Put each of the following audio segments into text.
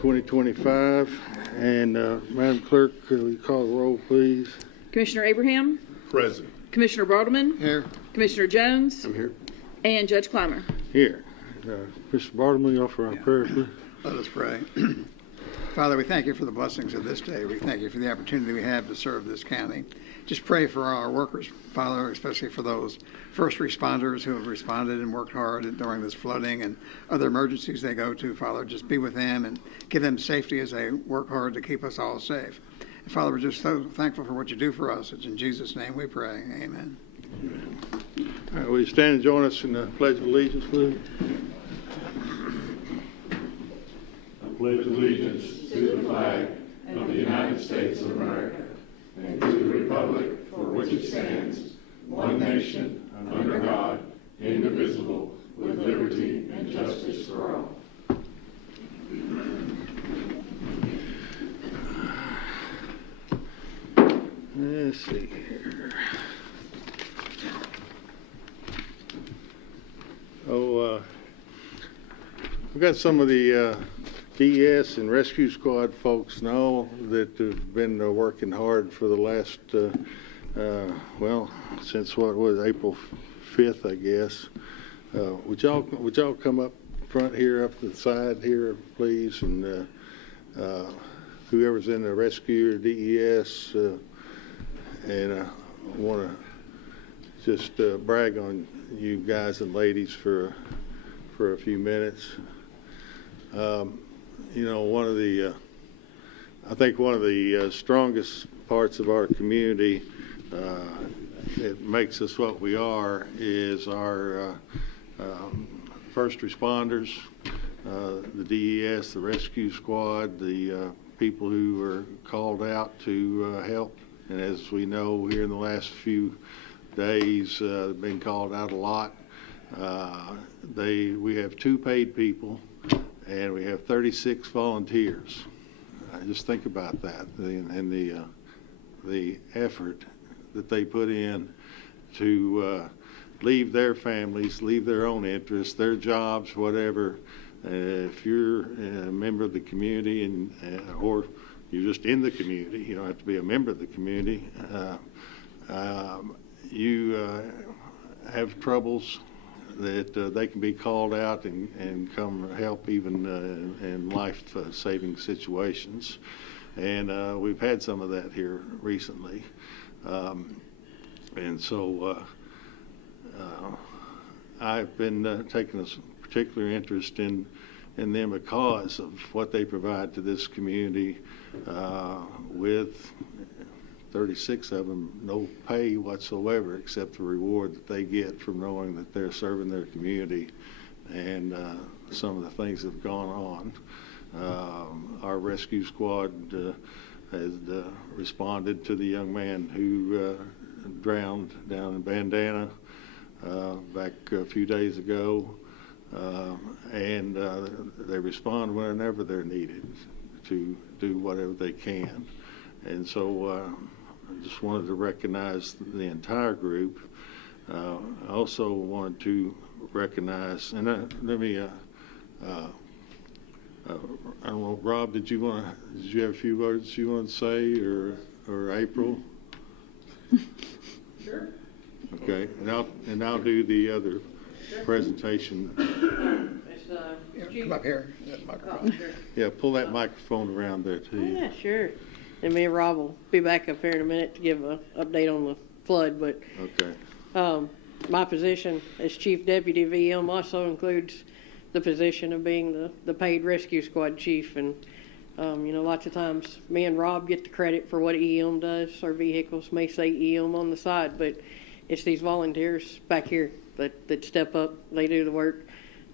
2025. And Madam Clerk, will you call the roll, please? Commissioner Abraham? Present. Commissioner Bartleman? Here. Commissioner Jones? I'm here. And Judge Clymer. Here. Mr. Bartleman, you offer our prayer, please. Let us pray. Father, we thank you for the blessings of this day. We thank you for the opportunity we have to serve this county. Just pray for our workers, Father, especially for those first responders who have responded and worked hard during this flooding and other emergencies they go to. Father, just be with them and give them safety as they work hard to keep us all safe. And Father, we're just so thankful for what you do for us. It's in Jesus' name we pray. Amen. All right, will you stand and join us in the Pledge of Allegiance, please? I pledge allegiance to the flag of the United States of America and to the republic for which it stands, one nation, under God, indivisible, with liberty and justice for all. Let's see here. We've got some of the DES and Rescue Squad folks now that have been working hard for the last, since what was April 5th, I guess. Would y'all come up front here, up to the side here, please, and whoever's in the rescue or DES, and I want to just brag on you guys and ladies for a few minutes. I think one of the strongest parts of our community that makes us what we are is our first responders, the DES, the rescue squad, the people who are called out to help. And as we know, here in the last few days, they've been called out a lot. We have 2 paid people, and we have 36 volunteers. Just think about that, and the effort that they put in to leave their families, leave their own interests, their jobs, whatever. If you're a member of the community or you're just in the community, you don't have to be a member of the community, you have troubles that they can be called out and come help even in life-saving situations. And we've had some of that here recently. And so I've been taking a particular interest in them because of what they provide to this community with 36 of them, no pay whatsoever except the reward that they get from knowing that they're serving their community and some of the things that have gone on. Our rescue squad has responded to the young man who drowned down in Bandana back a few days ago, and they respond whenever they're needed to do whatever they can. And so I just wanted to recognize the entire group. I also wanted to recognize, and let me, I don't know, Rob, did you have a few words you want to say, or April? Sure. Okay, and I'll do the other presentation. Come up here. That microphone. Sure. Yeah, pull that microphone around there too. Yeah, sure. And me and Rob will be back up here in a minute to give an update on the flood. But Okay. My position as Chief Deputy VM also includes the position of being the paid rescue squad chief. And, lots of times me and Rob get the credit for what EM does. Our vehicles may say EM on the side, but it's these volunteers back here that step up. They do the work.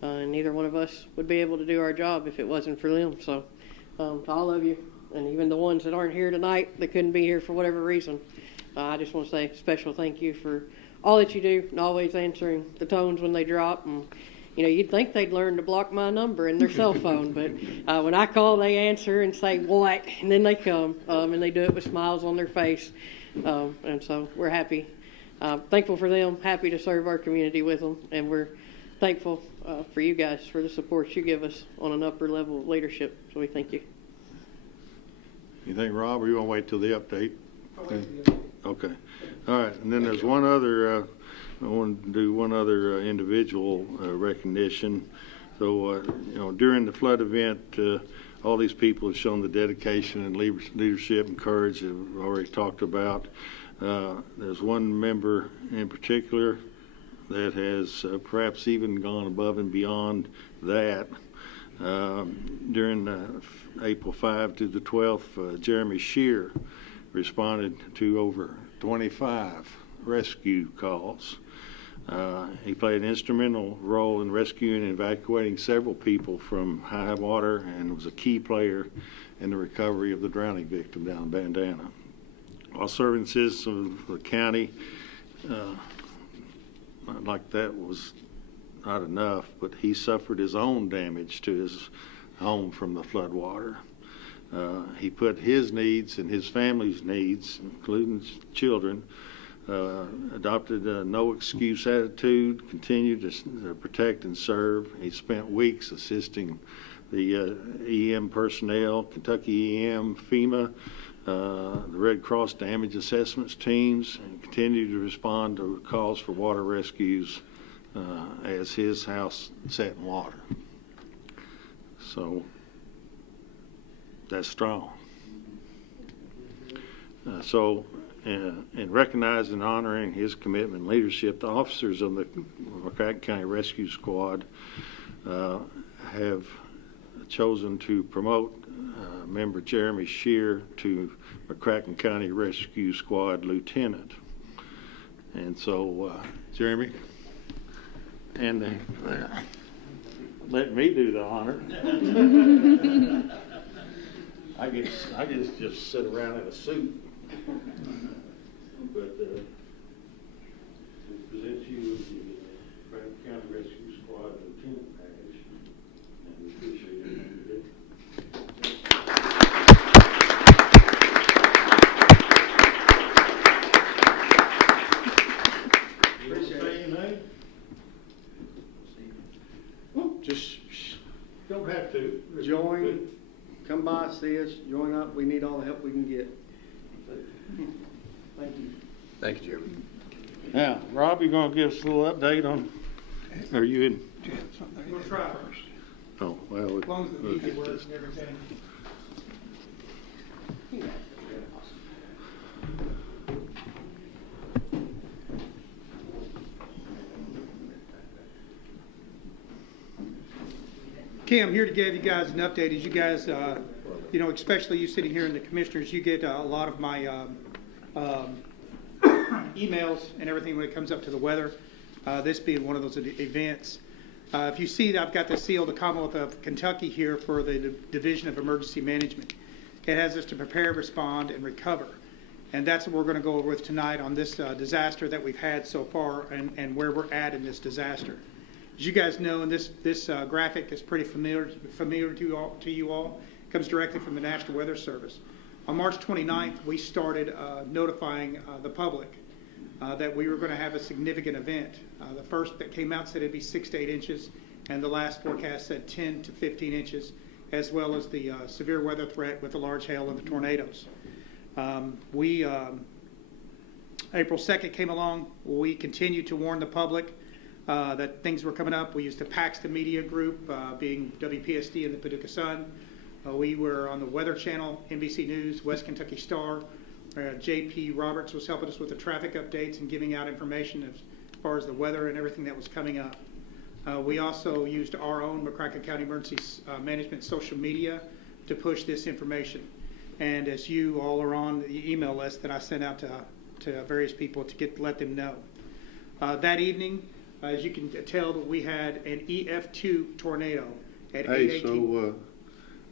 And neither one of us would be able to do our job if it wasn't for them. So to all of you, and even the ones that aren't here tonight that couldn't be here for whatever reason, I just want to say a special thank you for all that you do and always answering the tones when they drop. And you'd think they'd learn to block my number in their cell phone, but when I call, they answer and say, "What?" And then they come, and they do it with smiles on their face. And so we're happy, thankful for them, happy to serve our community with them. And we're thankful for you guys for the support you give us on an upper level of leadership. So we thank you. You think, Rob, or you want to wait till the update? Okay. All right. And then there's one other, I want to do one other individual recognition. So, during the flood event, all these people have shown the dedication and leadership and courage that we've already talked about. There's one member in particular that has perhaps even gone above and beyond that. During April 5 to the 12th, Jeremy Shear responded to over 25 rescue calls. He played an instrumental role in rescuing and evacuating several people from high water and was a key player in the recovery of the drowning victim down in Bandana. While serving citizens of the county, like that was not enough, but he suffered his own damage to his home from the flood water. He put his needs and his family's needs, including children, adopted a no-excuse attitude, continued to protect and serve. He spent weeks assisting the EM personnel, Kentucky EM, FEMA, the Red Cross damage assessments teams, and continued to respond to calls for water rescues as his house sat in water. So that's strong. In recognizing and honoring his commitment and leadership, the officers of the McCracken County Rescue Squad have chosen to promote member Jeremy Shear to McCracken County Rescue Squad Lieutenant. And so, Jeremy, and let me do the honor. I guess just sit around in a suit. But to present you with the McCracken County Rescue Squad Lieutenant badge, and we appreciate everything you did. You want to say your name? Just Don't have to. join, come by, see us, join up. We need all the help we can get. Thank you. Thank you, Jeremy. Now, Rob, you're going to give us a little update on, are you in? We'll try first. Oh, well. As long as the music works and everything. Kim, here to give you guys an update. As you guys, especially you sitting here in the commissioners, you get a lot of my emails and everything when it comes up to the weather. This being one of those events. If you see, I've got the seal of the Commonwealth of Kentucky here for the Division of Emergency Management. It has us to prepare, respond, and recover. And that's what we're going to go over with tonight on this disaster that we've had so far and where we're at in this disaster. As you guys know, and this graphic is pretty familiar to you all, it comes directly from the National Weather Service. On March 29th, we started notifying the public that we were going to have a significant event. The first that came out said it'd be 6 to 8 inches, and the last forecast said 10 to 15 inches, as well as the severe weather threat with the large hail and the tornadoes. April 2nd came along. We continued to warn the public that things were coming up. We used the Paxton Media Group, being WPSD and the Paducah Sun. We were on the Weather Channel, NBC News, West Kentucky Star. J.P. Roberts was helping us with the traffic updates and giving out information as far as the weather and everything that was coming up. We also used our own McCracken County Emergency Management social media to push this information. And as you all are on the email list that I sent out to various people to let them know. That evening, as you can tell, that we had an EF2 tornado at 8:18. So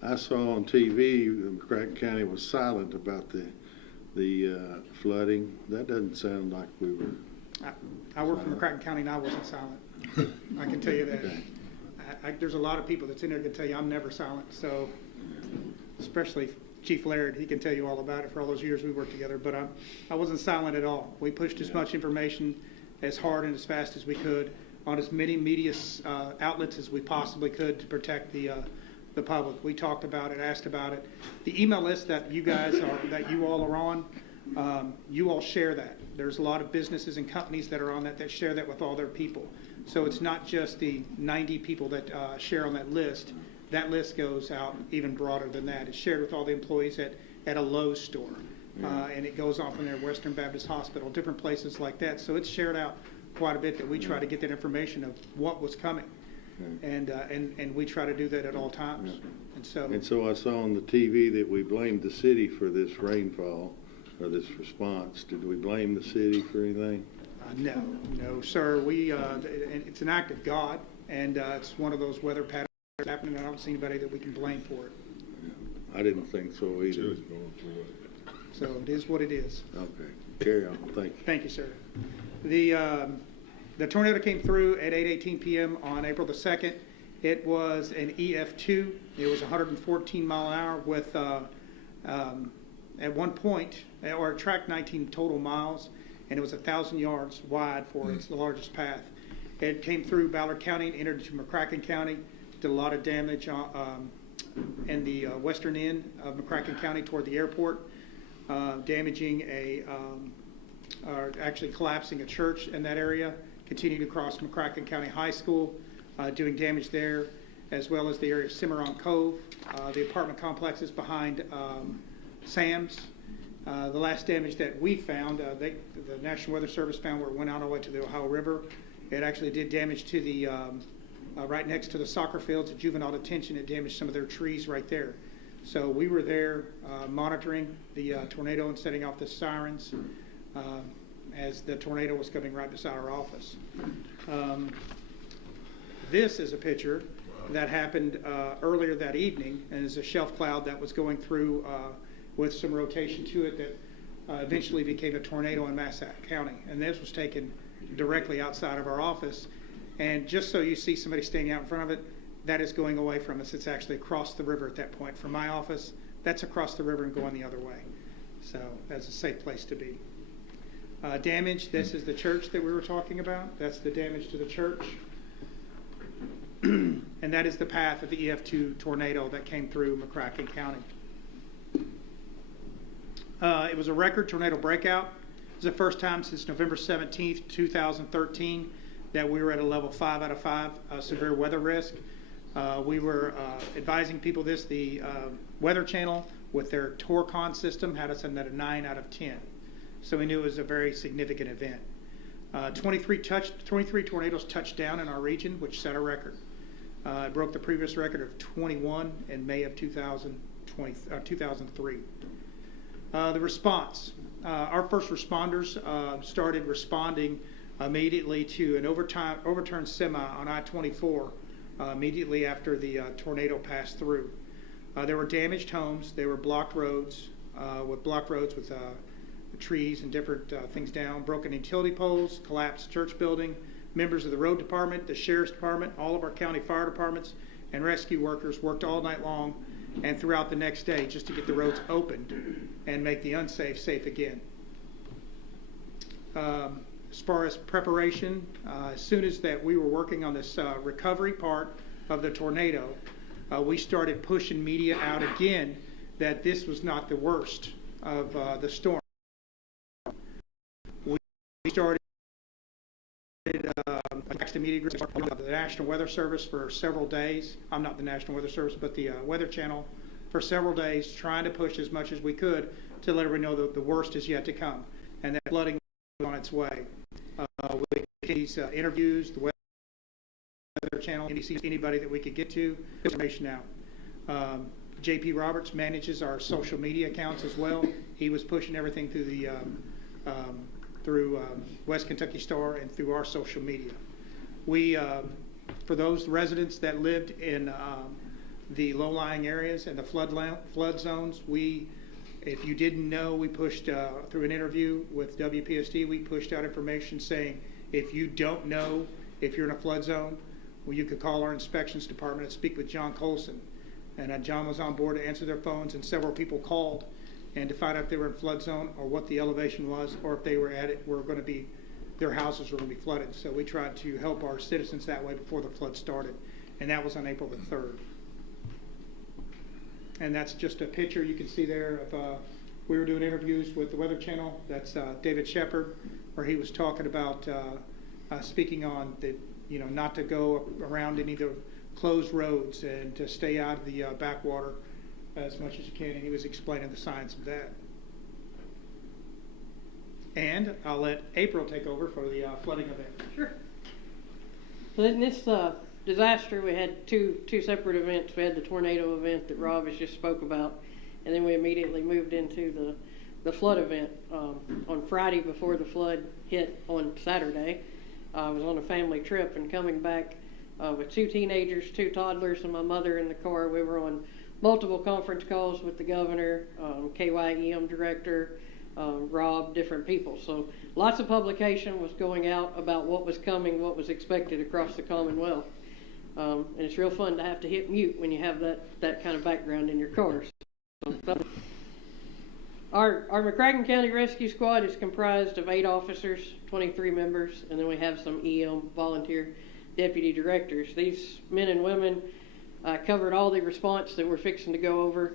I saw on TV McCracken County was silent about the flooding. That doesn't sound like we were. I work for McCracken County and I wasn't silent. I can tell you that. Okay. There's a lot of people that's in there that can tell you I'm never silent. So, especially Chief Laird, he can tell you all about it for all those years we worked together. But I wasn't silent at all. We pushed as much information as hard and as fast as we could. on as many media outlets as we possibly could to protect the public. We talked about it, asked about it. The email list that you all are on, you all share that. There's a lot of businesses and companies that are on that share that with all their people. So it's not just the 90 people that share on that list. That list goes out even broader than that. It's shared with all the employees at a Lowe's store. And it goes on from there, Western Baptist Hospital, different places like that. So it's shared out quite a bit that we try to get that information of what was coming. And we try to do that at all times. And so I saw on the TV that we blamed the city for this rainfall or this response. Did we blame the city for anything? No, sir. It's an act of God, and it's one of those weather patterns happening. I don't see anybody that we can blame for it. I didn't think so either. So it is what it is. Okay. Carry on. Thank you. Thank you, sir. The tornado came through at 8:18 p.m. on April the 2nd. It was an EF2. It was 114 mile an hour with, at one point, or it tracked 19 total miles, and it was 1,000 yards wide for its largest path. It came through Ballard County and entered into McCracken County, did a lot of damage in the western end of McCracken County toward the airport, damaging actually collapsing a church in that area, continued across McCracken County High School, doing damage there, as well as the area of Cimarron Cove, the apartment complexes behind Sam's. The last damage that we found, the National Weather Service found where it went out all the way to the Ohio River. It actually did damage to the, right next to the soccer fields at juvenile detention. It damaged some of their trees right there. So we were there monitoring the tornado and setting off the sirens as the tornado was coming right beside our office. This is a picture that happened earlier that evening, and is a shelf cloud that was going through with some rotation to it that eventually became a tornado in Massac County. And this was taken directly outside of our office. And just so you see somebody standing out in front of it, that is going away from us. It's actually across the river at that point. From my office, that's across the river and going the other way. So that's a safe place to be. Damage, this is the church that we were talking about. That's the damage to the church. And that is the path of the EF2 tornado that came through McCracken County. It was a record tornado breakout. It was the first time since November 17th, 2013 that we were at a level 5 out of 5 severe weather risk. We were advising people this. The Weather Channel with their Torcon system had us in at a 9 out of 10. So we knew it was a very significant event. 23 tornadoes touched down in our region, which set a record. It broke the previous record of 21 in May of 2003. The response. Our first responders started responding immediately to an overturned semi on I-24 immediately after the tornado passed through. There were damaged homes. There were blocked roads with trees and different things down, broken utility poles, collapsed church building. Members of the road department, the sheriff's department, all of our county fire departments, and rescue workers worked all night long and throughout the next day just to get the roads opened and make the unsafe safe again. As far as preparation, as soon as that we were working on this recovery part of the tornado, we started pushing media out again that this was not the worst of the storm. We started the media group, the National Weather Service for several days. I'm not the National Weather Service, but the Weather Channel for several days, trying to push as much as we could to let everyone know that the worst is yet to come and that flooding is on its way. We did these interviews, the Weather Channel, NBC, anybody that we could get to, information out. J.P. Roberts manages our social media accounts as well. He was pushing everything through the West Kentucky Star and through our social media. We, for those residents that lived in the low-lying areas and the flood zones, if you didn't know, we pushed through an interview with WPST, we pushed out information saying if you don't know if you're in a flood zone, well, you could call our inspections department and speak with John Colson. And John was on board to answer their phones, and several people called and to find out if they were in flood zone or what the elevation was, or if they were at it, were going to be their houses were going to be flooded. So we tried to help our citizens that way before the flood started, and that was on April the 3rd. And that's just a picture you can see there of we were doing interviews with the Weather Channel. That's David Shepard, where he was talking about speaking on the, not to go around any of the closed roads and to stay out of the backwater as much as you can. And he was explaining the science of that. And I'll let April take over for the flooding event. Sure. So in this disaster, we had two separate events. We had the tornado event that Rob has just spoke about, and then we immediately moved into the flood event. On Friday before the flood hit on Saturday, I was on a family trip and coming back with 2 teenagers, 2 toddlers, and my mother in the car. We were on multiple conference calls with the governor, KYEM director, Rob, different people. So lots of publication was going out about what was coming, what was expected across the Commonwealth. And it's real fun to have to hit mute when you have that kind of background in your cars. Our McCracken County Rescue Squad is comprised of 8 officers, 23 members, and then we have some EM volunteer deputy directors. These men and women covered all the response that we're fixing to go over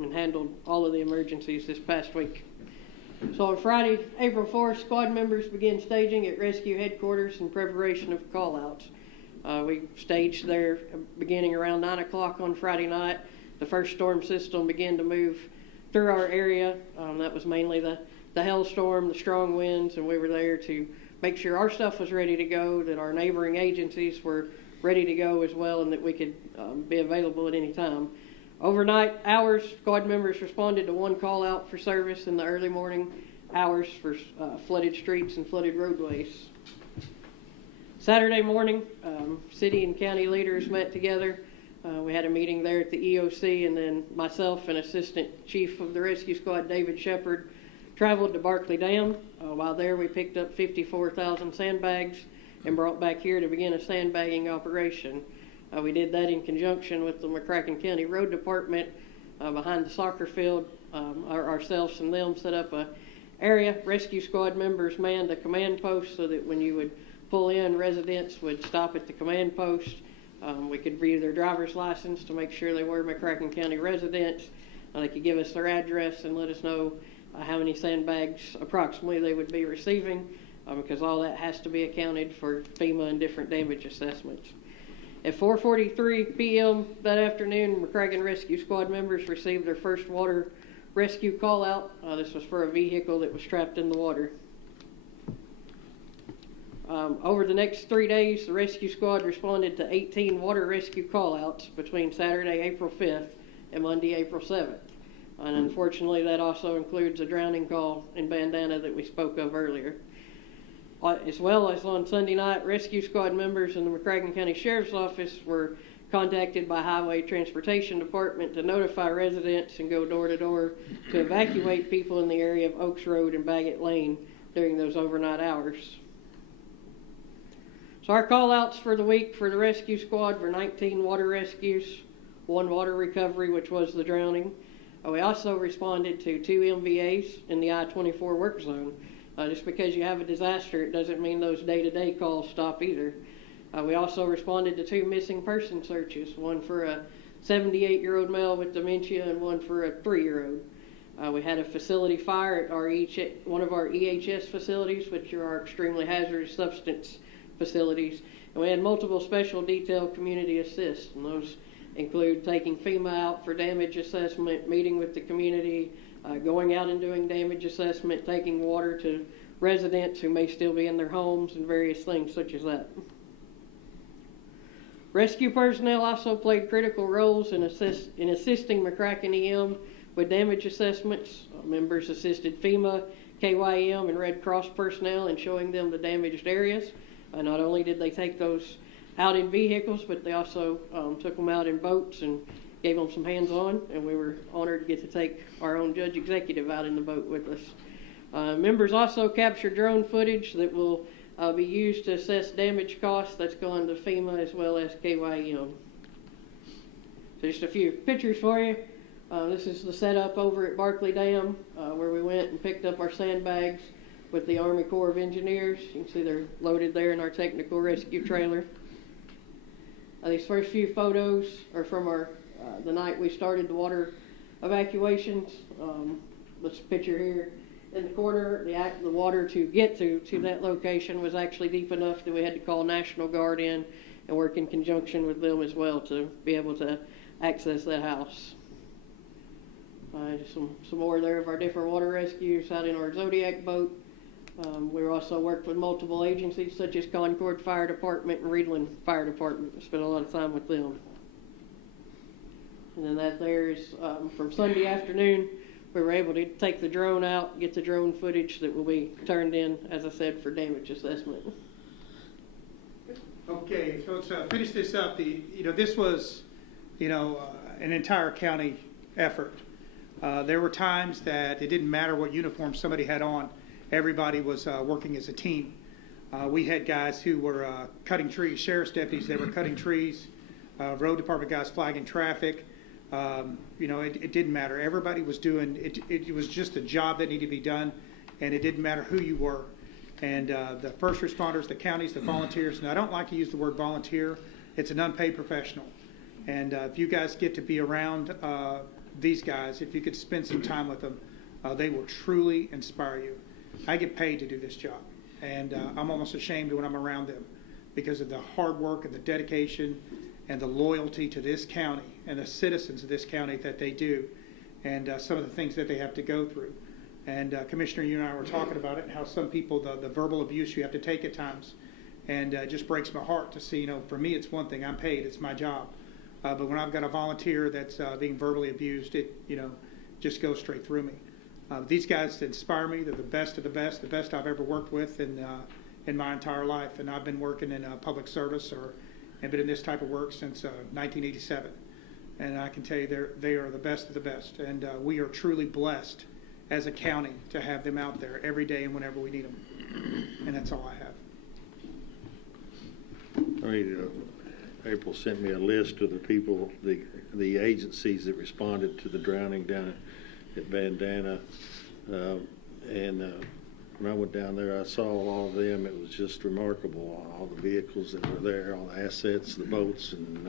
and handled all of the emergencies this past week. So on Friday, April 4th, squad members began staging at rescue headquarters in preparation of call-outs. We staged there beginning around 9 o'clock on Friday night. The first storm system began to move through our area. That was mainly the hailstorm, the strong winds, and we were there to make sure our stuff was ready to go, that our neighboring agencies were ready to go as well, and that we could be available at any time. Overnight hours, squad members responded to 1 call out for service in the early morning hours for flooded streets and flooded roadways. Saturday morning, city and county leaders met together. We had a meeting there at the EOC, and then myself and Assistant Chief of the Rescue Squad, David Shepard, traveled to Barkley Dam. While there, we picked up 54,000 sandbags and brought back here to begin a sandbagging operation. We did that in conjunction with the McCracken County Road Department behind the soccer field. Ourselves and them set up a area. Rescue Squad members manned a command post so that when you would pull in, residents would stop at the command post. We could view their driver's license to make sure they were McCracken County residents. They could give us their address and let us know how many sandbags approximately they would be receiving, because all that has to be accounted for FEMA and different damage assessments. At 4:43 p.m. that afternoon, McCracken Rescue Squad members received their first water rescue call out. This was for a vehicle that was trapped in the water. Over the next 3 days, the rescue squad responded to 18 water rescue call-outs between Saturday, April 5th and Monday, April 7th. And unfortunately, that also includes a drowning call in Bandana that we spoke of earlier. As well as on Sunday night, rescue squad members in the McCracken County Sheriff's Office were contacted by Highway Transportation Department to notify residents and go door to door to evacuate people in the area of Oaks Road and Baggett Lane during those overnight hours. So our call-outs for the week for the rescue squad were 19 water rescues, 1 water recovery, which was the drowning. We also responded to 2 MVAs in the I-24 work zone. Just because you have a disaster, it doesn't mean those day-to-day calls stop either. We also responded to 2 missing person searches, 1 for a 78-year-old male with dementia and 1 for a 3-year-old. We had a facility fire at one of our EHS facilities, which are our extremely hazardous substance facilities. And we had multiple special detail community assists, and those include taking FEMA out for damage assessment, meeting with the community, going out and doing damage assessment, taking water to residents who may still be in their homes, and various things such as that. Rescue personnel also played critical roles in assisting McCracken EM with damage assessments. Members assisted FEMA, KYM, and Red Cross personnel in showing them the damaged areas. Not only did they take those out in vehicles, but they also took them out in boats and gave them some hands-on, and we were honored to get to take our own judge executive out in the boat with us. Members also captured drone footage that will be used to assess damage costs. That's going to FEMA as well as KYM. So just a few pictures for you. This is the setup over at Barkley Dam, where we went and picked up our sandbags. with the Army Corps of Engineers. You can see they're loaded there in our technical rescue trailer. These first few photos are from the night we started the water evacuations. This picture here in the corner, the water to get to that location was actually deep enough that we had to call National Guard in and work in conjunction with them as well to be able to access that house. Some more there of our different water rescues out in our Zodiac boat. We also worked with multiple agencies such as Concord Fire Department and Reedland Fire Department. We spent a lot of time with them. And then that there is from Sunday afternoon. We were able to take the drone out, get the drone footage that will be turned in, as I said, for damage assessment. Okay, so let's finish this up. This was, an entire county effort. There were times that it didn't matter what uniform somebody had on. Everybody was working as a team. We had guys who were cutting trees, sheriff's deputies that were cutting trees, road department guys flagging traffic. It didn't matter. Everybody was doing it. It was just a job that needed to be done, and it didn't matter who you were. And the first responders, the counties, the volunteers, and I don't like to use the word volunteer. It's an unpaid professional. And if you guys get to be around these guys, if you could spend some time with them, they will truly inspire you. I get paid to do this job, and I'm almost ashamed when I'm around them because of the hard work and the dedication and the loyalty to this county and the citizens of this county that they do, and some of the things that they have to go through. And Commissioner, you and I were talking about it, and how some people, the verbal abuse you have to take at times, and it just breaks my heart to see, for me it's one thing, I'm paid, it's my job. But when I've got a volunteer that's being verbally abused, it just goes straight through me. These guys inspire me. They're the best of the best I've ever worked with in my entire life. And I've been working in public service and been in this type of work since 1987. And I can tell you they are the best of the best. And we are truly blessed as a county to have them out there every day and whenever we need them. And that's all I have. April sent me a list of the people, the agencies that responded to the drowning down at Bandana. When I went down there, I saw all of them. It was just remarkable, all the vehicles that were there, all the assets, the boats, and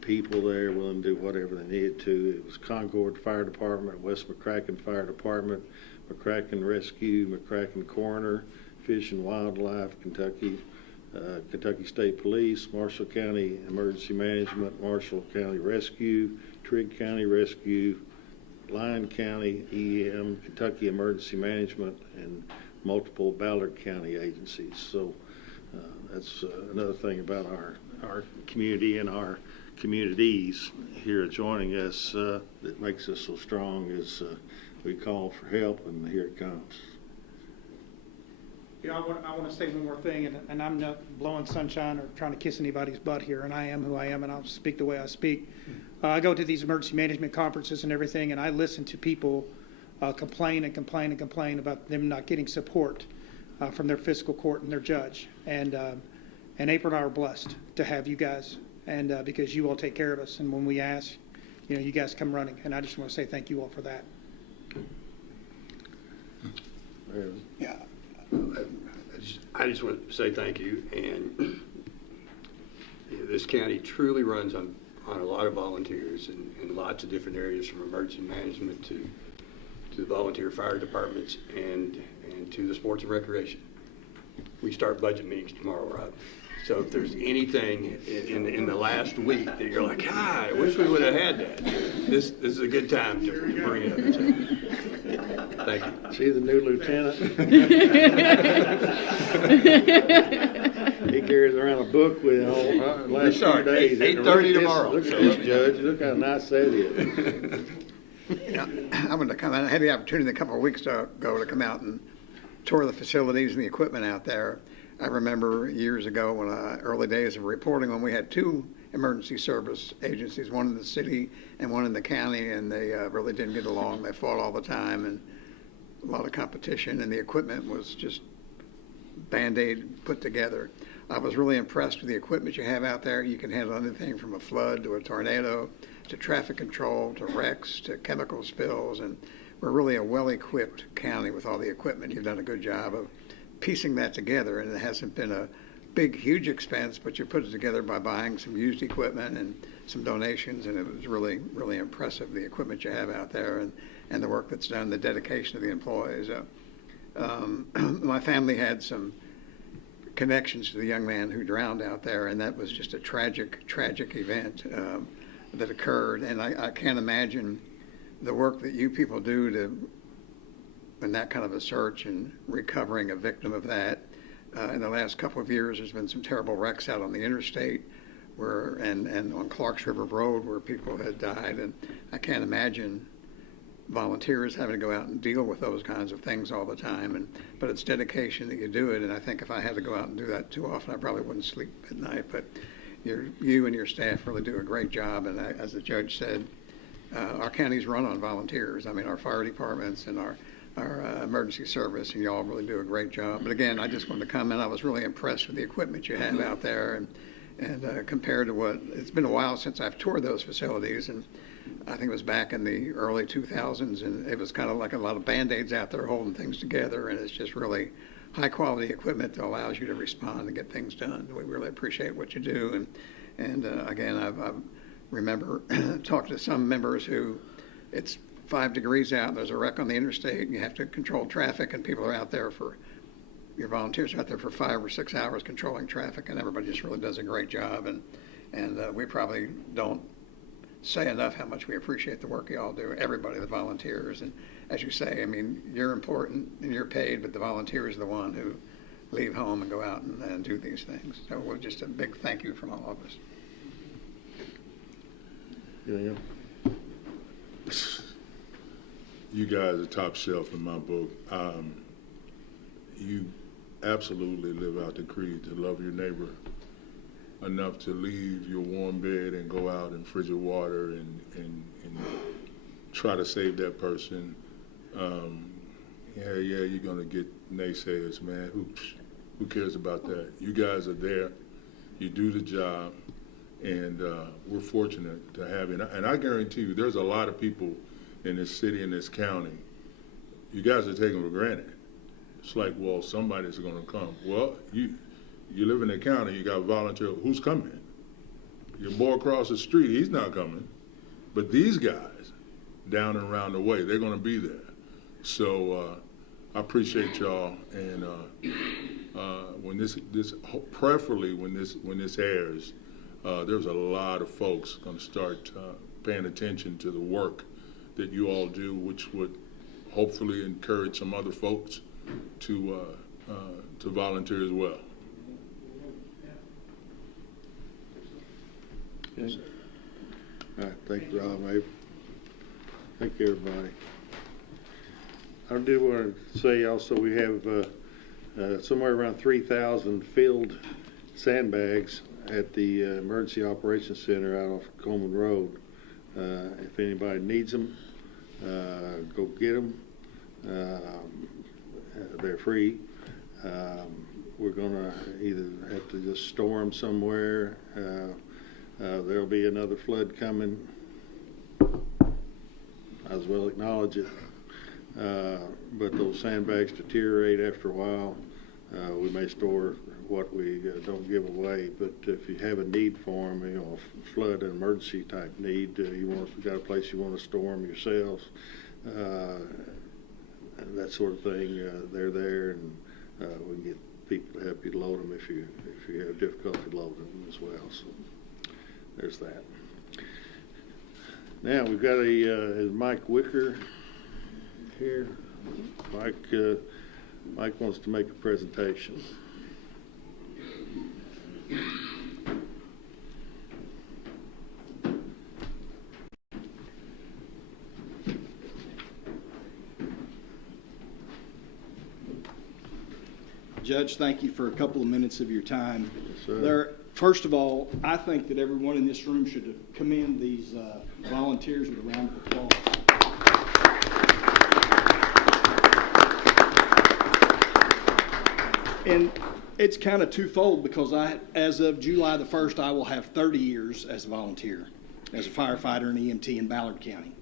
people there willing to do whatever they needed to. It was Concord Fire Department, West McCracken Fire Department, McCracken Rescue, McCracken Coroner, Fish and Wildlife, Kentucky State Police, Marshall County Emergency Management, Marshall County Rescue, Trigg County Rescue, Lyon County EM, Kentucky Emergency Management, and multiple Ballard County agencies. So that's another thing about our community and our communities here joining us that makes us so strong is we call for help, and here it comes. I want to say one more thing, and I'm not blowing sunshine or trying to kiss anybody's butt here, and I am who I am, and I'll speak the way I speak. I go to these emergency management conferences and everything, and I listen to people complain about them not getting support from their fiscal court and their judge. And April and I are blessed to have you guys, and because you all take care of us, and when we ask, you guys come running, and I just want to say thank you all for that. Yeah. I just want to say thank you, and this county truly runs on a lot of volunteers in lots of different areas, from emergency management to the volunteer fire departments and to the sports and recreation. We start budget meetings tomorrow, Rob. So if there's anything in the last week that you're like, I wish we would have had that, this is a good time to bring it up. So, thank you. See the new lieutenant? He carries around a book with him all last few days. 8:30 tomorrow. Look at this, Judge. Look how nice that is. I'm going to come out. I had the opportunity a couple of weeks ago to come out and tour the facilities and the equipment out there. I remember years ago when early days of reporting when we had two emergency service agencies, one in the city and one in the county, and they really didn't get along. They fought all the time and a lot of competition, and the equipment was just Band-Aid put together. I was really impressed with the equipment you have out there. You can handle anything from a flood to a tornado to traffic control to wrecks to chemical spills, and we're really a well-equipped county with all the equipment. You've done a good job of piecing that together, and it hasn't been a big, huge expense, but you put it together by buying some used equipment and some donations, and it was really, really impressive, the equipment you have out there and the work that's done, the dedication of the employees. My family had some connections to the young man who drowned out there, and that was just a tragic, tragic event that occurred. And I can't imagine the work that you people do in that kind of a search and recovering a victim of that. In the last couple of years, there's been some terrible wrecks out on the interstate and on Clarks River Road where people had died. And I can't imagine volunteers having to go out and deal with those kinds of things all the time. But it's dedication that you do it. And I think if I had to go out and do that too often, I probably wouldn't sleep at night. But you and your staff really do a great job. And as the judge said, our county's run on volunteers. I mean, our fire departments and our emergency service, and y'all really do a great job. But again, I just wanted to comment, I was really impressed with the equipment you have out there, and compared to it's been a while since I've toured those facilities, and I think it was back in the early 2000s, and it was kind of like a lot of Band-Aids out there holding things together, and it's just really high-quality equipment that allows you to respond and get things done. We really appreciate what you do, and again, I remember talking to some members who it's 5 degrees out, there's a wreck on the interstate, and you have to control traffic, and people are out there your volunteers are out there for 5 or 6 hours controlling traffic, and everybody just really does a great job, and we probably don't say enough how much we appreciate the work you all do, everybody, the volunteers. And as you say, I mean, you're important and you're paid, but the volunteers are the one who leave home and go out and do these things. So just a big thank you from all of us. Yeah. You guys are top shelf in my book. You absolutely live out the creed to love your neighbor enough to leave your warm bed and go out in frigid water and try to save that person. You're gonna get naysayers, man. Who cares about that? You guys are there. You do the job, and we're fortunate to have you. And I guarantee you, there's a lot of people in this city, in this county, you guys are taking for granted. It's like, well, somebody's going to come. Well, you live in the county, you got a volunteer. Who's coming? Your boy across the street, he's not coming. But these guys down and around the way, they're going to be there. So I appreciate y'all. And when preferably when this airs, there's a lot of folks going to start paying attention to the work that you all do, which would hopefully encourage some other folks to volunteer as well. Yes. All right, thank you, Rob. Thank you, everybody. I do want to say also we have somewhere around 3,000 filled sandbags at the Emergency Operations Center out off Coleman Road. If anybody needs them, go get them. They're free. We're going to either have to just store them somewhere. There'll be another flood coming. I as well acknowledge it. But those sandbags deteriorate after a while. We may store what we don't give away, but if you have a need for them, you know, flood and emergency type need, you got a place you want to store them yourselves, that sort of thing. They're there, and we can get people to help you load them if you have difficulty loading them as well. So there's that. Now we've got is Mike Wicker here. Mike wants to make a presentation. Judge, thank you for a couple of minutes of your time. Yes, sir. First of all, I think that everyone in this room should commend these volunteers with a round of applause. And it's kind of twofold because as of July the 1st, I will have 30 years as a volunteer, as a firefighter and EMT in Ballard County.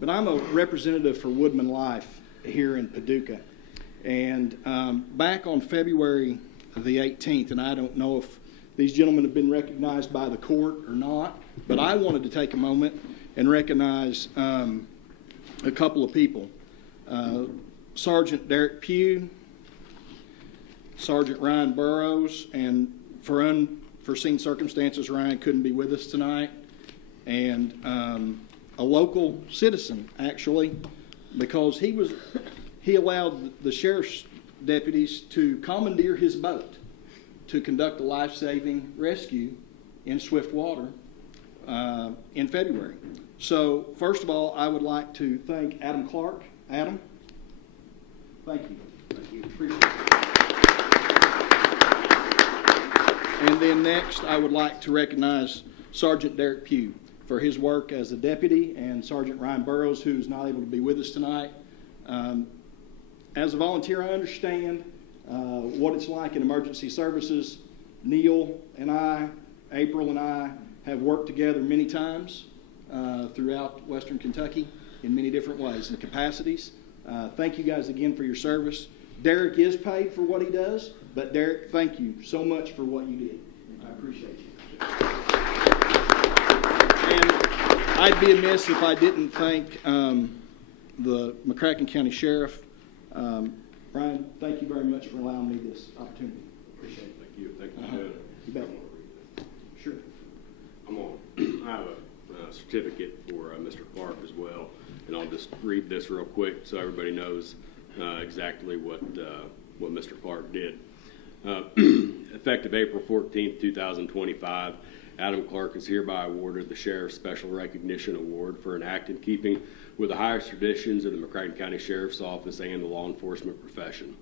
but I'm a representative for Woodman Life here in Paducah. And back on February the 18th, and I don't know if these gentlemen have been recognized by the court or not, but I wanted to take a moment and recognize a couple of people. Sergeant Derek Pugh, Sergeant Ryan Burrows, and for unforeseen circumstances, Ryan couldn't be with us tonight, and a local citizen, actually, because he allowed the sheriff's deputies to commandeer his boat to conduct a life-saving rescue in swift water in February. So, first of all, I would like to thank Adam Clark. Adam, thank you. Thank you. Appreciate it. And then next, I would like to recognize Sergeant Derek Pugh for his work as a deputy, and Sergeant Ryan Burrows, who's not able to be with us tonight. As a volunteer, I understand what it's like in emergency services. Neil and I, April and I, have worked together many times throughout Western Kentucky in many different ways and capacities. Thank you guys again for your service. Derek is paid for what he does, but Derek, thank you so much for what you did. I appreciate you. And I'd be amiss if I didn't thank the McCracken County Sheriff. Brian, thank you very much for allowing me this opportunity. Appreciate it. Thank you. Thank you, Judge. You bet. Sure. I have a certificate for Mr. Clark as well, and I'll just read this real quick so everybody knows exactly what Mr. Clark did. Effective April 14th, 2025, Adam Clark is hereby awarded the Sheriff's Special Recognition Award for an act in keeping with the highest traditions of the McCracken County Sheriff's Office and the law enforcement profession.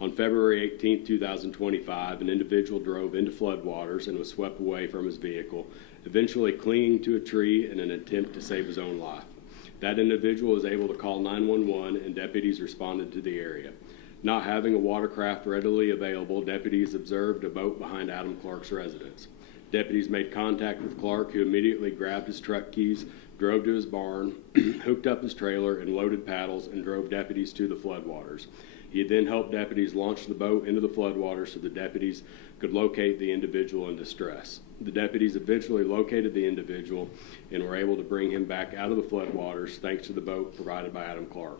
On February 18, 2025, an individual drove into floodwaters and was swept away from his vehicle, eventually clinging to a tree in an attempt to save his own life. That individual was able to call 911 and deputies responded to the area. Not having a watercraft readily available, deputies observed a boat behind Adam Clark's residence. Deputies made contact with Clark, who immediately grabbed his truck keys, drove to his barn, hooked up his trailer, and loaded paddles and drove deputies to the floodwaters. He then helped deputies launch the boat into the floodwaters so the deputies could locate the individual in distress. The deputies eventually located the individual and were able to bring him back out of the floodwaters thanks to the boat provided by Adam Clark.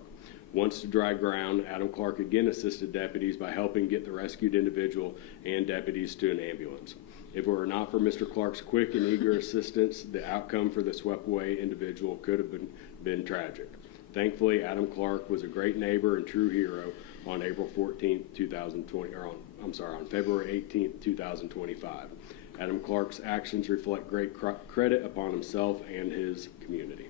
Once to dry ground, Adam Clark again assisted deputies by helping get the rescued individual and deputies to an ambulance. If it were not for Mr. Clark's quick and eager assistance, the outcome for the swept away individual could have been tragic. Thankfully, Adam Clark was a great neighbor and true hero on April 14th, 2020, on February 18th, 2025. Adam Clark's actions reflect great credit upon himself and his community.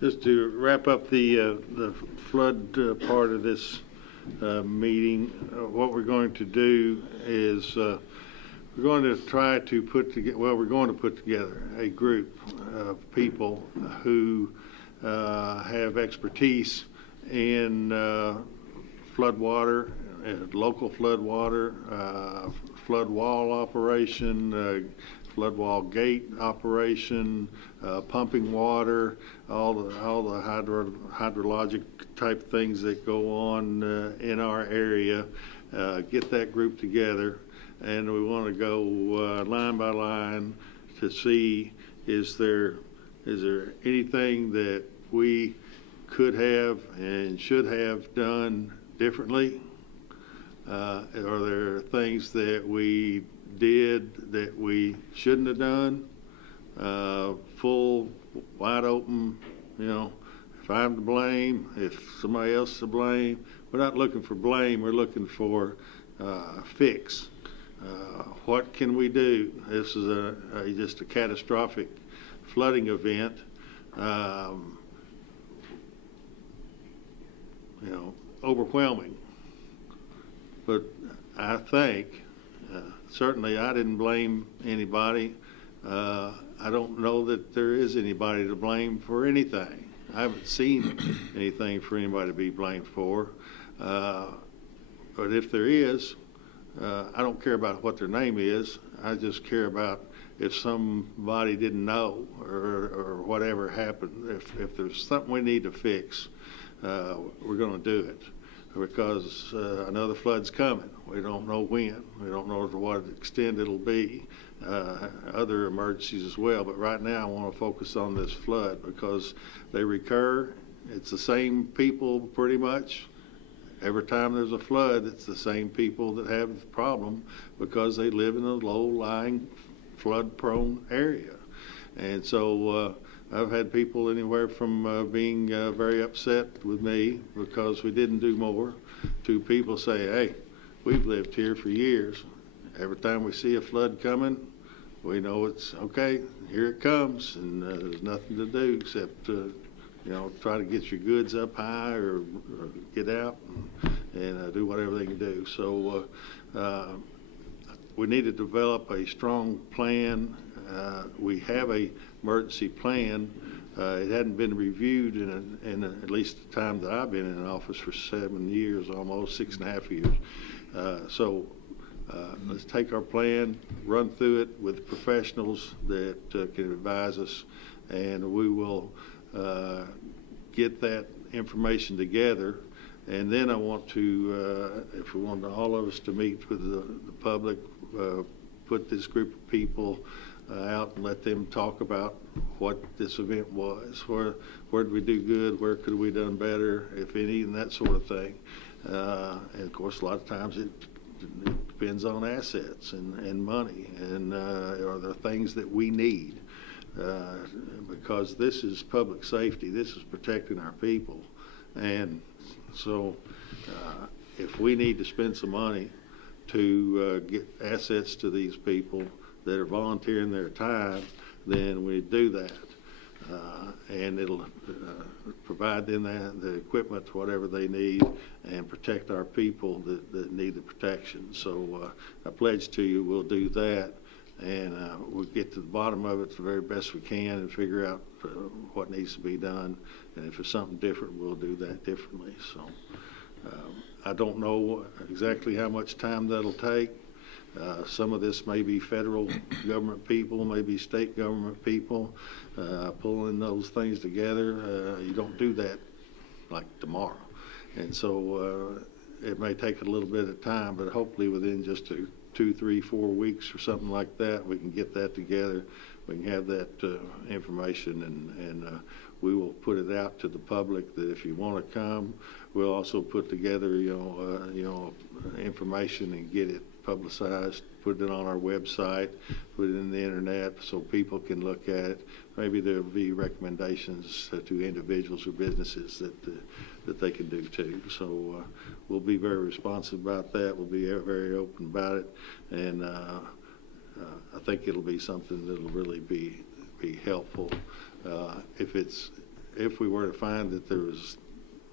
Just to wrap up the flood part of this meeting, what we're going to do is we're going to try to put together a group of people who have expertise in floodwater, local floodwater, flood wall operation, flood wall gate operation, pumping water, all the hydrologic type things that go on in our area. Get that group together, and we want to go line by line to see is there anything that we could have and should have done differently? Are there things that we did that we shouldn't have done? Full, wide open, if I'm to blame, if somebody else is to blame. We're not looking for blame, we're looking for fix. What can we do? This is just a catastrophic flooding event. Overwhelming. But I think certainly I didn't blame anybody. I don't know that there is anybody to blame for anything. I haven't seen anything for anybody to be blamed for. But if there is, I don't care about what their name is. I just care about if somebody didn't know or whatever happened. If there's something we need to fix, we're going to do it, because another flood's coming. We don't know when. We don't know to what extent it'll be. Other emergencies as well. But right now I want to focus on this flood because they recur. It's the same people pretty much. Every time there's a flood, it's the same people that have the problem because they live in a low-lying, flood-prone area. And so I've had people anywhere from being very upset with me because we didn't do more to people say, hey, we've lived here for years. Every time we see a flood coming, we know it's okay, here it comes, and there's nothing to do except try to get your goods up high or get out and do whatever they can do. So we need to develop a strong plan. We have a emergency plan. It hadn't been reviewed in at least the time that I've been in office for 7 years, almost 6.5 years. So let's take our plan, run through it with professionals that can advise us, and we will get that information together. And then I want to, if we want all of us to meet with the public, put this group of people out and let them talk about what this event was. Where did we do good? Where could we have done better, if any, and that sort of thing. And of course, a lot of times it depends on assets and money and are there things that we need. Because this is public safety, this is protecting our people. And so if we need to spend some money to get assets to these people that are volunteering their time, then we do that. And it'll provide them the equipment, whatever they need, and protect our people that need the protection. So I pledge to you we'll do that. And we'll get to the bottom of it the very best we can and figure out what needs to be done. And if it's something different, we'll do that differently. So I don't know exactly how much time that'll take. Some of this may be federal government people, maybe state government people, pulling those things together. You don't do that like tomorrow. And so it may take a little bit of time, but hopefully within just 2, 3, 4 weeks or something like that, we can get that together. We can have that information, and we will put it out to the public that if you want to come, we'll also put together, information and get it publicized, put it on our website, put it in the internet so people can look at it. Maybe there'll be recommendations to individuals or businesses that they can do too. So we'll be very responsive about that. We'll be very open about it, and I think it'll be something that'll really be helpful. If we were to find that there was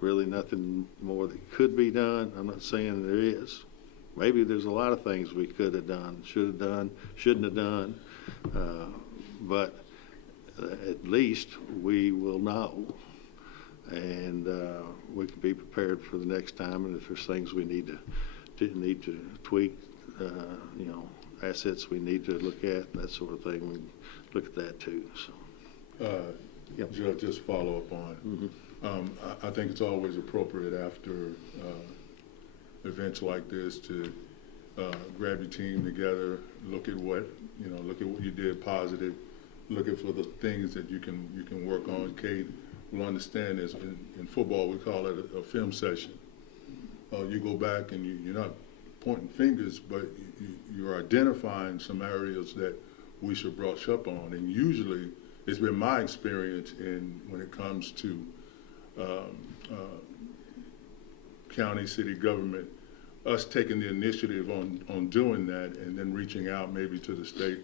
really nothing more that could be done, I'm not saying there is. Maybe there's a lot of things we could have done, should have done, shouldn't have done, but at least we will know, and we can be prepared for the next time. And if there's things we need to tweak, assets we need to look at, that sort of thing, we look at that too. So, Judge, just follow up on. I think it's always appropriate after events like this to grab your team together, look at what you did positive, look at for the things that you can work on. Kate will understand this. In football, we call it a film session. You go back and you're not pointing fingers, but you're identifying some areas that we should brush up on. And usually, it's been my experience when it comes to county, city government, us taking the initiative on doing that and then reaching out maybe to the state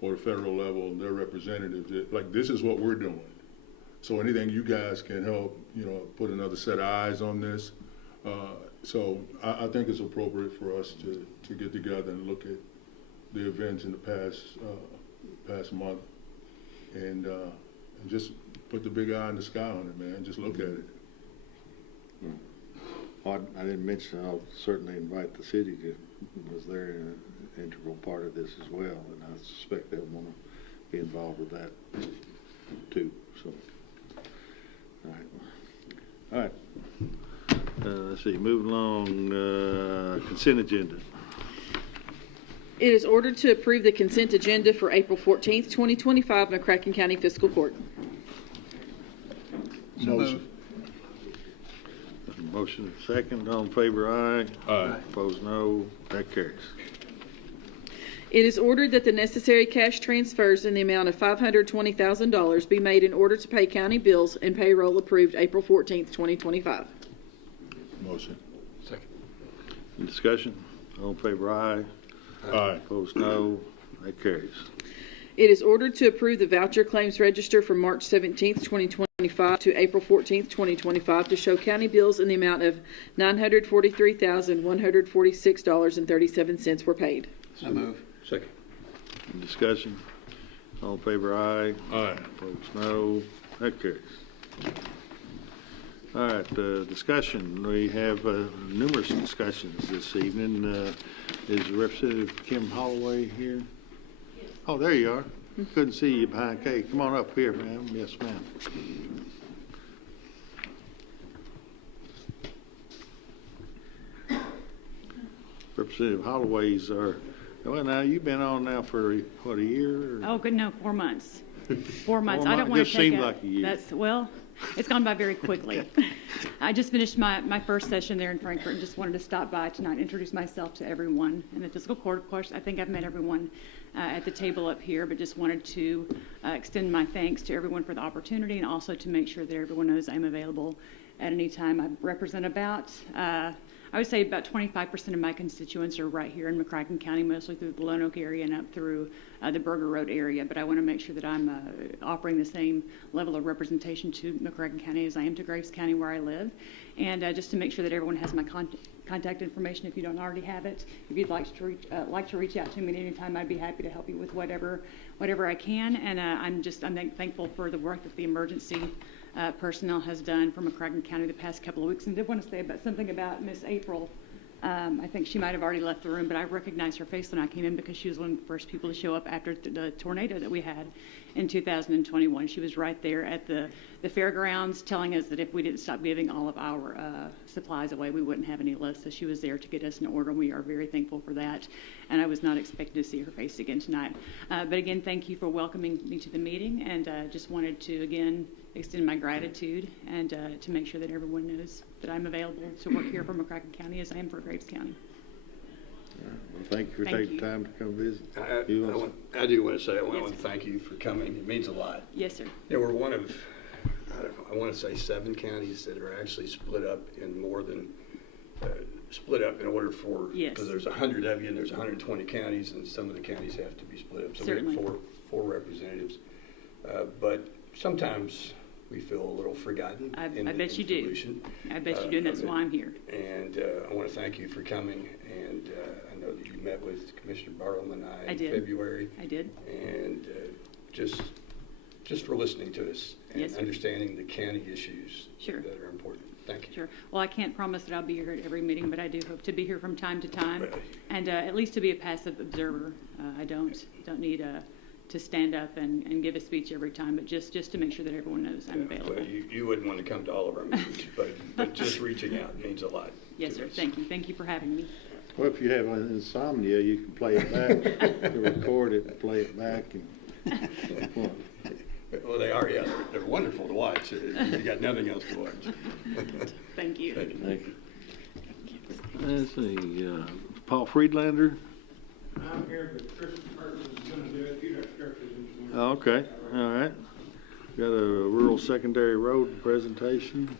or the federal level and their representatives. Like, this is what we're doing. So anything you guys can help, put another set of eyes on this. So I think it's appropriate for us to get together and look at the events in the past past month, and just put the big eye in the sky on it, man. Just look at it. I didn't mention, I'll certainly invite the city to, was there an integral part of this as well, and I suspect they'll want to be involved with that too, so. All right. Let's see, moving along, consent agenda. It is ordered to approve the consent agenda for April 14th, 2025, McCracken County Fiscal Court. Motion. Motion second, all in favor, aye. Aye. Opposed, no. That carries. It is ordered that the necessary cash transfers in the amount of $520,000 be made in order to pay county bills and payroll approved April 14th, 2025. Motion. Second. Any discussion? All in favor, aye. Aye. Opposed, no. That carries. It is ordered to approve the voucher claims register from March 17th, 2025 to April 14th, 2025 to show county bills in the amount of $943,146.37 were paid. So move. Second. Any discussion? All in favor, aye. Aye. Opposed, no. That carries. All right, discussion. We have numerous discussions this evening. Is Representative Kim Holloway here? Oh, there you are. Couldn't see you behind Kay. Come on up here, ma'am. Yes, ma'am. Representative Holloway's are, well, now, you've been on now for, what, a year? Oh, good, no, 4 months. 4 months. 4 I don't want months. to Just take seemed a- like a year. That's, well, it's gone by very quickly. I just finished my first session there in Frankfurt and just wanted to stop by tonight and introduce myself to everyone in the fiscal court. Of course, I think I've met everyone at the table up here, but just wanted to extend my thanks to everyone for the opportunity and also to make sure that everyone knows I'm available at any time. I represent about, I would say about 25% of my constituents are right here in McCracken County, mostly through the Lone Oak area and up through the Burger Road area. But I want to make sure that I'm offering the same level of representation to McCracken County as I am to Graves County, where I live. And just to make sure that everyone has my contact information if you don't already have it. If you'd like to reach out to me at any time, I'd be happy to help you with whatever I can. And I'm thankful for the work that the emergency personnel has done for McCracken County the past couple of weeks. And did want to say something about Miss April. I think she might have already left the room, but I recognized her face when I came in because she was one of the first people to show up after the tornado that we had in 2021. She was right there at the fairgrounds telling us that if we didn't stop giving all of our supplies away, we wouldn't have any left. So she was there to get us in order, and we are very thankful for that. And I was not expecting to see her face again tonight. But again, thank you for welcoming me to the meeting, and just wanted to, again, extend my gratitude and to make sure that everyone knows that I'm available to work here for McCracken County as I am for Graves County. Well, thank you for taking time to come visit. I do want to say, I want to thank you for coming. It means a lot. Yes, sir. Yeah, we're one of, I want to say 7 counties that are actually split up in more than, split up in order for, Yes. because there's 100 of you and there's 120 counties, and some of the counties have to be split up. So Certainly. we have four representatives. But sometimes we feel a little forgotten. I in bet you do. solution. I bet you do, and that's why I'm here. And I want to thank you for coming. And I know that you met with Commissioner Bartle and I in did. February. I did. And just for listening to us and Yes, sir. understanding the county issues Sure. that are important. Thank you. Sure. Well, I can't promise that I'll be here at every meeting, but I do hope to be here from time to time, Right. and at least to be a passive observer. I don't need to stand up and give a speech every time, but just to make sure that everyone knows I'm available. Well, you wouldn't want to come to all of our meetings, but just reaching out means a lot. Yes, to sir. us. Thank you. Thank you for having me. Well, if you have insomnia, you can play it back, record it, and play it back. Well, they are, yeah. They're wonderful to watch. You got nothing else to watch. Thank you. Thank you. Thank you. Let's see, Paul Friedlander. I'm here, but Chris Perkins is going to do it. You have Chris. Oh, okay, all right. Got a rural secondary road presentation.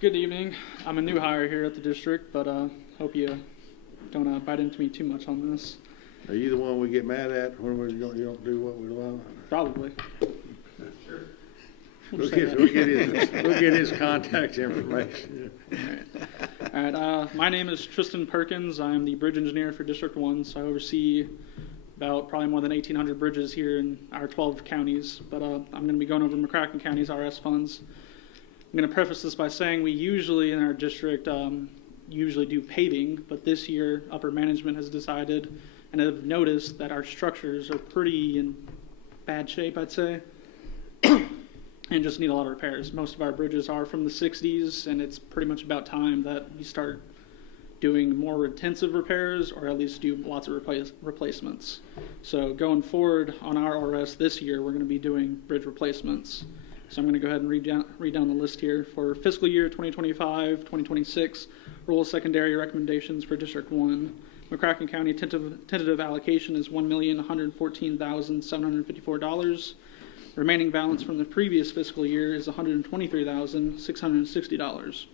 Good evening. I'm a new hire here at the district, but hope you don't bite into me too much on this. Are you the one we get mad at when you don't do what we want? Probably. Sure. We'll get his contact information. All right. right. My name is Tristan Perkins. I'm the bridge engineer for District 1, so I oversee about probably more than 1,800 bridges here in our 12 counties. But I'm going to be going over McCracken County's RS funds. I'm going to preface this by saying we usually in our district usually do paving, but this year upper management has decided and have noticed that our structures are pretty in bad shape, I'd say, and just need a lot of repairs. Most of our bridges are from the 60s, and it's pretty much about time that we start doing more intensive repairs, or at least do lots of replacements. So going forward on our RS this year, we're going to be doing bridge replacements. So I'm going to go ahead and read down the list here. For fiscal year 2025-2026, rural secondary recommendations for District 1. McCracken County tentative allocation is $1,114,754. Remaining balance from the previous fiscal year is $123,660.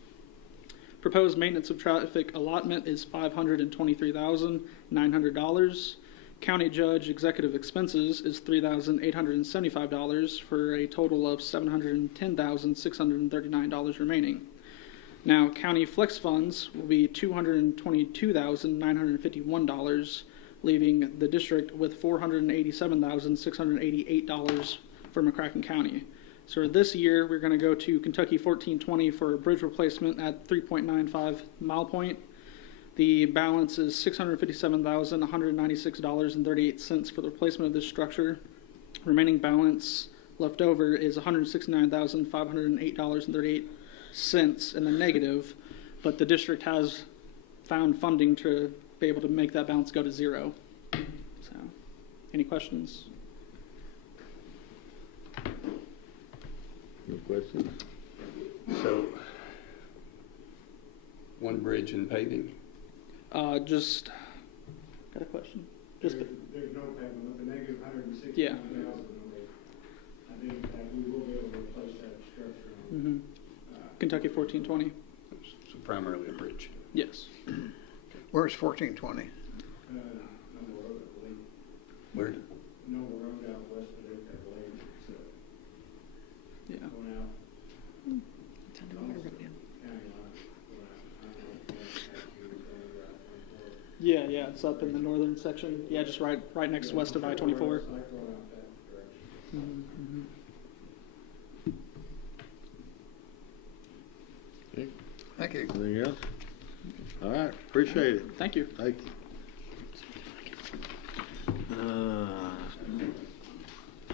Proposed maintenance of traffic allotment is $523,900. County judge executive expenses is $3,875 for a total of $710,639 remaining. Now, county flex funds will be $222,951, leaving the district with $487,688 for McCracken County. So this year, we're going to go to Kentucky 1420 for a bridge replacement at 3.95 mile point. The balance is $657,196.38 for the replacement of this structure. Remaining balance left over is $169,508.38 in the negative, but the district has found funding to be able to make that balance go to zero. So, any questions? No questions? So, one bridge and paving? Just got a question. Just There's no payment, the negative 169,000. Yeah. I think that we will be able to replace that structure. Mm-hmm. Kentucky 1420. So primarily a bridge. Yes. Where's 1420? Number Road, I believe. Where? Number Road out west of it, I believe. Yeah. Going out. Yeah, it's up in the northern section. Yeah, just right next west of I-24. Mm-hmm. Okay. Thank you. Anything else? All right, appreciate it. Thank you. Thank you.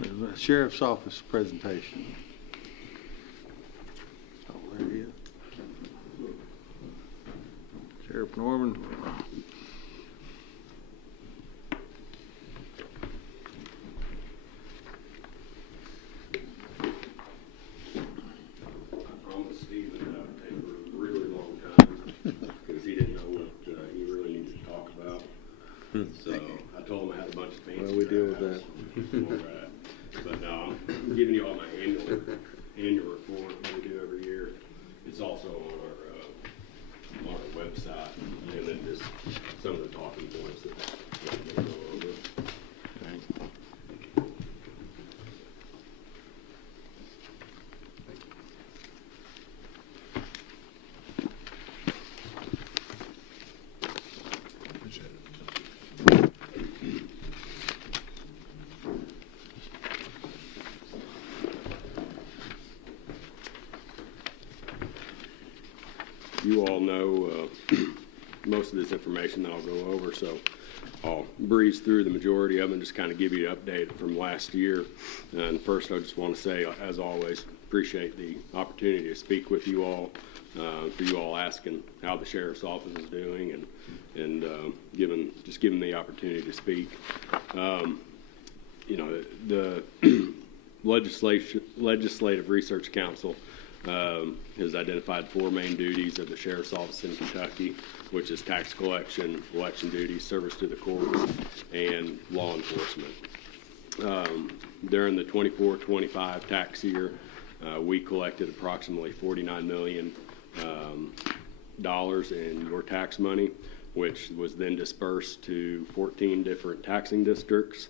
The Sheriff's Office presentation. Oh, there he is. Sheriff Norman. So I told him I had a bunch of fancy. Well, we deal with that. But no, I'm giving you all my annual report that we do every year. It's also on our website, and then just some of the talking points that we go over. You all know most of this information that I'll go over, so I'll breeze through the majority of them and just kind of give you an update from last year. And first, I just want to say, as always, appreciate the opportunity to speak with you all, for you all asking how the Sheriff's Office is doing and giving the opportunity to speak. You know, the Legislative Research Council has identified 4 main duties of the Sheriff's Office in Kentucky, which is tax collection, election duties, service to the courts, and law enforcement. During the 24-25 tax year, we collected approximately $49 million in your tax money, which was then dispersed to 14 different taxing districts.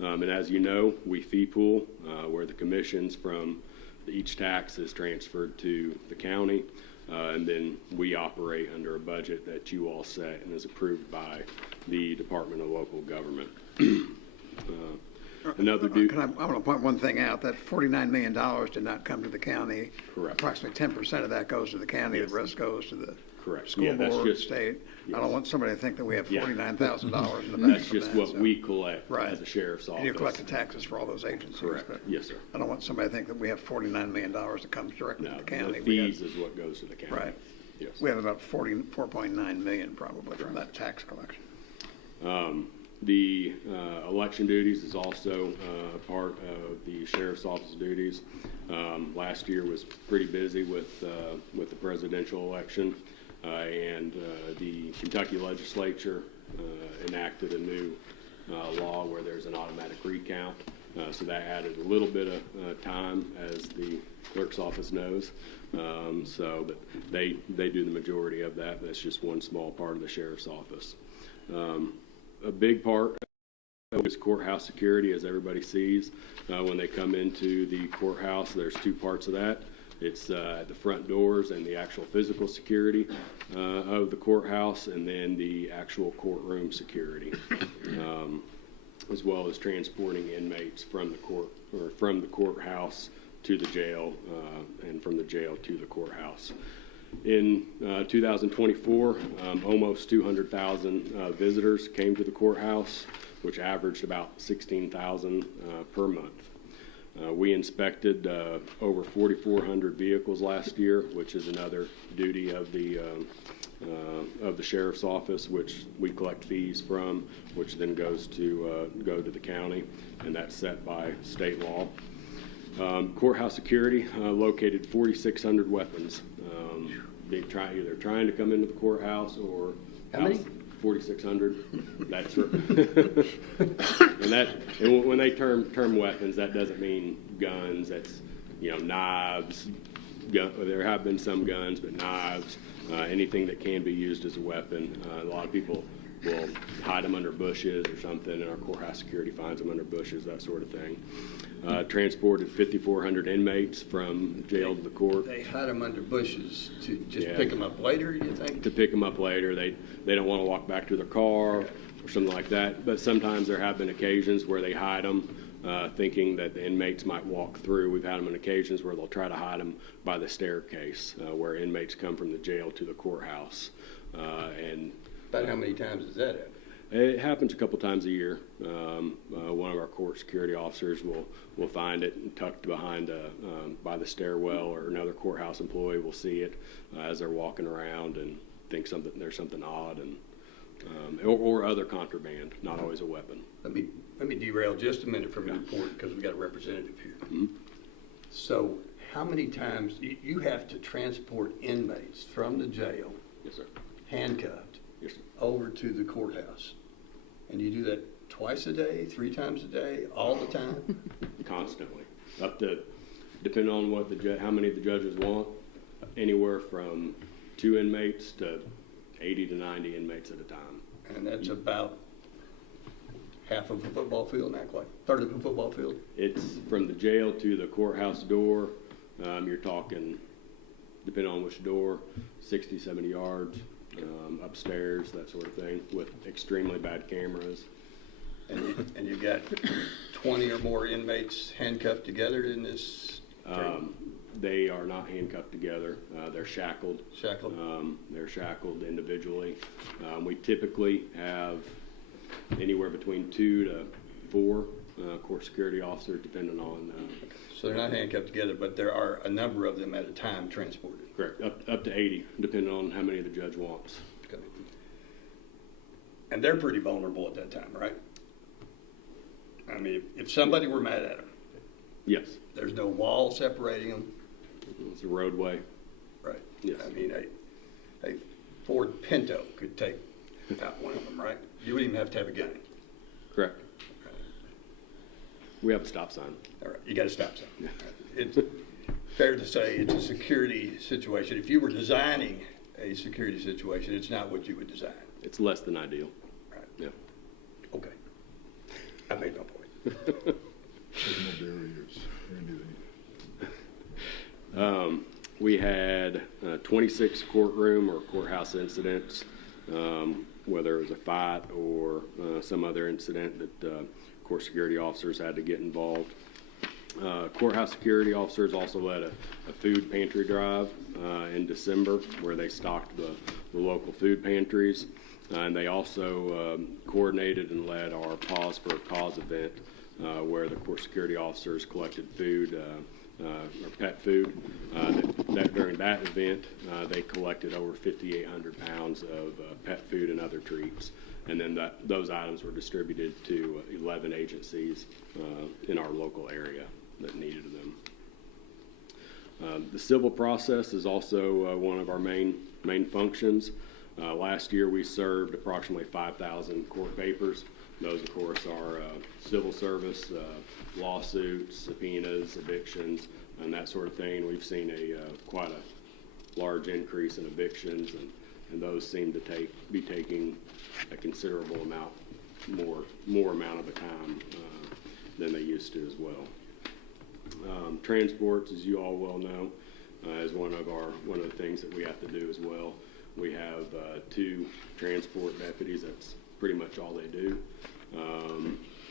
And as you know, we fee pool, where the commissions from each tax is transferred to the county. And then we operate under a budget that you all set and is approved by the Department of Local Government. I want to point one thing out, that $49 million did not come to the county. Correct. Approximately 10% of that goes to the county, Yes. the rest goes to the Correct. school Yeah, that's board, just- state. yes. I don't want somebody to think that we have Yeah. $49,000 in the bank. That's from just that, what so. we collect Right. as a sheriff's office. And you collect the taxes for all those agencies. Correct. but Yes, sir. I don't want somebody to think that we have $49 million that comes directly No, to the county. the We have- fees is what goes to the county. Right. Yes. We have about 4.9 million probably from that tax collection. The election duties is also part of the sheriff's office duties. Last year was pretty busy with the presidential election, and the Kentucky legislature enacted a new law where there's an automatic recount. So that added a little bit of time, as the clerk's office knows. But they do the majority of that. That's just one small part of the sheriff's office. A big part is courthouse security, as everybody sees. When they come into the courthouse, there's two parts of that. It's at the front doors and the actual physical security of the courthouse, and then the actual courtroom security, as well as transporting inmates from the courthouse to the jail, and from the jail to the courthouse. In 2024, almost 200,000 visitors came to the courthouse, which averaged about 16,000 per month. We inspected over 4,400 vehicles last year, which is another duty of the sheriff's office, which we collect fees from, which then go to the county, and that's set by state law. Courthouse security located 4,600 weapons. They either trying to come into the courthouse or How many? 4,600. That's and when they term weapons, that doesn't mean guns. That's knives. There have been some guns, but knives, anything that can be used as a weapon. A lot of people will hide them under bushes or something, and our courthouse security finds them under bushes, that sort of thing. Transported 5,400 inmates from jail to the court. They hide them under bushes to just pick them up later, you think? To pick them up later. They don't want to walk back to their car or something like that. But sometimes there have been occasions where they hide them, thinking that the inmates might walk through. We've had them on occasions where they'll try to hide them by the staircase, where inmates come from the jail to the courthouse. And About how many times does that happen? it happens a couple times a year. One of our court security officers will find it tucked behind by the stairwell, or another courthouse employee will see it as they're walking around and think there's something odd, and or other contraband, not always a weapon. Let me derail just a minute from your report, because we got a representative here. Mm-hmm. So how many times you have to transport inmates from the jail, Yes, sir. handcuffed, Yes, sir. over to the courthouse? And you do that twice a day, 3 times a day, all the time? Constantly, up to, depending on what how many the judges want, anywhere from 2 inmates to 80 to 90 inmates at a time. And that's about half of a football field, not quite, third of a football field? It's from the jail to the courthouse door. You're talking, depending on which door, 60, 70 yards, upstairs, that sort of thing, with extremely bad cameras. And you've got 20 or more inmates handcuffed together in this? They are not handcuffed together. They're shackled. Shackled? They're shackled individually. We typically have anywhere between 2 to 4 court security officers, depending on. So they're not handcuffed together, but there are a number of them at a time transported? Correct. Up to 80, depending on how many the judge wants. Okay. And they're pretty vulnerable at that time, right? I mean, if somebody were mad at them. Yes. There's no wall separating them. It's a roadway. Right. Yes. I mean, a Ford Pinto could take out one of them, right? You wouldn't even have to have a gun. Correct. We have a stop sign. All right, you got a stop sign. It's fair to say it's a security situation. If you were designing a security situation, it's not what you would design. It's less than ideal. Right. Yeah. Okay. I made my point. There's no barriers or anything. We had 26 courtroom or courthouse incidents, whether it was a fight or some other incident that court security officers had to get involved. Courthouse security officers also led a food pantry drive in December where they stocked the local food pantries. And they also coordinated and led our Pause for a Cause event where the court security officers collected food, or pet food. During that event, they collected over 5,800 pounds of pet food and other treats. And then those items were distributed to 11 agencies in our local area that needed them. The civil process is also one of our main functions. Last year we served approximately 5,000 court papers. Those, of course, are civil service, lawsuits, subpoenas, evictions, and that sort of thing. We've seen quite a large increase in evictions, and those seem to be taking a considerable amount more amount of the time than they used to as well. Transports, as you all well know, is one of the things that we have to do as well. We have 2 transport deputies. That's pretty much all they do.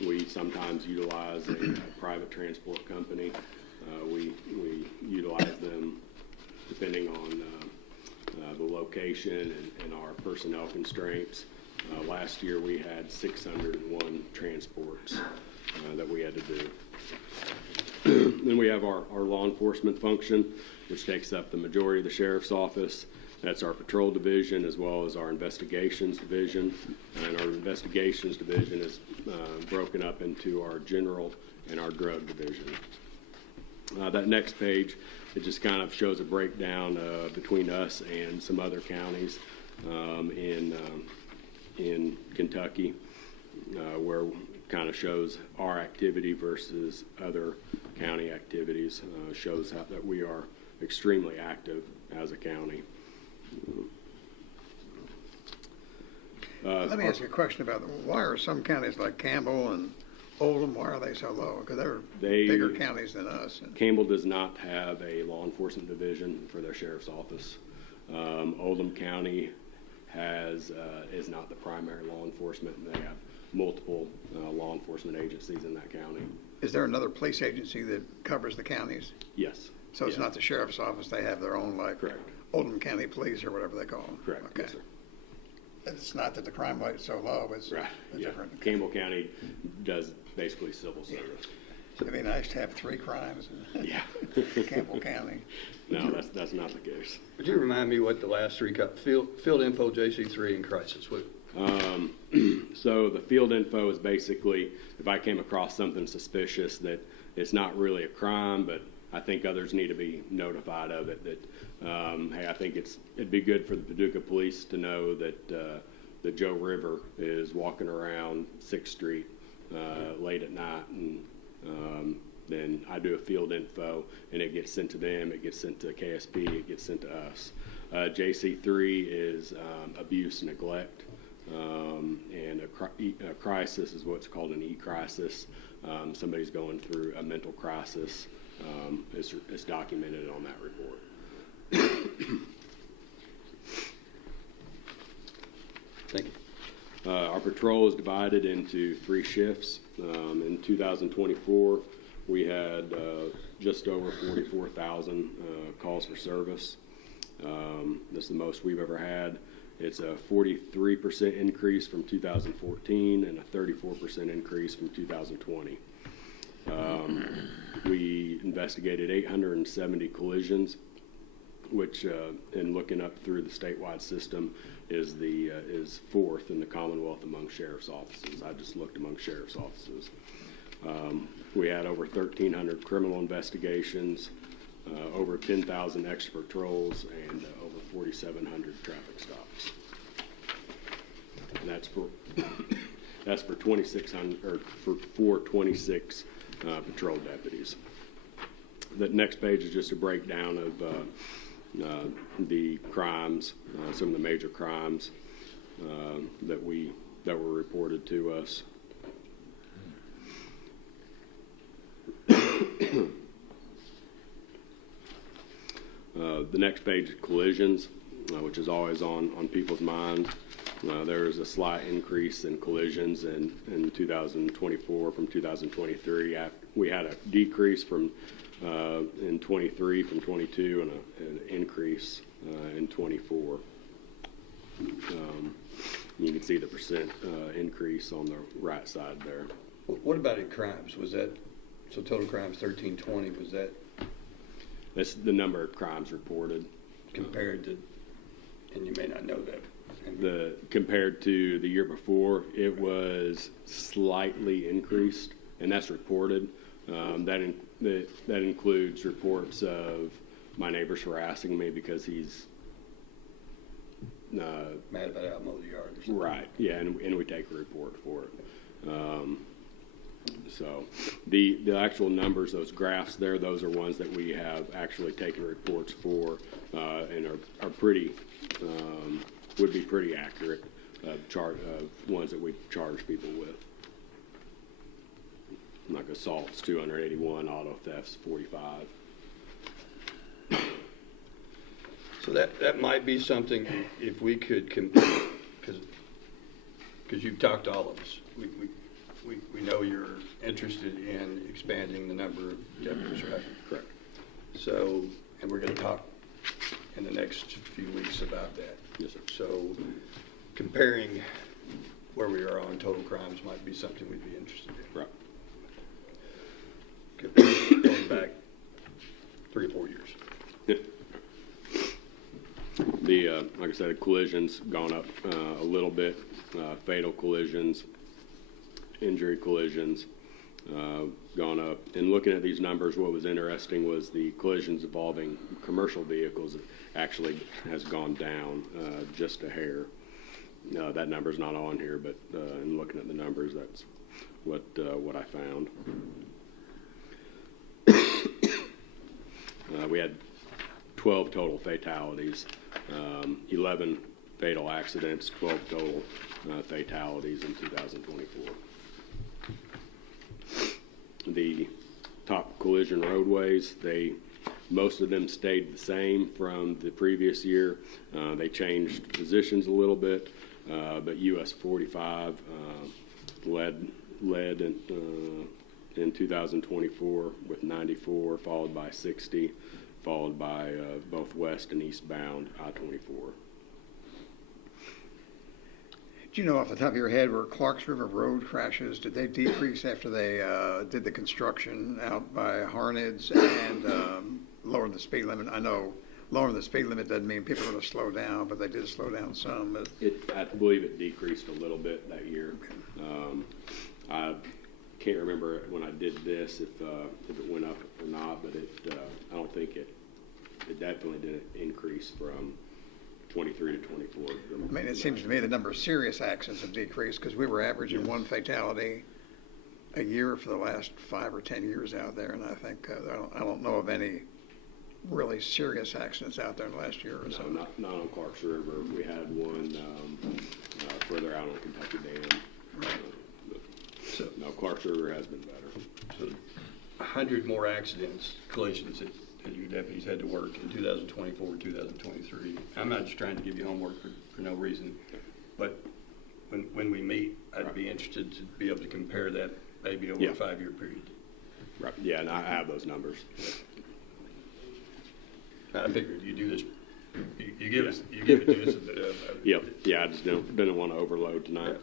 We sometimes utilize a private transport company. We utilize them depending on the location and our personnel constraints. Last year we had 601 transports that we had to do. Then we have our law enforcement function, which takes up the majority of the sheriff's office. That's our patrol division as well as our investigations division. And our investigations division is broken up into our general and our drug division. That next page, it just kind of shows a breakdown between us and some other counties in Kentucky, where kind of shows our activity versus other county activities, shows that we are extremely active as a county. Let me ask you a question about why are some counties like Campbell and Oldham, why are they so low? Because they're bigger counties than us. Campbell does not have a law enforcement division for their sheriff's office. Oldham County is not the primary law enforcement. They have multiple law enforcement agencies in that county. Is there another police agency that covers the counties? Yes. So it's not the sheriff's office. They have their own, like, correct. Oldham County Police or whatever they call them. Correct. Okay. Yes, sir. It's not that the crime rate is so low. It's right. different. Campbell County does basically civil service. It'd be nice to have 3 crimes in Campbell County. No, that's not the case. Would you remind me what the last 3 field info, JC3, and crisis was? So the field info is basically if I came across something suspicious that it's not really a crime, but I think others need to be notified of it. That hey, I think it'd be good for the Paducah Police to know that Joe River is walking around 6th Street late at night, and then I do a field info, and it gets sent to them. It gets sent to KSP. It gets sent to us. JC3 is abuse and neglect, and a crisis is what's called an e-crisis. Somebody's going through a mental crisis. It's documented on that report. Thank you. Our patrol is divided into 3 shifts. In 2024, we had just over 44,000 calls for service. This is the most we've ever had. It's a 43% increase from 2014 and a 34% increase from 2020. We investigated 870 collisions, which, in looking up through the statewide system, is 4th in the Commonwealth among sheriff's offices. I just looked among sheriff's offices. We had over 1,300 criminal investigations, over 10,000 extra patrols, and over 4,700 traffic stops. And that's for 2,600 or for 26 patrol deputies. The next page is just a breakdown of the crimes, some of the major crimes that were reported to us. the next page is collisions, which is always on people's minds. There is a slight increase in collisions in 2024 from 2023. We had a decrease from in 23 from 22 and an increase in 24. You can see the percent increase on the right side there. What about in crimes? Was that, so total crimes 1320, was that That's the number of crimes reported. compared to, and you may not know that. Compared to the year before, it was slightly increased, and that's reported. That includes reports of my neighbors harassing me because he's Mad about out mow the yard or something. right. Yeah, and we take a report for it. So the actual numbers, those graphs there, those are ones that we have actually taken reports for, and are pretty would be pretty accurate ones that we charge people with. Like assaults, 281, auto thefts, 45. So that might be something if we could compare, because you've talked to all of us. We know you're interested in expanding the number of deputies, right? Correct. So, and we're going to talk in the next few weeks about that. Yes, sir. So, comparing where we are on total crimes might be something we'd be interested in. Right. Going back 3 or 4 years. Like I said, collisions gone up a little bit. Fatal collisions, injury collisions gone up. And looking at these numbers, what was interesting was the collisions involving commercial vehicles actually has gone down just a hair. That number's not on here, but in looking at the numbers, that's what I found. We had 12 total fatalities, 11 fatal accidents, 12 total fatalities in 2024. The top collision roadways, most of them stayed the same from the previous year. They changed positions a little bit, but US 45 led in 2024 with 94, followed by 60, followed by both west and eastbound I-24. Do you know off the top of your head where Clarks River Road crashes, did they decrease after they did the construction out by Harneds and lowered the speed limit? I know lowering the speed limit doesn't mean people are going to slow down, but they did slow down some. I believe it decreased a little bit that year. I can't remember when I did this if it went up or not, but I don't think it definitely didn't increase from 23 to 24. I mean, it seems to me the number of serious accidents have decreased because we were averaging one fatality a year for the last 5 or 10 years out there, and I think I don't know of any really serious accidents out there in the last year or so. Not on Clarks River. We had one further out on Kentucky Dam. So, no, Clarks River has been better. So 100 more accidents, collisions that you deputies had to work in 2024, 2023. I'm not just trying to give you homework for no reason, but when we meet, I'd be interested to be able to compare that maybe over a 5-year period. Right. Yeah, and I have those numbers. I figured you do this. You give it to us. Yep. Yeah, I just didn't want to overload tonight.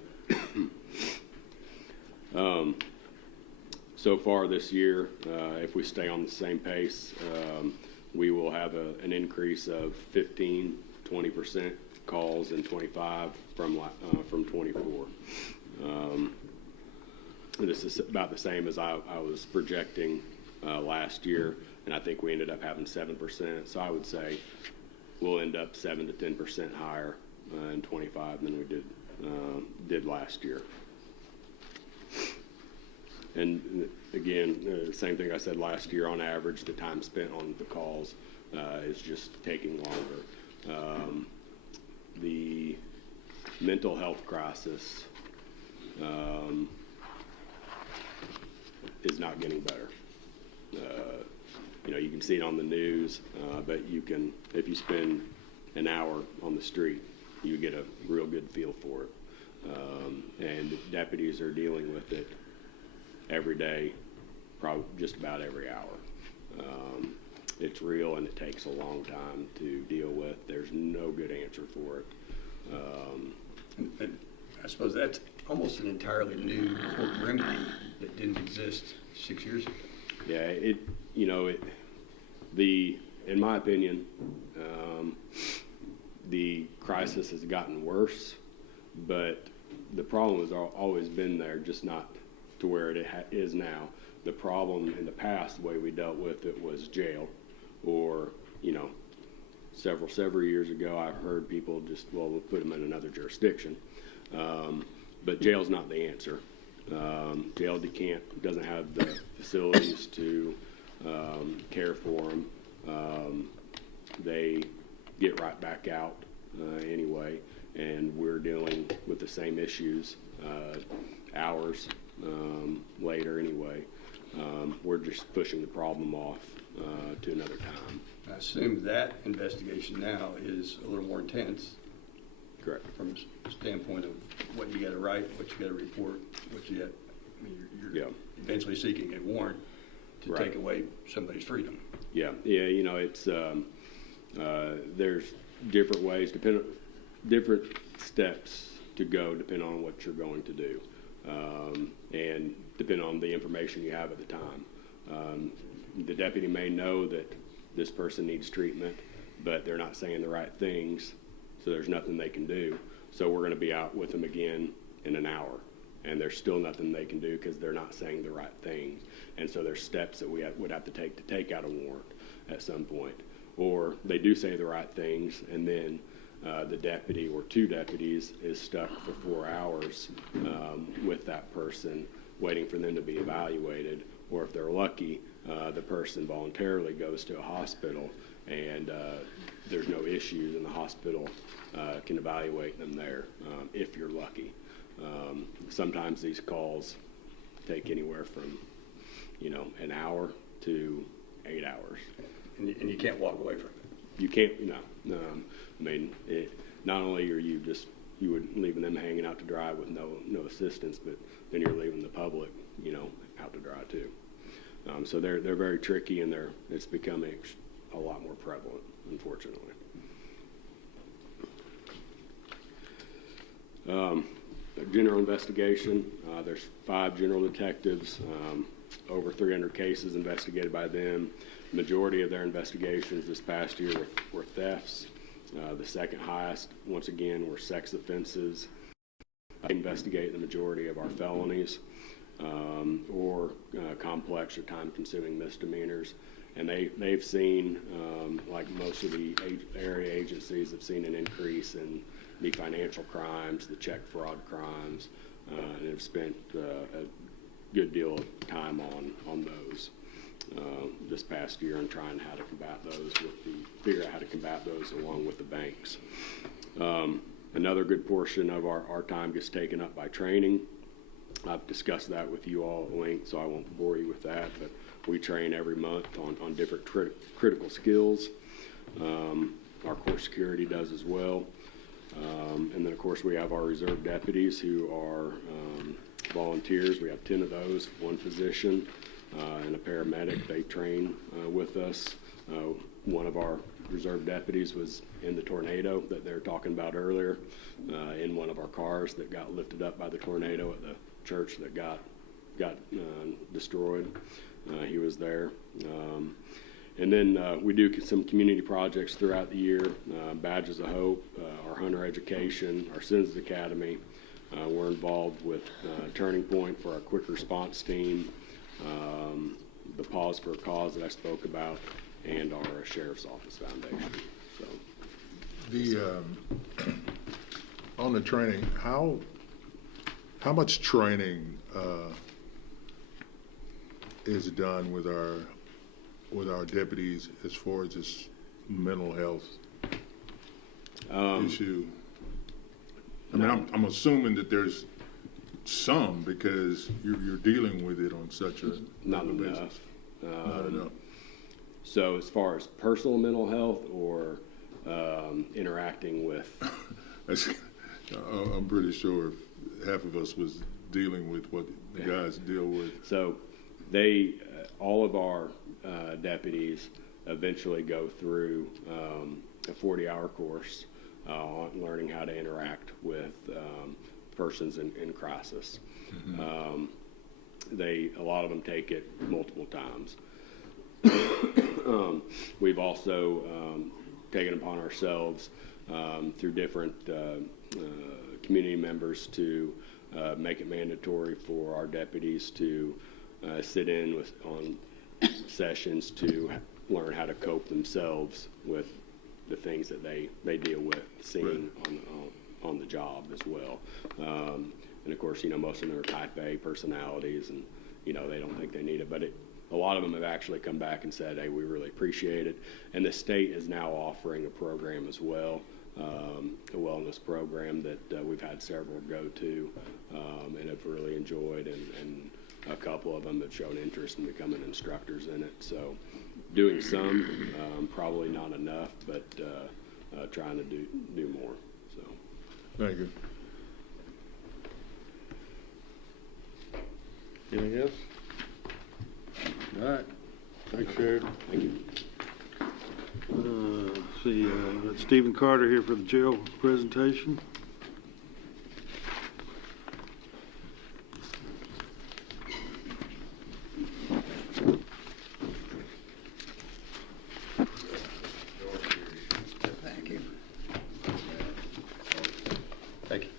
So far this year, if we stay on the same pace, we will have an increase of 15-20% calls in 25 from 24. This is about the same as I was projecting last year, and I think we ended up having 7%. So I would say we'll end up 7 to 10% higher in 25 than we did last year. And again, same thing I said last year, on average, the time spent on the calls is just taking longer. The mental health crisis is not getting better. you can see it on the news, but if you spend an hour on the street, you get a real good feel for it. And deputies are dealing with it every day, probably just about every hour. It's real and it takes a long time to deal with. There's no good answer for it. And I suppose that's almost an entirely new court remedy that didn't exist 6 years ago. Yeah, in my opinion, the crisis has gotten worse, but the problem has always been there, just not to where it is now. The problem in the past, the way we dealt with it, was jail, or several years ago, I've heard people we'll put them in another jurisdiction. But jail's not the answer. Jail doesn't have the facilities to care for them. They get right back out anyway, and we're dealing with the same issues hours later anyway. We're just pushing the problem off to another time. I assume that investigation now is a little more intense. Correct. From a standpoint of what you got to write, what you got to report, what you got. You're eventually seeking a warrant to take away somebody's freedom. Yeah. It's there's different ways, different steps to go depending on what you're going to do, and depending on the information you have at the time. The deputy may know that this person needs treatment, but they're not saying the right things, so there's nothing they can do. So we're going to be out with them again in an hour, and there's still nothing they can do because they're not saying the right things. And so there's steps that we would have to take out a warrant at some point. Or they do say the right things, and then the deputy or two deputies is stuck for 4 hours with that person, waiting for them to be evaluated. Or if they're lucky, the person voluntarily goes to a hospital, and there's no issues, and the hospital can evaluate them there if you're lucky. Sometimes these calls take anywhere from, an hour to 8 hours. And you can't walk away from it. You can't, not only are you leaving them hanging out to dry with no assistance, but then you're leaving the public, out to dry too. So they're very tricky, and it's becoming a lot more prevalent, unfortunately. General investigation, there's 5 general detectives, over 300 cases investigated by them. Majority of their investigations this past year were thefts. The second highest, once again, were sex offenses. Investigate the majority of our felonies or complex or time-consuming misdemeanors. And they've seen, like most of the area agencies, have seen an increase in the financial crimes, the check fraud crimes, and have spent a good deal of time on those this past year, and trying how to combat those figure out how to combat those along with the banks. Another good portion of our time gets taken up by training. I've discussed that with you all at length, so I won't bore you with that, but we train every month on different critical skills. Our court security does as well. And then, of course, we have our reserve deputies who are volunteers. We have 10 of those, 1 physician and a paramedic. They train with us. One of our reserve deputies was in the tornado that they were talking about earlier, in one of our cars that got lifted up by the tornado at the church that got destroyed. He was there. And then we do some community projects throughout the year, Badges of Hope, our Hunter Education, our Citizens Academy. We're involved with Turning Point for our quick response team, the Pause for a Cause that I spoke about, and our Sheriff's Office Foundation. So, on the training, how much training is done with our deputies as far as this mental health issue? I mean, I'm assuming that there's some, because you're dealing with it on such a not enough. Not enough. So as far as personal mental health or interacting with, I'm pretty sure if half of us was dealing with what the guys deal with. so they, all of our deputies eventually go through a 40-hour course on learning how to interact with persons in crisis. A lot of them take it multiple times. We've also taken upon ourselves through different community members to make it mandatory for our deputies to sit in on sessions to learn how to cope themselves with the things that they deal with, seeing on the job as well. And of course, most of them are type A personalities, and they don't think they need it, but a lot of them have actually come back and said, hey, we really appreciate it. And the state is now offering a program as well, a wellness program that we've had several go to and have really enjoyed, and a couple of them have shown interest in becoming instructors in it. So doing some, probably not enough, but trying to do more. So. Thank you. Anything else? All right. Thanks, Sheriff. Thank you. Let's see, got Stephen Carter here for the jail presentation. Thank you. Thank you.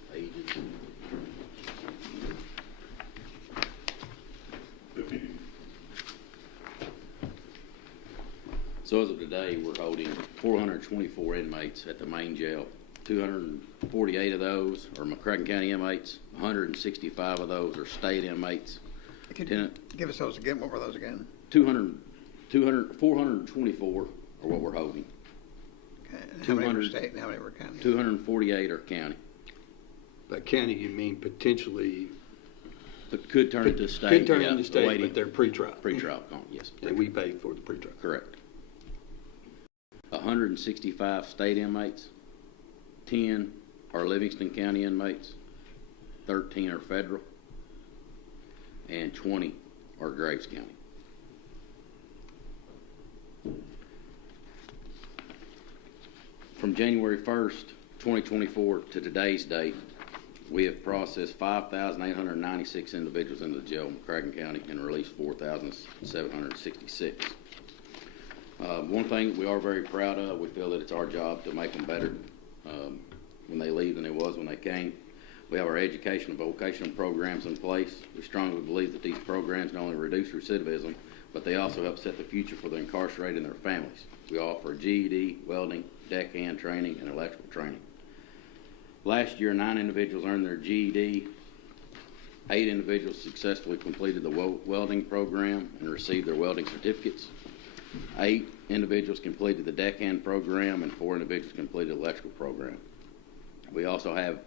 So as of today, we're holding 424 inmates at the main jail. 248 of those are McCracken County inmates. 165 of those are state inmates. Could you give us those again? What were those again? 424 are what we're holding. Okay. And how many were state and how many were county? 248 are county. By county, you mean potentially But could turn into state. could turn yeah, into state, awaiting but they're pre-trial. Pre-trial, yes. And we pay for the pre-trial. Correct. 165 state inmates, 10 are Livingston County inmates, 13 are federal, and 20 are Graves County. From January 1st, 2024 to today's date, we have processed 5,896 individuals into the jail in McCracken County and released 4,766. One thing we are very proud of, we feel that it's our job to make them better when they leave than it was when they came. We have our education and vocational programs in place. We strongly believe that these programs not only reduce recidivism, but they also help set the future for the incarcerated and their families. We offer GED, welding, deckhand training, and electrical training. Last year, 9 individuals earned their GED. 8 individuals successfully completed the welding program and received their welding certificates. 8 individuals completed the deckhand program, and 4 individuals completed the electrical program. We also have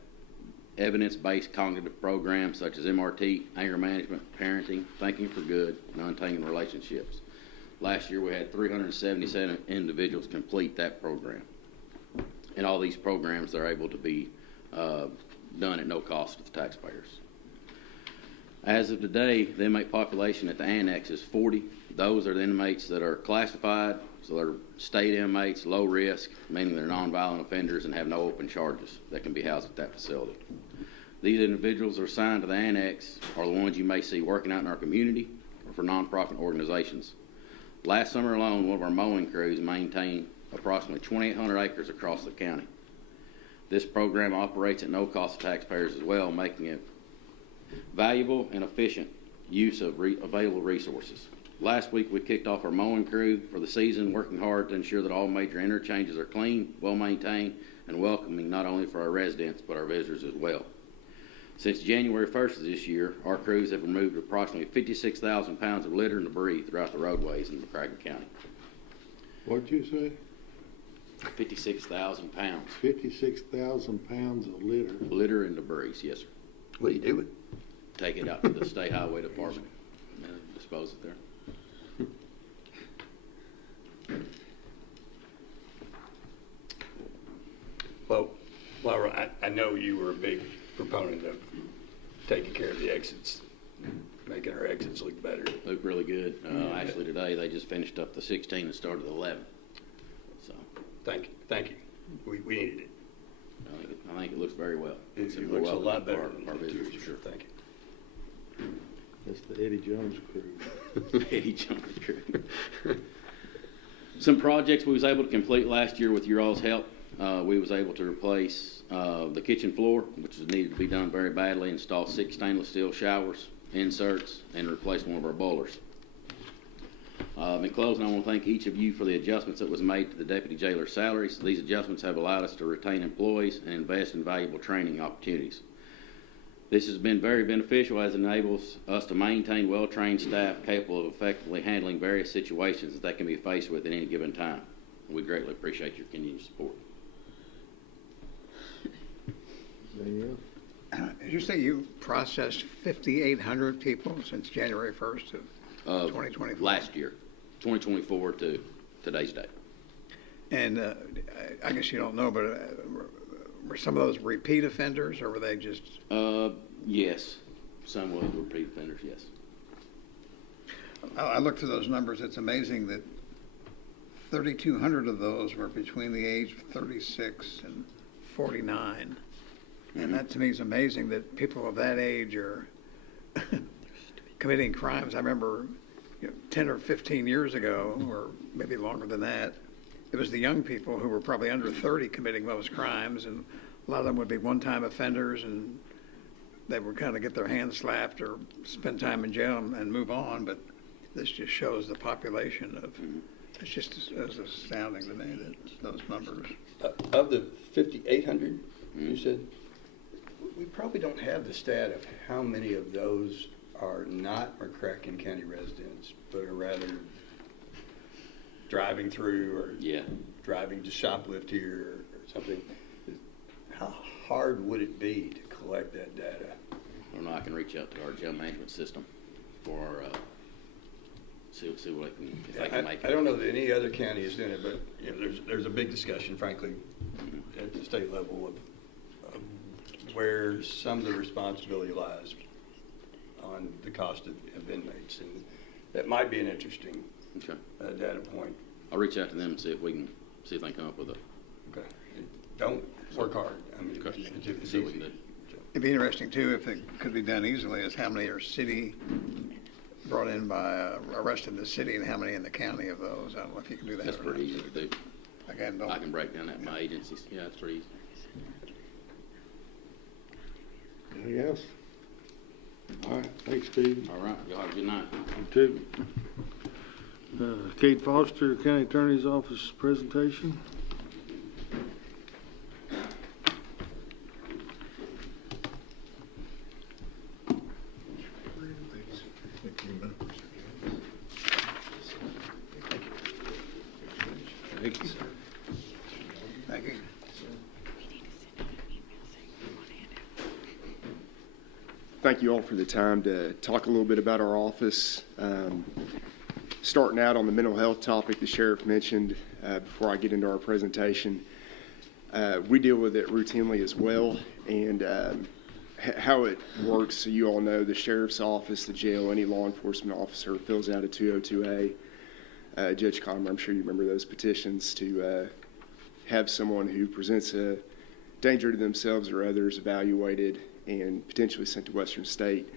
evidence-based cognitive programs such as MRT, anger management, parenting, thinking for good, and untangling relationships. Last year, we had 377 individuals complete that program. And all these programs are able to be done at no cost to the taxpayers. As of today, the inmate population at the annex is 40. Those are the inmates that are classified, so they're state inmates, low risk, meaning they're nonviolent offenders and have no open charges that can be housed at that facility. These individuals are assigned to the annex are the ones you may see working out in our community or for nonprofit organizations. Last summer alone, one of our mowing crews maintained approximately 2,800 acres across the county. This program operates at no cost to taxpayers as well, making it valuable and efficient use of available resources. Last week, we kicked off our mowing crew for the season, working hard to ensure that all major interchanges are clean, well-maintained, and welcoming not only for our residents, but our visitors as well. Since January 1st of this year, our crews have removed approximately 56,000 pounds of litter and debris throughout the roadways in McCracken County. What'd you say? 56,000 pounds. 56,000 pounds of litter. Litter and debris, yes, sir. What do you do with it? Take it out to the State Highway Department and dispose it there. Well, Laura, I know you were a big proponent of taking care of the exits, making our exits look better. Look really good. Actually, today they just finished up the 16 and started the 11. So Thank you. We needed it. I think it looks very well. It looks a lot better than our visitors, for sure. Thank you. That's the Eddie Jones crew. Eddie Jones crew. Some projects we was able to complete last year with your all's help. We was able to replace the kitchen floor, which was needed to be done very badly, install 6 stainless steel showers, inserts, and replace one of our boilers. In closing, I want to thank each of you for the adjustments that was made to the deputy jailer's salaries. These adjustments have allowed us to retain employees and invest in valuable training opportunities. This has been very beneficial as it enables us to maintain well-trained staff capable of effectively handling various situations that they can be faced with at any given time. We greatly appreciate your continued support. Did you say you processed 5,800 people since January 1st of 2024? Last year, 2024 to today's date. And I guess you don't know, but were some of those repeat offenders, or were they just? Yes, some were repeat offenders. Yes. I looked through those numbers. It's amazing that 3,200 of those were between the age of 36 and 49. And that to me is amazing that people of that age are committing crimes. I remember 10 or 15 years ago, or maybe longer than that, it was the young people who were probably under 30 committing those crimes, and a lot of them would be one-time offenders, and they would kind of get their hands slapped or spend time in jail and move on. But this just shows the population of, it's just as astounding to me, that those numbers. Of the 5,800, you said, we probably don't have the stat of how many of those are not McCracken County residents, but are rather driving through or driving to shoplift here or something. How hard would it be to collect that data? I don't know. I can reach out to our jail management system for see what if they can make it. I don't know that any other county is doing it, but there's a big discussion, frankly, at the state level of where some of the responsibility lies on the cost of inmates, and that might be an interesting data point. I'll reach out to them and see if they can come up with a. Okay. Don't work hard. I mean, it's easy. It'd be interesting too if it could be done easily, is how many are city brought in by arrested in the city and how many in the county of those. I don't know if you can do that. That's pretty easy to do. Again, I can break down that by agencies. Yeah, it's pretty easy. Anything else? All right. Thanks, Steve. All right. Y'all have a good night. You too. Kate Foster, County Attorney's Office presentation. Thank you, sir. Thank you. Thank you all for the time to talk a little bit about our office. Starting out on the mental health topic the sheriff mentioned before I get into our presentation. We deal with it routinely as well, and how it works, so you all know, the sheriff's office, the jail, any law enforcement officer fills out a 202A. Judge Comer, I'm sure you remember those petitions to have someone who presents a danger to themselves or others evaluated and potentially sent to Western State.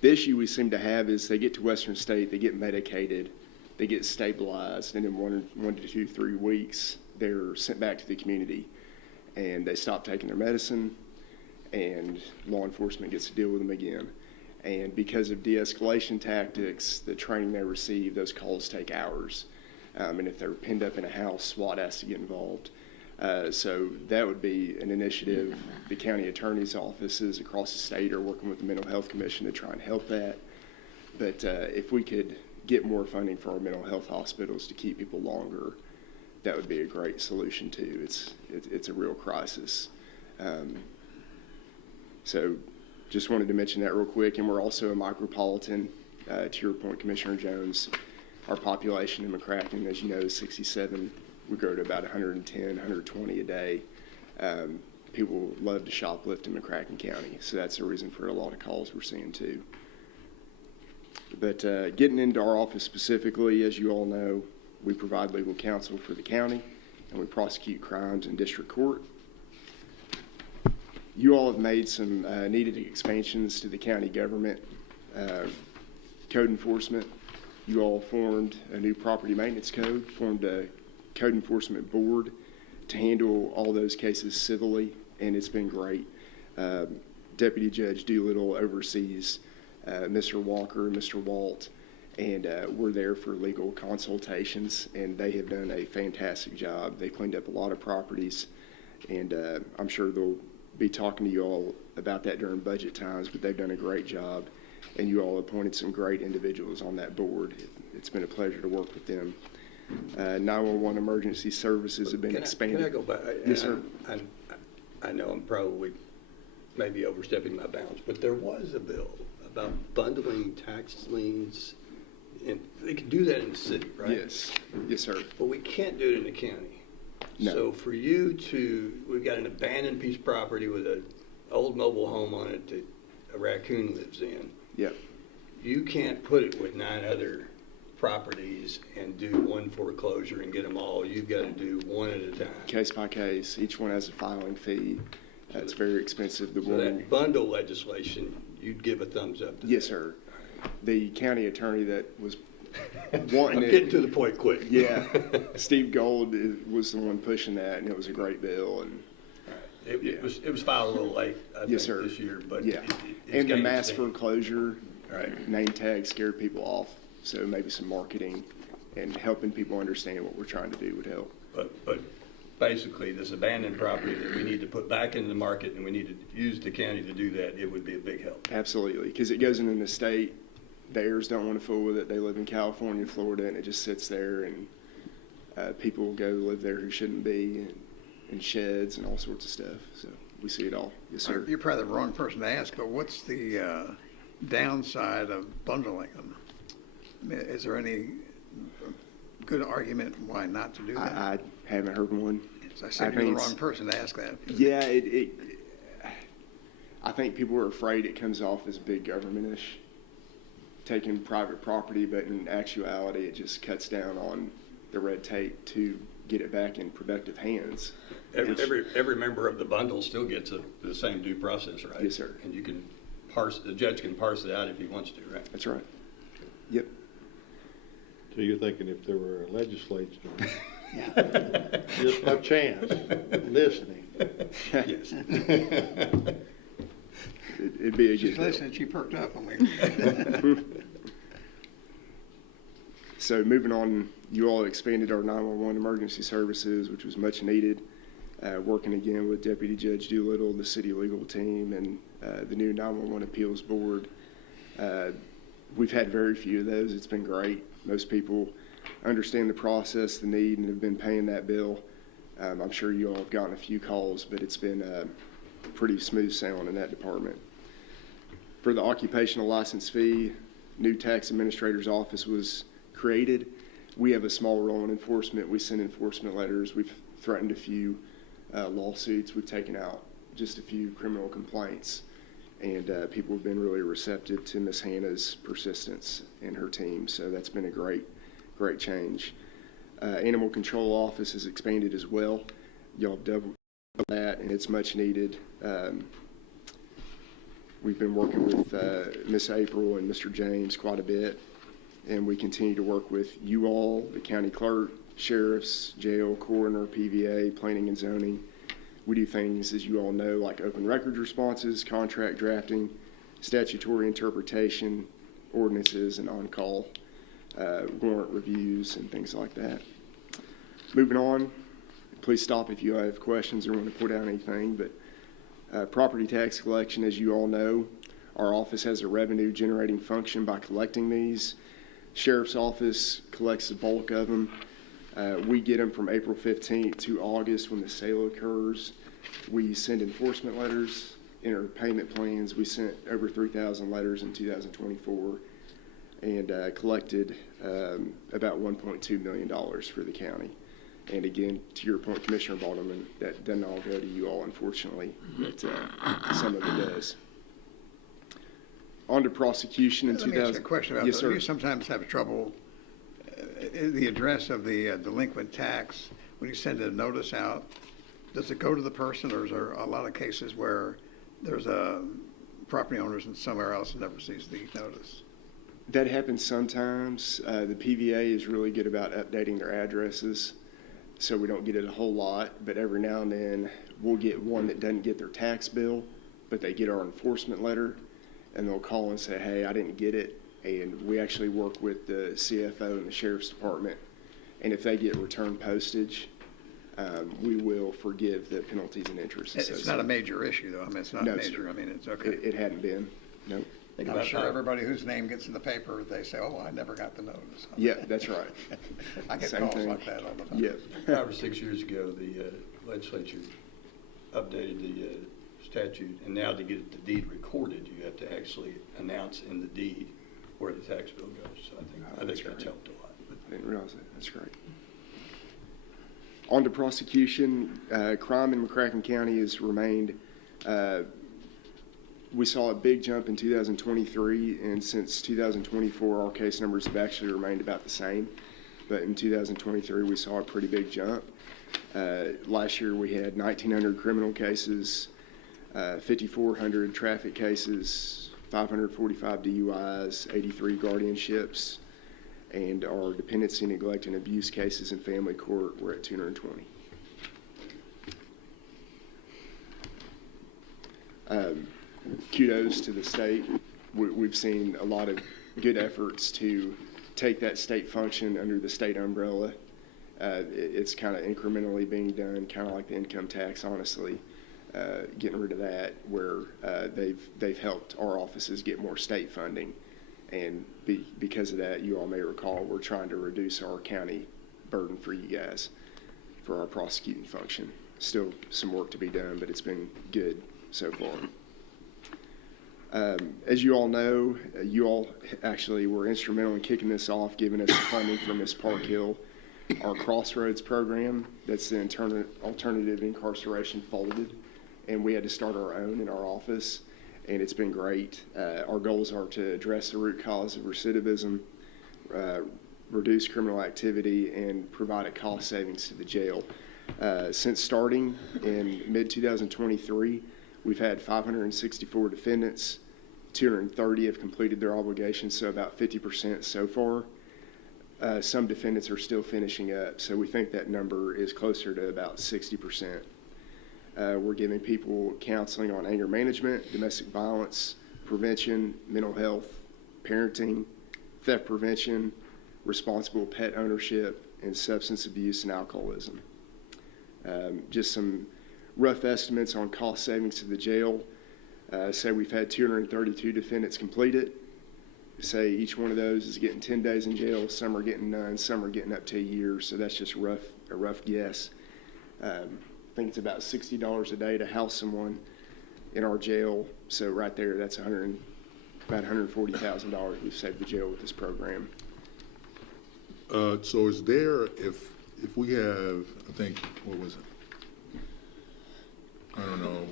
The issue we seem to have is they get to Western State, they get medicated, they get stabilized, and in 1 to 3 weeks, they're sent back to the community, and they stop taking their medicine, and law enforcement gets to deal with them again. And because of de-escalation tactics, the training they receive, those calls take hours. And if they're pinned up in a house, SWAT has to get involved. So that would be an initiative. The county attorney's offices across the state are working with the Mental Health Commission to try and help that. But if we could get more funding for our mental health hospitals to keep people longer, that would be a great solution too. It's a real crisis. So just wanted to mention that real quick. And we're also a micropolitan, to your point, Commissioner Jones. our population in McCracken, as you know, is 67. We grow to about 110, 120 a day. People love to shoplift in McCracken County, so that's the reason for a lot of calls we're seeing too. But getting into our office specifically, as you all know, we provide legal counsel for the county, and we prosecute crimes in district court. You all have made some needed expansions to the county government. Code enforcement, you all formed a new property maintenance code, formed a code enforcement board to handle all those cases civilly, and it's been great. Deputy Judge Doolittle oversees Mr. Walker and Mr. Walt, and we're there for legal consultations, and they have done a fantastic job. They cleaned up a lot of properties, and I'm sure they'll be talking to you all about that during budget times, but they've done a great job, and you all appointed some great individuals on that board. It's been a pleasure to work with them. 911 emergency services have been expanded. Can I go back? Yes, sir. I know I'm probably maybe overstepping my bounds, but there was a bill about bundling tax liens, and they can do that in the city, right? Yes. Yes, sir. But we can't do it in the county. No. So for you to, we've got an abandoned piece of property with an old mobile home on it that a raccoon lives in. Yep. You can't put it with 9 other properties and do one foreclosure and get them all. You've got to do one at a time. Case by case. Each one has a filing fee. It's very expensive. So that bundle legislation, you'd give a thumbs up to Yes, that. sir. The county attorney that was wanting I'm getting to the point quick. Yeah. Steve Gold was the one pushing that, and it was a great bill. And It was filed a little late, I yes, think, sir. this year, but yeah. it's And the gaining mass steam. foreclosure Right. name tag scared people off. So maybe some marketing and helping people understand what we're trying to do would help. But basically, this abandoned property that we need to put back into the market, and we need to use the county to do that, it would be a big help. Absolutely, because it goes into the state. The heirs don't want to fool with it. They live in California, Florida, and it just sits there, and people go live there who shouldn't be, and sheds and all sorts of stuff. So we see it all. Yes, sir. You're probably the wrong person to ask, but what's the downside of bundling them? I mean, is there any good argument why not to do that? I haven't heard one. As I said, you're the wrong person to ask that. Yeah, I think people are afraid it comes off as big government-ish, taking private property, but in actuality, it just cuts down on the red tape to get it back in productive hands. Every member of the bundle still gets the same due process, right? Yes, sir. And you can the judge can parse it out if he wants to, right? That's right. Yep. So you're thinking if there were a legislature, just by chance, listening. Yes. It'd be a She's good deal. listening, she perked up on me. So moving on, you all expanded our 911 emergency services, which was much needed. Working again with Deputy Judge Doolittle, the city legal team, and the new 911 appeals board. We've had very few of those. It's been great. Most people understand the process, the need, and have been paying that bill. I'm sure you all have gotten a few calls, but it's been pretty smooth sailing in that department. For the occupational license fee, new tax administrator's office was created. We have a small role in enforcement. We send enforcement letters. We've threatened a few lawsuits. We've taken out just a few criminal complaints, and people have been really receptive to Ms. Hannah's persistence and her team. So that's been a great change. Animal control office has expanded as well. Y'all have doubled that, and it's much needed. We've been working with Miss April and Mr. James quite a bit, and we continue to work with you all, the county clerk, sheriffs, jail, coroner, PVA, planning and zoning. We do things, as you all know, like open records responses, contract drafting, statutory interpretation, ordinances, and on-call warrant reviews and things like that. Moving on, please stop if you have questions or want to put out anything, but property tax collection, as you all know, our office has a revenue generating function by collecting these. Sheriff's office collects the bulk of them. We get them from April 15th to August when the sale occurs. We send enforcement letters, enter payment plans. We sent over 3,000 letters in 2024. and collected about $1.2 million for the county. And again, to your point, Commissioner Balderman, that doesn't all go to you all, unfortunately, but some of it does. On to prosecution in Let me ask you a question about yes, that. sir. You sometimes have trouble, the address of the delinquent tax, when you send a notice out, does it go to the person, or is there a lot of cases where there's a property owners and somewhere else and never sees the notice? That happens sometimes. The PVA is really good about updating their addresses, so we don't get it a whole lot, but every now and then we'll get one that doesn't get their tax bill, but they get our enforcement letter, and they'll call and say, hey, I didn't get it, and we actually work with the CFO and the Sheriff's Department, and if they get return postage, we will forgive the penalties and interest. It's not a major issue, though. I mean, it's not No, major. sir. I mean, it's okay. It hadn't been, no. I'm sure everybody whose name gets in the paper, they say, oh, I never got the notice. Yeah, that's right. I get Same calls thing. like that all the time. Yeah. 5 or 6 years ago, the legislature updated the statute, and now to get the deed recorded, you have to actually announce in the deed where the tax bill goes. So I think that's helped a lot. I didn't realize that. That's great. On to prosecution. Crime in McCracken County has remained, we saw a big jump in 2023, and since 2024, our case numbers have actually remained about the same. But in 2023, we saw a pretty big jump. Last year, we had 1,900 criminal cases, 5,400 traffic cases, 545 DUIs, 83 guardianships, and our dependency, neglect, and abuse cases in family court were at 220. Kudos to the state. We've seen a lot of good efforts to take that state function under the state umbrella. It's kind of incrementally being done, kind of like the income tax, honestly, getting rid of that, where they've helped our offices get more state funding. And because of that, you all may recall, we're trying to reduce our county burden for you guys for our prosecuting function. Still some work to be done, but it's been good so far. As you all know, you all actually were instrumental in kicking this off, giving us funding from Miss Parkhill, our Crossroads program. That's the alternative incarceration folded, and we had to start our own in our office, and it's been great. Our goals are to address the root cause of recidivism, reduce criminal activity, and provide a cost savings to the jail. Since starting in mid-2023, we've had 564 defendants. 230 have completed their obligations, so about 50% so far. Some defendants are still finishing up, so we think that number is closer to about 60%. We're giving people counseling on anger management, domestic violence, prevention, mental health, parenting, theft prevention, responsible pet ownership, and substance abuse and alcoholism. Just some rough estimates on cost savings to the jail. Say we've had 232 defendants complete it. Say each one of those is getting 10 days in jail. Some are getting none. Some are getting up to a year. So that's just a rough guess. I think it's about $60 a day to house someone in our jail. So right there, that's about $140,000 we've saved the jail with this program. So is there, if we have, I think, what was it? I don't know,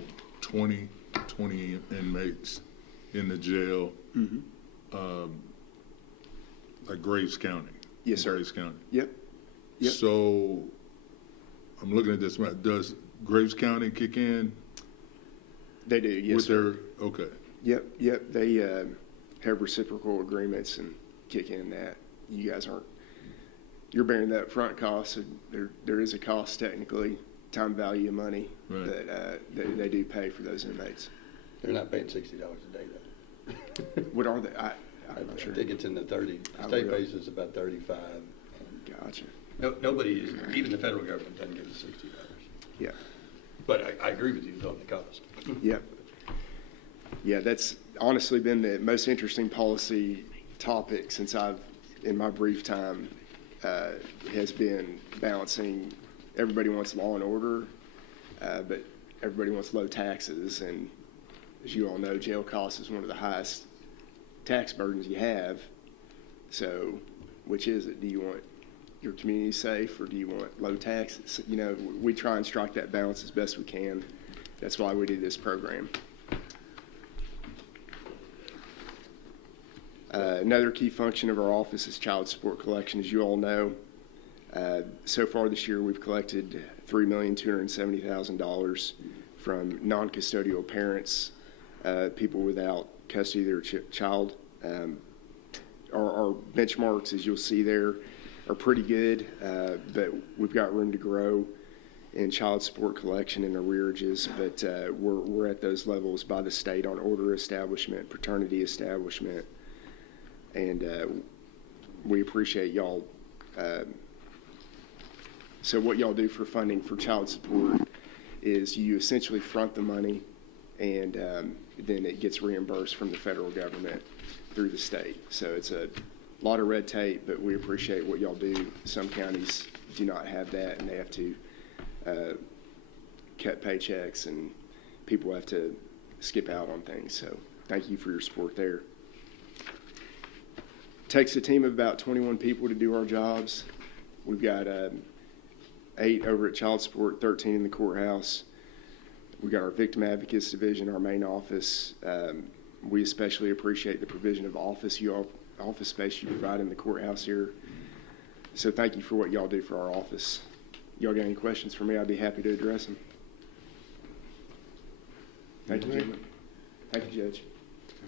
20 inmates in the jail, like Graves County? Yes, sir. Graves County. Yep. So I'm looking at this. Does Graves County kick in? They do, yes, sir. Okay. Yep. They have reciprocal agreements and kick in that. You guys aren't. You're bearing the upfront cost. So there is a cost technically, time value of money, right, that they do pay for those inmates. They're not paying $60 a day though. What are they? I'm not sure. I think it's in the 30. The state pays us about 35. Gotcha. Nobody is, even the federal government doesn't give us $60. Yeah. But I agree with you on the cost. Yep. Yeah, that's honestly been the most interesting policy topic since in my brief time, has been balancing. Everybody wants law and order, but everybody wants low taxes. And as you all know, jail costs is one of the highest tax burdens you have. So, which is it? Do you want your community safe, or do you want low taxes? You know, we try and strike that balance as best we can. That's why we do this program. Another key function of our office is child support collection. As you all know, so far this year we've collected $3,270,000 from non-custodial parents, people without custody of their child. Our benchmarks, as you'll see there, are pretty good, but we've got room to grow in child support collection and arrearages, but we're at those levels by the state on order establishment, paternity establishment, and we appreciate y'all. So what y'all do for funding for child support is you essentially front the money, and then it gets reimbursed from the federal government through the state. So it's a lot of red tape, but we appreciate what y'all do. Some counties do not have that, and they have to cut paychecks, and people have to skip out on things. So thank you for your support there. It takes a team of about 21 people to do our jobs. We've got 8 over at child support, 13 in the courthouse. We've got our victim advocates division, our main office. We especially appreciate the provision of office space you provide in the courthouse here. So thank you for what y'all do for our office. Y'all got any questions for me? I'd be happy to address them. Thank you, gentlemen. Thank you, Judge.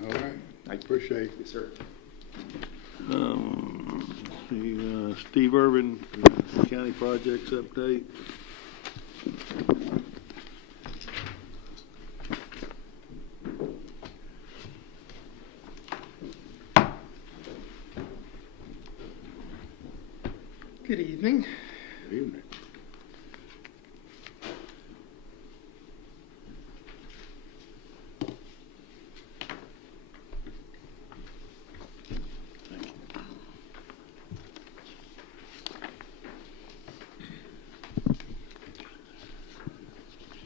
All right. I appreciate it. Yes, sir. Steve Irvin, county projects update. Good evening. Good evening.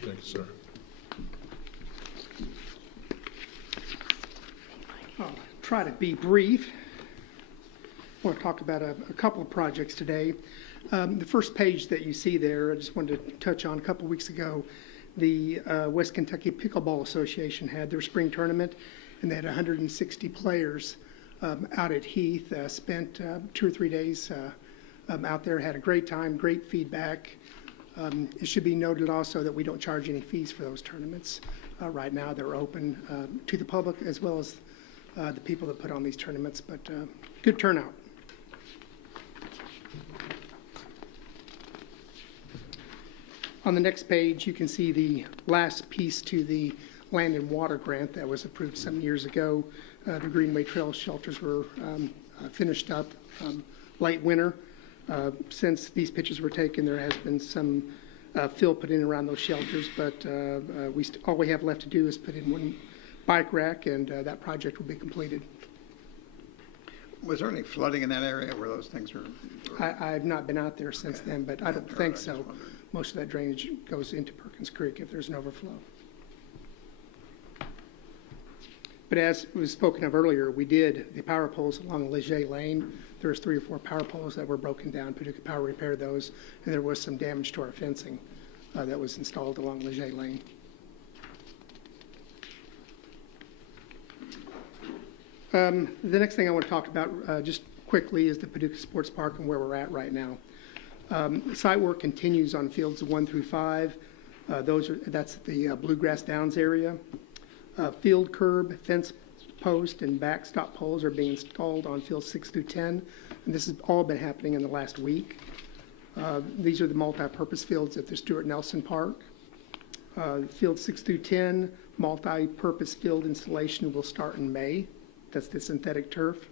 Thank you, sir. I'll try to be brief. I want to talk about a couple of projects today. The first page that you see there, I just wanted to touch on. A couple of weeks ago, the West Kentucky Pickleball Association had their spring tournament, and they had 160 players out at Heath, spent 2 or 3 days out there, had a great time, great feedback. It should be noted also that we don't charge any fees for those tournaments. Right now, they're open to the public as well as the people that put on these tournaments, but good turnout. On the next page, you can see the last piece to the Land and Water Grant that was approved some years ago. The Greenway Trail shelters were finished up late winter. Since these pictures were taken, there has been some fill put in around those shelters, but all we have left to do is put in one bike rack, and that project will be completed. Was there any flooding in that area where those things were? I've not been out there since then, but I don't think so. Most of that drainage goes into Perkins Creek if there's an overflow. But as was spoken of earlier, we did the power poles along Leger Lane. There's 3 or 4 power poles that were broken down. Paducah Power repaired those, and there was some damage to our fencing that was installed along Leger Lane. The next thing I want to talk about just quickly is the Paducah Sports Park and where we're at right now. Site work continues on fields 1 through 5. That's the Bluegrass Downs area. Field curb, fence post, and backstop poles are being installed on fields 6 through 10. And this has all been happening in the last week. These are the multi-purpose fields at the Stuart Nelson Park. Field 6 through 10, multi-purpose field installation will start in May. That's the synthetic turf.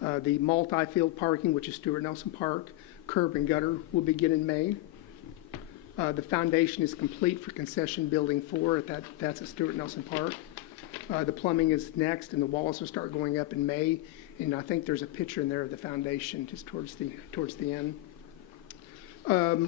The multi-field parking, which is Stuart Nelson Park, curb and gutter will begin in May. The foundation is complete for concession building 4. That's at Stuart Nelson Park. The plumbing is next, and the walls will start going up in May. And I think there's a picture in there of the foundation just towards the end.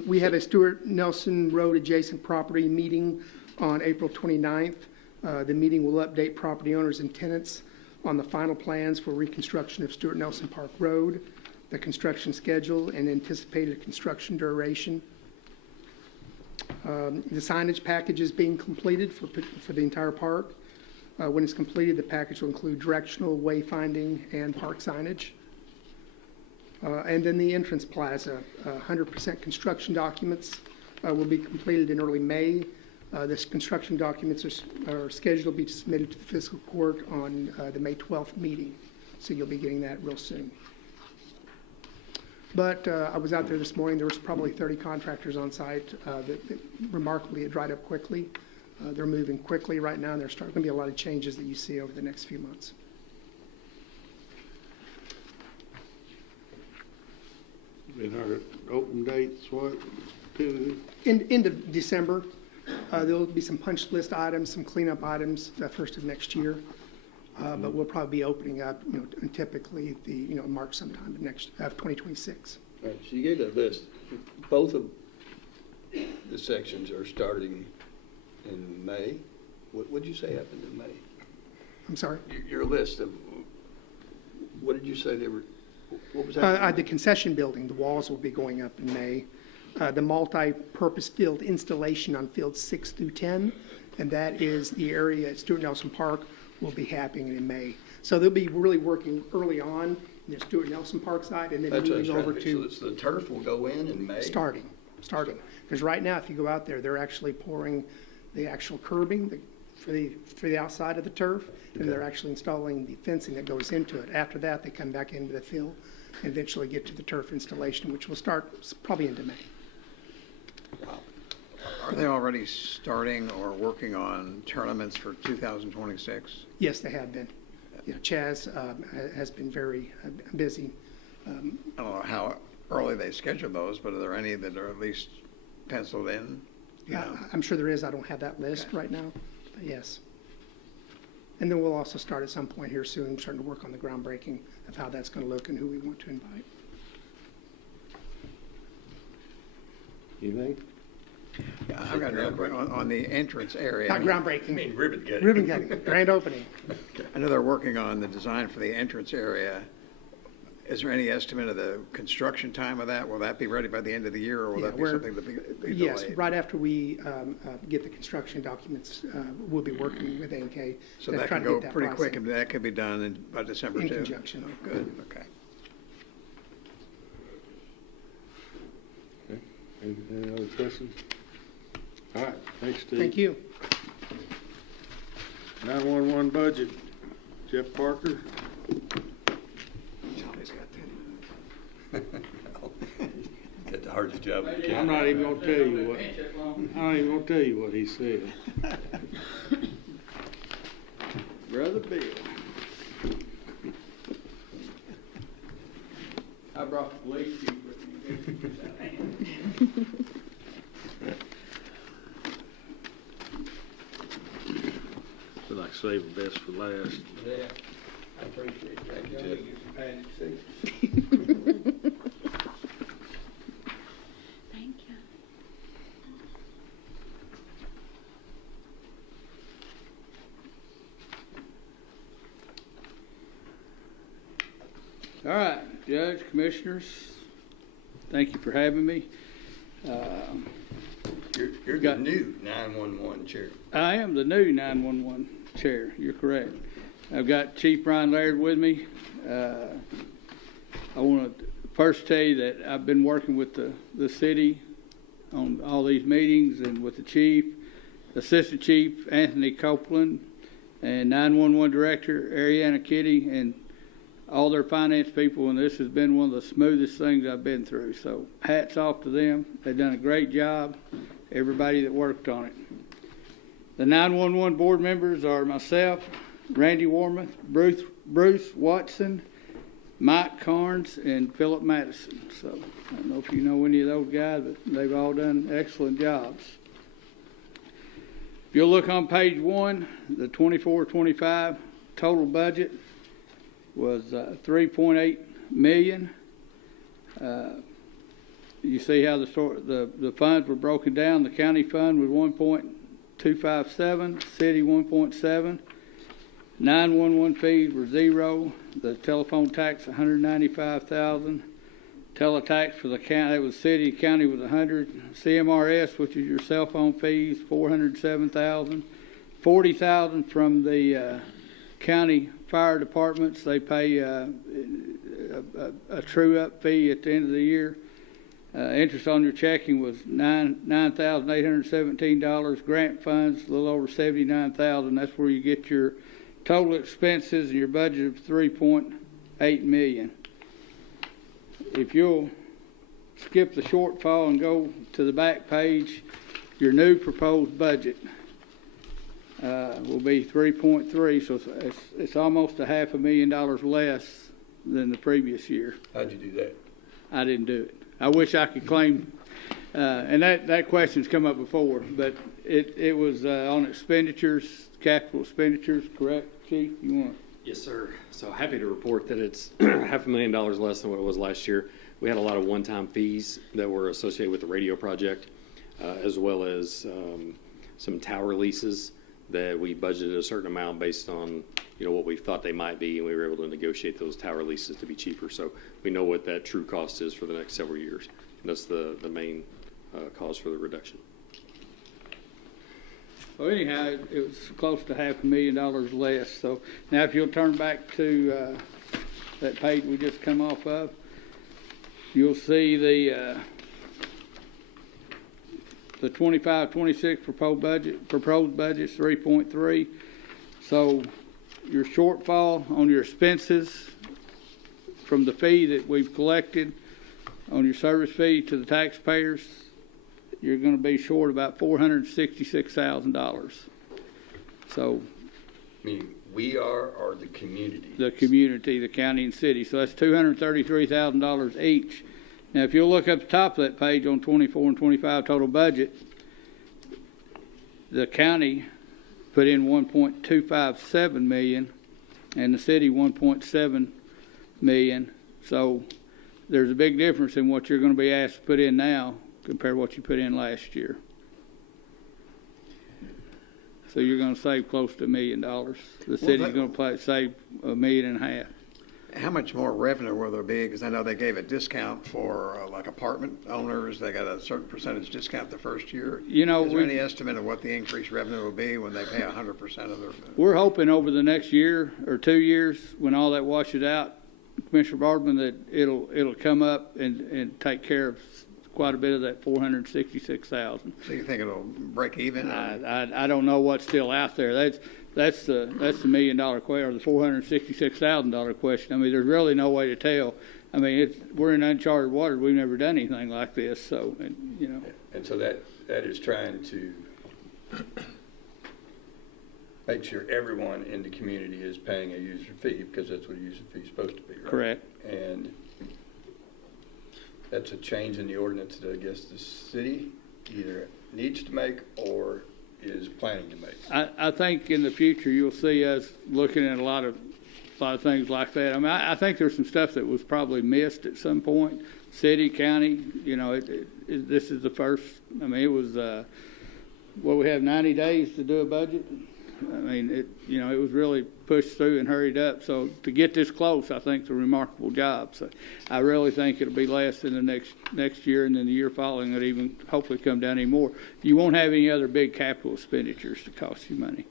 We have a Stuart Nelson Road adjacent property meeting on April 29th. The meeting will update property owners and tenants on the final plans for reconstruction of Stuart Nelson Park Road, the construction schedule and anticipated construction duration. The signage package is being completed for the entire park. When it's completed, the package will include directional, wayfinding, and park signage. And then the entrance plaza, 100% construction documents will be completed in early May. This construction documents are scheduled to be submitted to the fiscal court on the May 12th meeting. So you'll be getting that real soon. But I was out there this morning. There was probably 30 contractors on site that remarkably had dried up quickly. They're moving quickly right now, and there's going to be a lot of changes that you see over the next few months. And our open dates, what? End of December. There'll be some punch list items, some cleanup items the first of next year. But we'll probably be opening up, typically March sometime of 2026. All right, so you gave that list. Both of the sections are starting in May. What did you say happened in May? I'm sorry? Your list of, what did you say they were, what was that? The concession building, the walls will be going up in May. The multi-purpose field installation on fields 6 through 10, and that is the area at Stuart Nelson Park will be happening in May. So they'll be really working early on in the Stuart Nelson Park side, and then moving over to. So the turf will go in May? Starting. Because right now, if you go out there, they're actually pouring the actual curbing for the outside of the turf, and they're actually installing the fencing that goes into it. After that, they come back into the field and eventually get to the turf installation, which will start probably into May. Wow. Are they already starting or working on tournaments for 2026? Yes, they have been. Yeah, Chaz has been very busy. I don't know how early they schedule those, but are there any that are at least penciled in? I'm sure there is. I don't have that list right now, but yes. And then we'll also start at some point here soon, starting to work on the groundbreaking of how that's going to look and who we want to invite. Anything? Yeah, I've got another question on the entrance area. Not groundbreaking. I mean ribbon cutting. Ribbon cutting, grand opening. I know they're working on the design for the entrance area. Is there any estimate of the construction time of that? Will that be ready by the end of the year, or will that be something that be delayed? Yes, right after we get the construction documents, we'll be working with A&K. So that can go pretty quick, and that could be done by December in too? conjunction. Oh, good, okay. Any other questions? All right, thanks, Steve. Thank you. 911 budget, Jeff Parker. Johnny's got that. Got the hardest job. I'm not even gonna tell you what. I'm not even gonna tell you what he said. Brother Bill. I brought the police chief with me. Feel like save the best for last. Yeah, I appreciate that. Thank you, Johnny, Jeff. get some padded seats. Thank you. All right, Judge, Commissioners, thank you for having me. You're the new 911 chair. I am the new 911 chair. You're correct. I've got Chief Brian Laird with me. I want to first tell you that I've been working with the city on all these meetings and with the chief, Assistant Chief Anthony Copeland, and 911 Director Ariana Kitty, and all their finance people, and this has been one of the smoothest things I've been through. So hats off to them. They've done a great job, everybody that worked on it. The 911 board members are myself, Randy Warmoth, Bruce Watson, Mike Carnes, and Philip Madison. So I don't know if you know any of those guys, but they've all done excellent jobs. If you'll look on page 1, the 24-25 total budget was $3.8 million. You see how the funds were broken down. The county fund was 1.257, city 1.7. 911 fees were zero. The telephone tax, $195,000. Teletax for the county, that was city, county was $100. CMRS, which is your cell phone fees, $407,000. $40,000 from the county fire departments. They pay a true-up fee at the end of the year. Interest on your checking was $9,817. Grant funds, a little over $79,000. That's where you get your total expenses and your budget of $3.8 million. If you'll skip the shortfall and go to the back page, your new proposed budget will be 3.3, so it's almost $500,000 less than the previous year. How'd you do that? I didn't do it. I wish I could claim, and that question's come up before, but it was on expenditures, capital expenditures, correct, Chief? You want? Yes, sir. So happy to report that it's $500,000 less than what it was last year. We had a lot of one-time fees that were associated with the radio project, as well as some tower leases that we budgeted a certain amount based on what we thought they might be, and we were able to negotiate those tower leases to be cheaper. So we know what that true cost is for the next several years. And that's the main cause for the reduction. Well, anyhow, it was close to $500,000 less. So now if you'll turn back to that page we just come off of, you'll see the 25-26 proposed budget's 3.3. So your shortfall on your expenses from the fee that we've collected on your service fee to the taxpayers, you're going to be short about $466,000. So, Meaning we are, or the community? The community, the county and city. So that's $233,000 each. Now, if you'll look up the top of that page on 24 and 25 total budget, the county put in $1.257 million and the city $1.7 million. So there's a big difference in what you're going to be asked to put in now compared to what you put in last year. So you're going to save close to $1 million. The city's going to save $1.5 million. How much more revenue will there be? Because I know they gave a discount for like apartment owners. They got a certain percentage discount the first year. Is there any estimate of what the increased revenue will be when they pay 100% of their? We're hoping over the next year or 2 years, when all that washes out, Commissioner Bardman, that it'll come up and take care of quite a bit of that $466,000. So you think it'll break even? I don't know what's still out there. That's the $1 million question, or the $466,000 question. I mean, there's really no way to tell. I mean, we're in uncharted waters. We've never done anything like this, so And so that is trying to make sure everyone in the community is paying a user fee, because that's what a user fee is supposed to be, right? Correct. And that's a change in the ordinance that I guess the city either needs to make or is planning to make. I think in the future you'll see us looking at a lot of things like that. I mean, I think there's some stuff that was probably missed at some point. City, county, this is the first. I mean, it was we have 90 days to do a budget. I mean, it was really pushed through and hurried up. So to get this close, I think, is a remarkable job. So I really think it'll be less in the next year, and then the year following it'll even hopefully come down any more. You won't have any other big capital expenditures to cost you money.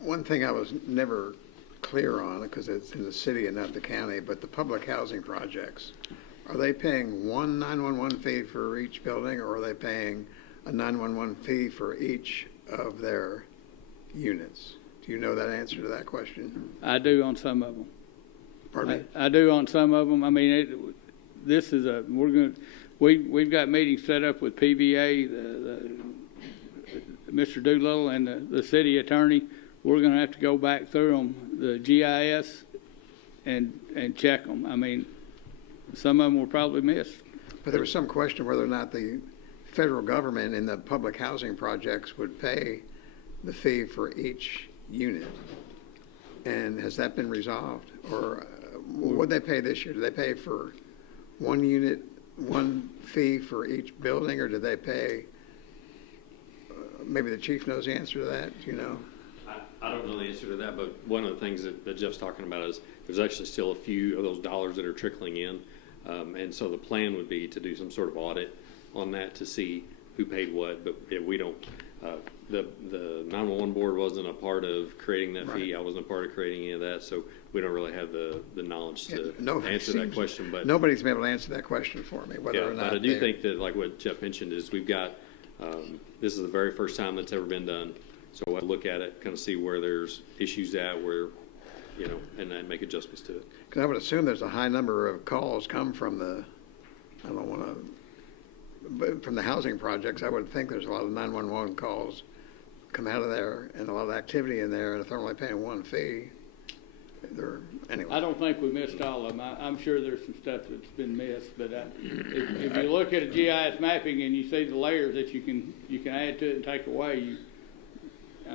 One thing I was never clear on, because it's in the city and not the county, but the public housing projects, are they paying one 911 fee for each building, or are they paying a 911 fee for each of their units? Do you know that answer to that question? I do on some of them. Pardon me? I do on some of them. I mean, we've got meetings set up with PVA, Mr. Doolittle, and the city attorney. We're going to have to go back through them, the GIS, and check them. I mean, some of them were probably missed. But there was some question whether or not the federal government in the public housing projects would pay the fee for each unit. And has that been resolved? Or what they pay this year? Do they pay for one unit, one fee for each building, or do they pay, maybe the chief knows the answer to that, do you know? I don't know the answer to that, but one of the things that Jeff's talking about is there's actually still a few of those dollars that are trickling in. And so the plan would be to do some sort of audit on that to see who paid what, but yeah, we don't, the 911 board wasn't a part of creating that fee. I wasn't a part of creating any of that, so we don't really have the knowledge to answer that question. But nobody's been able to answer that question for me, whether or not. But I do think that, like what Jeff mentioned, is we've got, this is the very first time that's ever been done. So we'll look at it, kind of see where there's issues at, where, you know, and then make adjustments to it. Because I would assume there's a high number of calls come from the, I don't want to, but from the housing projects. I would think there's a lot of 911 calls come out of there and a lot of activity in there, and if they're only paying one fee, anyway. I don't think we missed all of them. I'm sure there's some stuff that's been missed, but if you look at a GIS mapping and you see the layers that you can add to it and take away,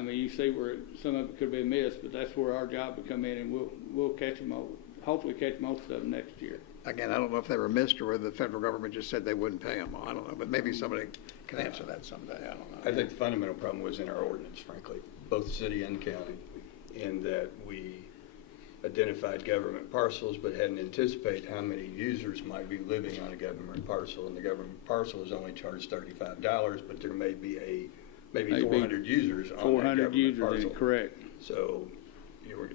you see where some of it could be missed, but that's where our job would come in, and we'll catch them all, hopefully catch most of them next year. Again, I don't know if they were missed or whether the federal government just said they wouldn't pay them. I don't know, but maybe somebody can answer that someday. I don't know. I think the fundamental problem was in our ordinance, frankly, both city and county, in that we identified government parcels but hadn't anticipated how many users might be living on a government parcel, and the government parcel is only charged $35, but there may be maybe 400 users on 400 users parcel. In it, correct. So you were.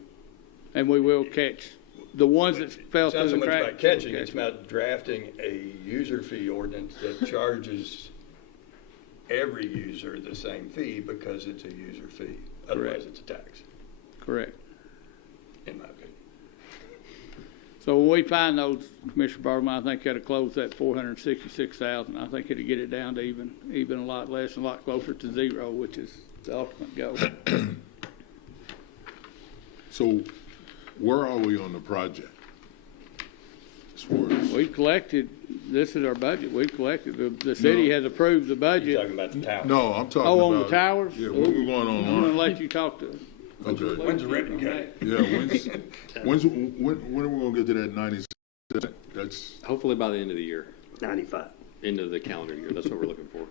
And we will catch the ones that fell through the cracks. It's not so much about catching, it's about drafting a user fee ordinance that charges every user the same fee because it's a user fee. Otherwise, it's a tax. Correct. In my opinion. So when we find those, Commissioner Bartman, I think that'll close that 466,000. I think it'll get it down to even a lot less and a lot closer to zero, which is the ultimate goal. So where are we on the project? As far as We've collected, this is our budget, we've collected, the city has approved the budget. You're talking about the towers. No, I'm talking about. Oh, on the towers? Yeah, what we're going on. I'm going to let you talk to. Okay. When's the ribbon cutting? Yeah, when are we going to get to that 96%? That's Hopefully by the end of the year. 95. End of the calendar year. That's what we're looking for.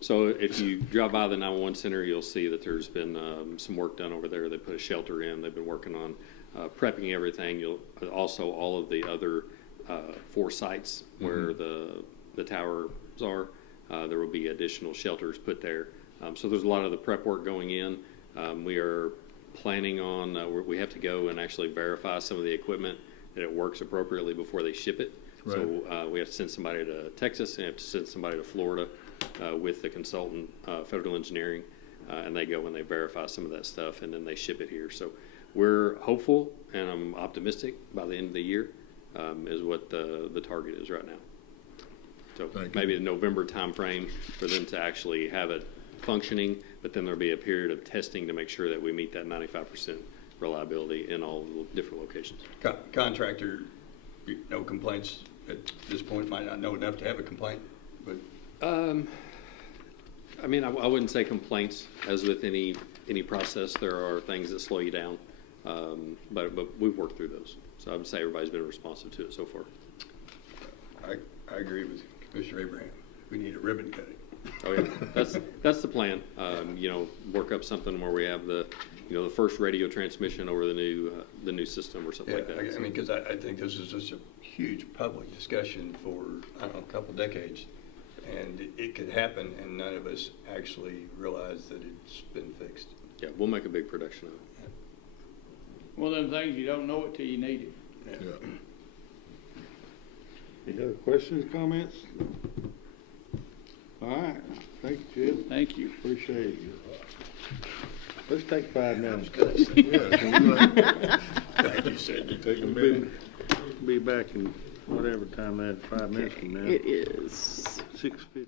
So if you drive by the 911 center, you'll see that there's been some work done over there. They put a shelter in. They've been working on prepping everything. You'll also all of the other 4 sites where the towers are. There will be additional shelters put there. So there's a lot of the prep work going in. We are planning on, we have to go and actually verify some of the equipment that it works appropriately before they ship it. Right. So we have to send somebody to Texas and have to send somebody to Florida with the consultant, Federal Engineering, and they go and they verify some of that stuff and then they ship it here. So we're hopeful and I'm optimistic by the end of the year is what the target is right now. So maybe the November timeframe for them to actually have it functioning, but then there'll be a period of testing to make sure that we meet that 95% reliability in all the different locations. Contractor, no complaints at this point, might not know enough to have a complaint, but. I mean, I wouldn't say complaints. As with any process, there are things that slow you down, but we've worked through those. So I would say everybody's been responsive to it so far. I agree with Commissioner Abraham. We need a ribbon cutting. Oh yeah, that's the plan. Work up something where we have the first radio transmission over the new system or something like that. I mean, because I think this is just a huge public discussion for I don't know a couple decades, and it could happen, and none of us actually realize that it's been fixed. Yeah, we'll make a big production of it. One of them things you don't know it till you need it. yeah. Any other questions, comments? All right. Thank you, Jim. Thank you. Appreciate it. Let's take 5 minutes. Thank you, Sid. Take a minute. Be back in whatever time that 5 minutes from now. It is 6:50.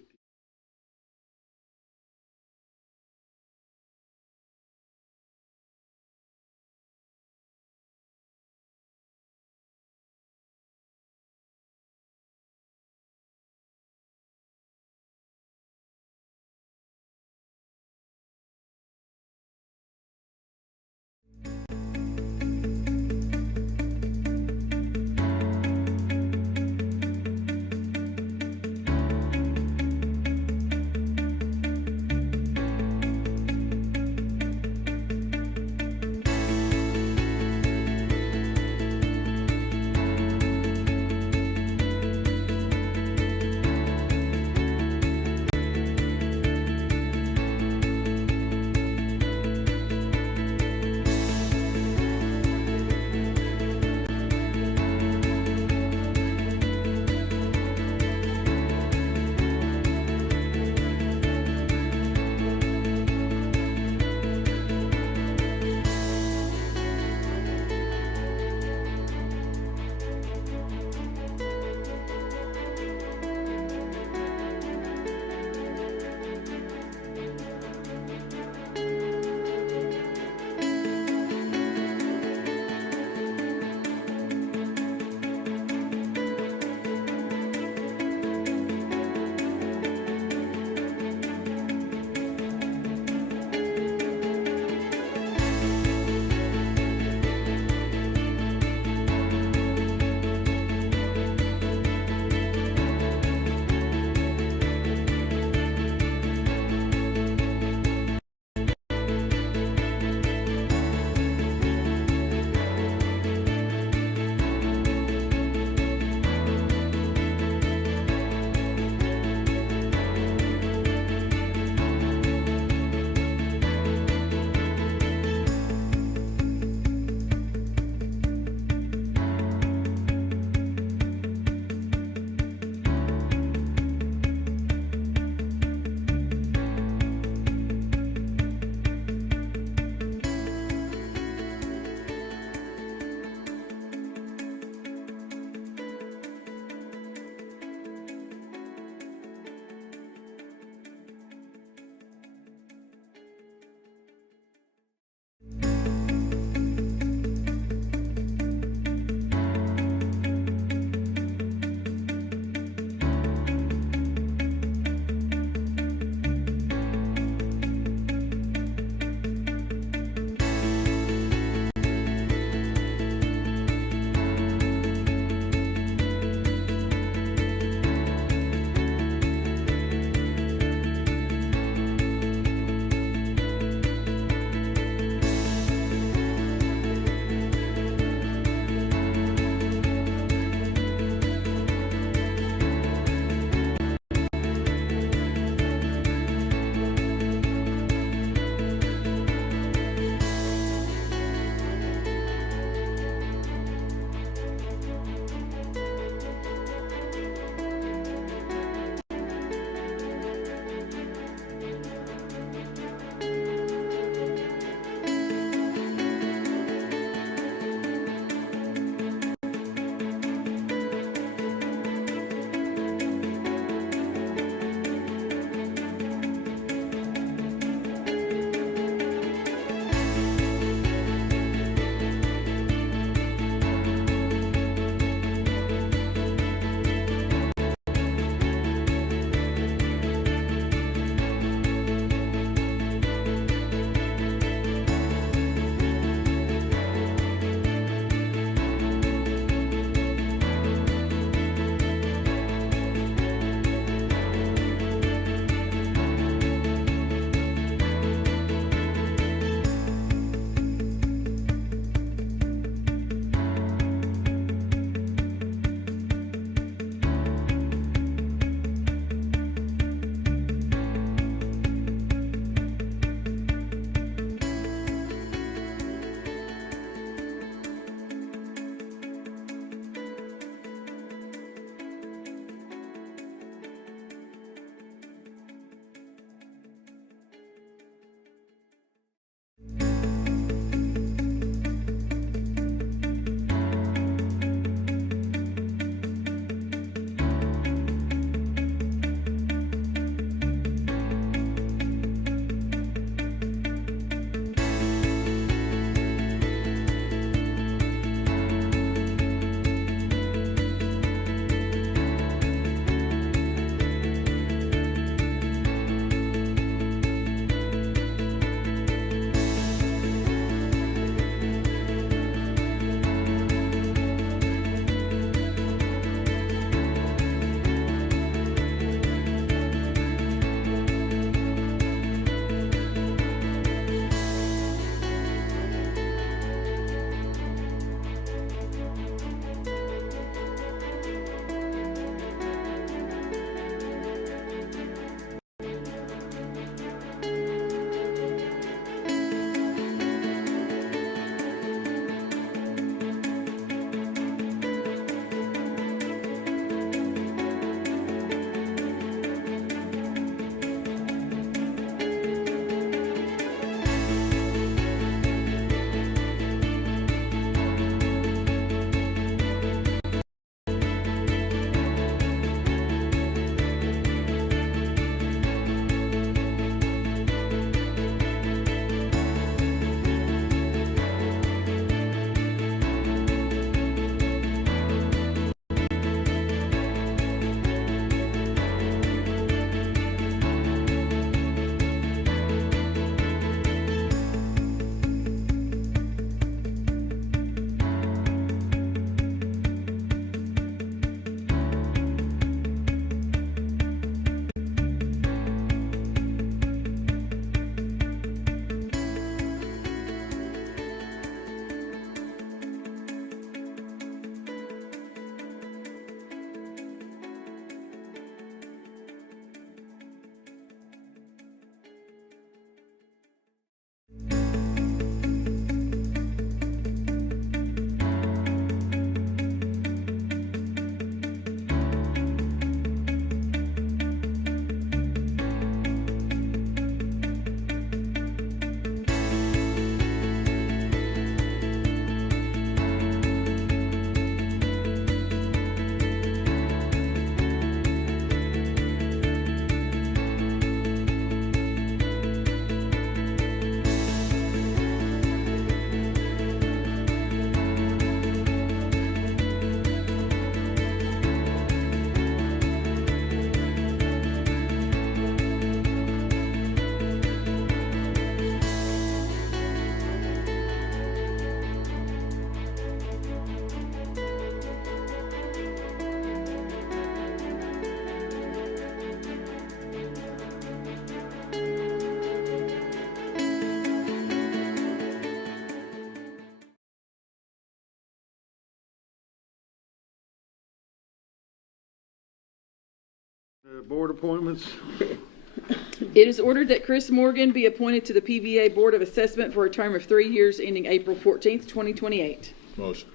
Board appointments. It is ordered that Chris Morgan be appointed to the PVA Board of Assessment for a term of 3 years ending April 14th, 2028. Motion.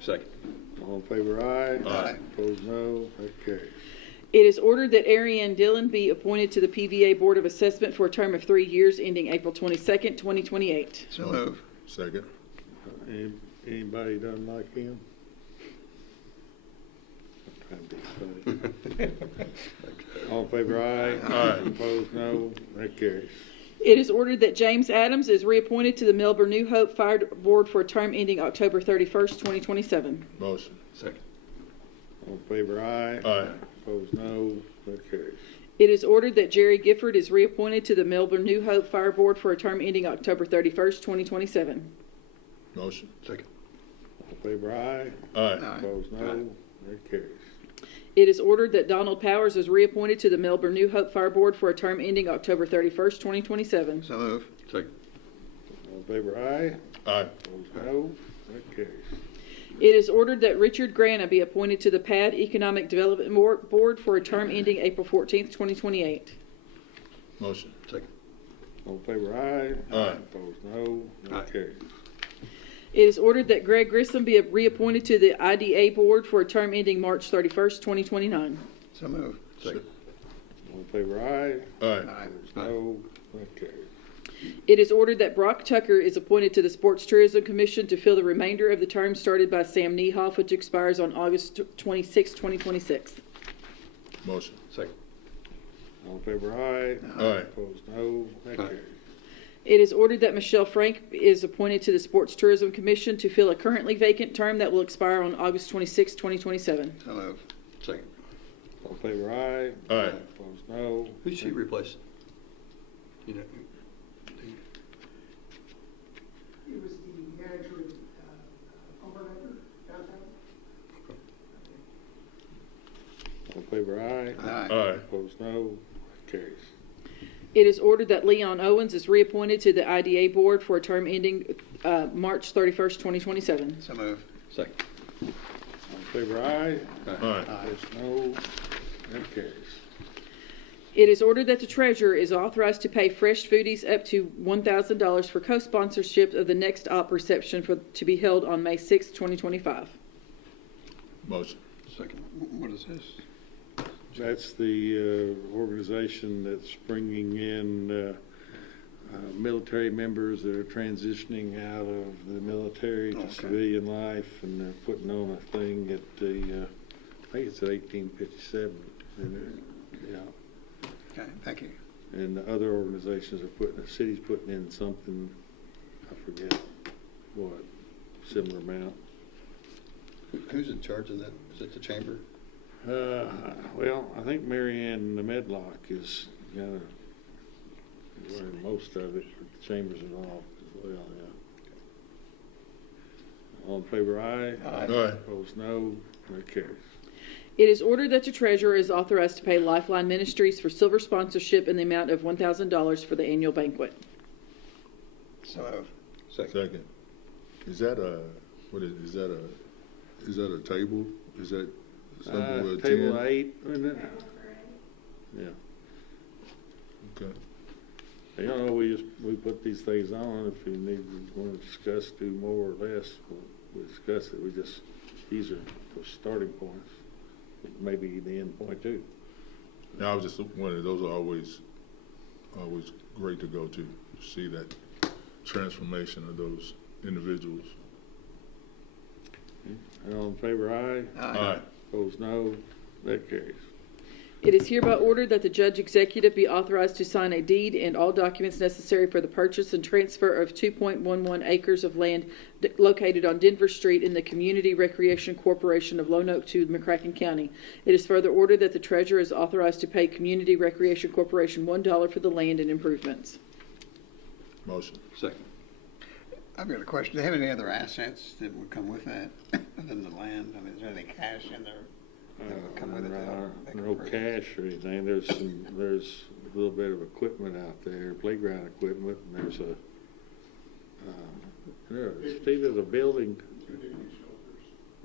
Second. All in favor, aye. Aye. Opposed, no. That carries. It is ordered that Ariane Dillon be appointed to the PVA Board of Assessment for a term of 3 years ending April 22nd, 2028. So move. Second. Anybody doesn't like him? I'm trying to be funny. All in favor, aye. Aye. Opposed, no. That carries. It is ordered that James Adams is reappointed to the Melbourne New Hope Fire Board for a term ending October 31st, 2027. Motion. Second. All in favor, aye. Aye. Opposed, no. That carries. It is ordered that Jerry Gifford is reappointed to the Melbourne New Hope Fire Board for a term ending October 31st, 2027. Motion. Second. All in favor, aye. Aye. Opposed, no. That carries. It is ordered that Donald Powers is reappointed to the Melbourne New Hope Fire Board for a term ending October 31st, 2027. So move. Second. All in favor, aye. Aye. Opposed, no. That carries. It is ordered that Richard Grana be appointed to the PAD Economic Development Board for a term ending April 14th, 2028. Motion. Second. All in favor, aye. Aye. Opposed, no. That Aye. carries. It is ordered that Greg Grissom be reappointed to the IDA Board for a term ending March 31st, 2029. So move. Second. All in favor, aye. Aye. Opposed, no. That carries. It is ordered that Brock Tucker is appointed to the Sports Tourism Commission to fill the remainder of the term started by Sam Niehoff, which expires on August 26, 2026. Motion. Second. All in favor, aye. Aye. Opposed, no. That Aye. carries. It is ordered that Michelle Frank is appointed to the Sports Tourism Commission to fill a currently vacant term that will expire on August 26, 2027. So move. Second. All in favor, aye. Aye. Opposed, no. Who's she replacing? You know, It was the manager of Overlander downtown. All in favor, aye. Aye. Aye. Opposed, no. Carries. It is ordered that Leon Owens is reappointed to the IDA Board for a term ending March 31st, 2027. So move. second. All in favor, aye. Aye. Opposed, no. That carries. It is ordered that the treasurer is authorized to pay Fresh Foodies up to $1,000 for co-sponsorship of the next op reception to be held on May 6, 2025. Motion. Second. What is this? That's the organization that's bringing in military members that are transitioning out of the military to civilian life, and they're putting on a thing at the, I think it's at 1857. Yeah. Okay, thank you. And the other organizations are the city's putting in something, I forget what, similar amount. Who's in charge of that? Is it the chamber? Well, I think Marianne the Medlock is running most of it, but the chamber's involved as well, yeah. All in favor, aye. Aye. Opposed, no. That carries. It is ordered that the treasurer is authorized to pay Lifeline Ministries for silver sponsorship in the amount of $1,000 for the annual banquet. So move. Second. Is that a, is that a table? Is that something we'll Table attend? 8, isn't it? Yeah. Okay. You know, we put these things on. If you want to discuss, do more or less, we'll discuss it. These are the starting points. Maybe the end point too. Now, I was just wondering, those are always great to go to see that transformation of those individuals. All in favor, aye. Aye. Opposed, no. That carries. It is hereby ordered that the judge executive be authorized to sign a deed and all documents necessary for the purchase and transfer of 2.11 acres of land located on Denver Street in the Community Recreation Corporation of Lone Oak to McCracken County. It is further ordered that the treasurer is authorized to pay Community Recreation Corporation $1 for the land and improvements. Motion. Second. I've got a question. Do they have any other assets that would come with that other than the land? I mean, is there any cash in there that would come with it? No cash or anything. There's a little bit of equipment out there, playground equipment, and there's Steve, there's a building.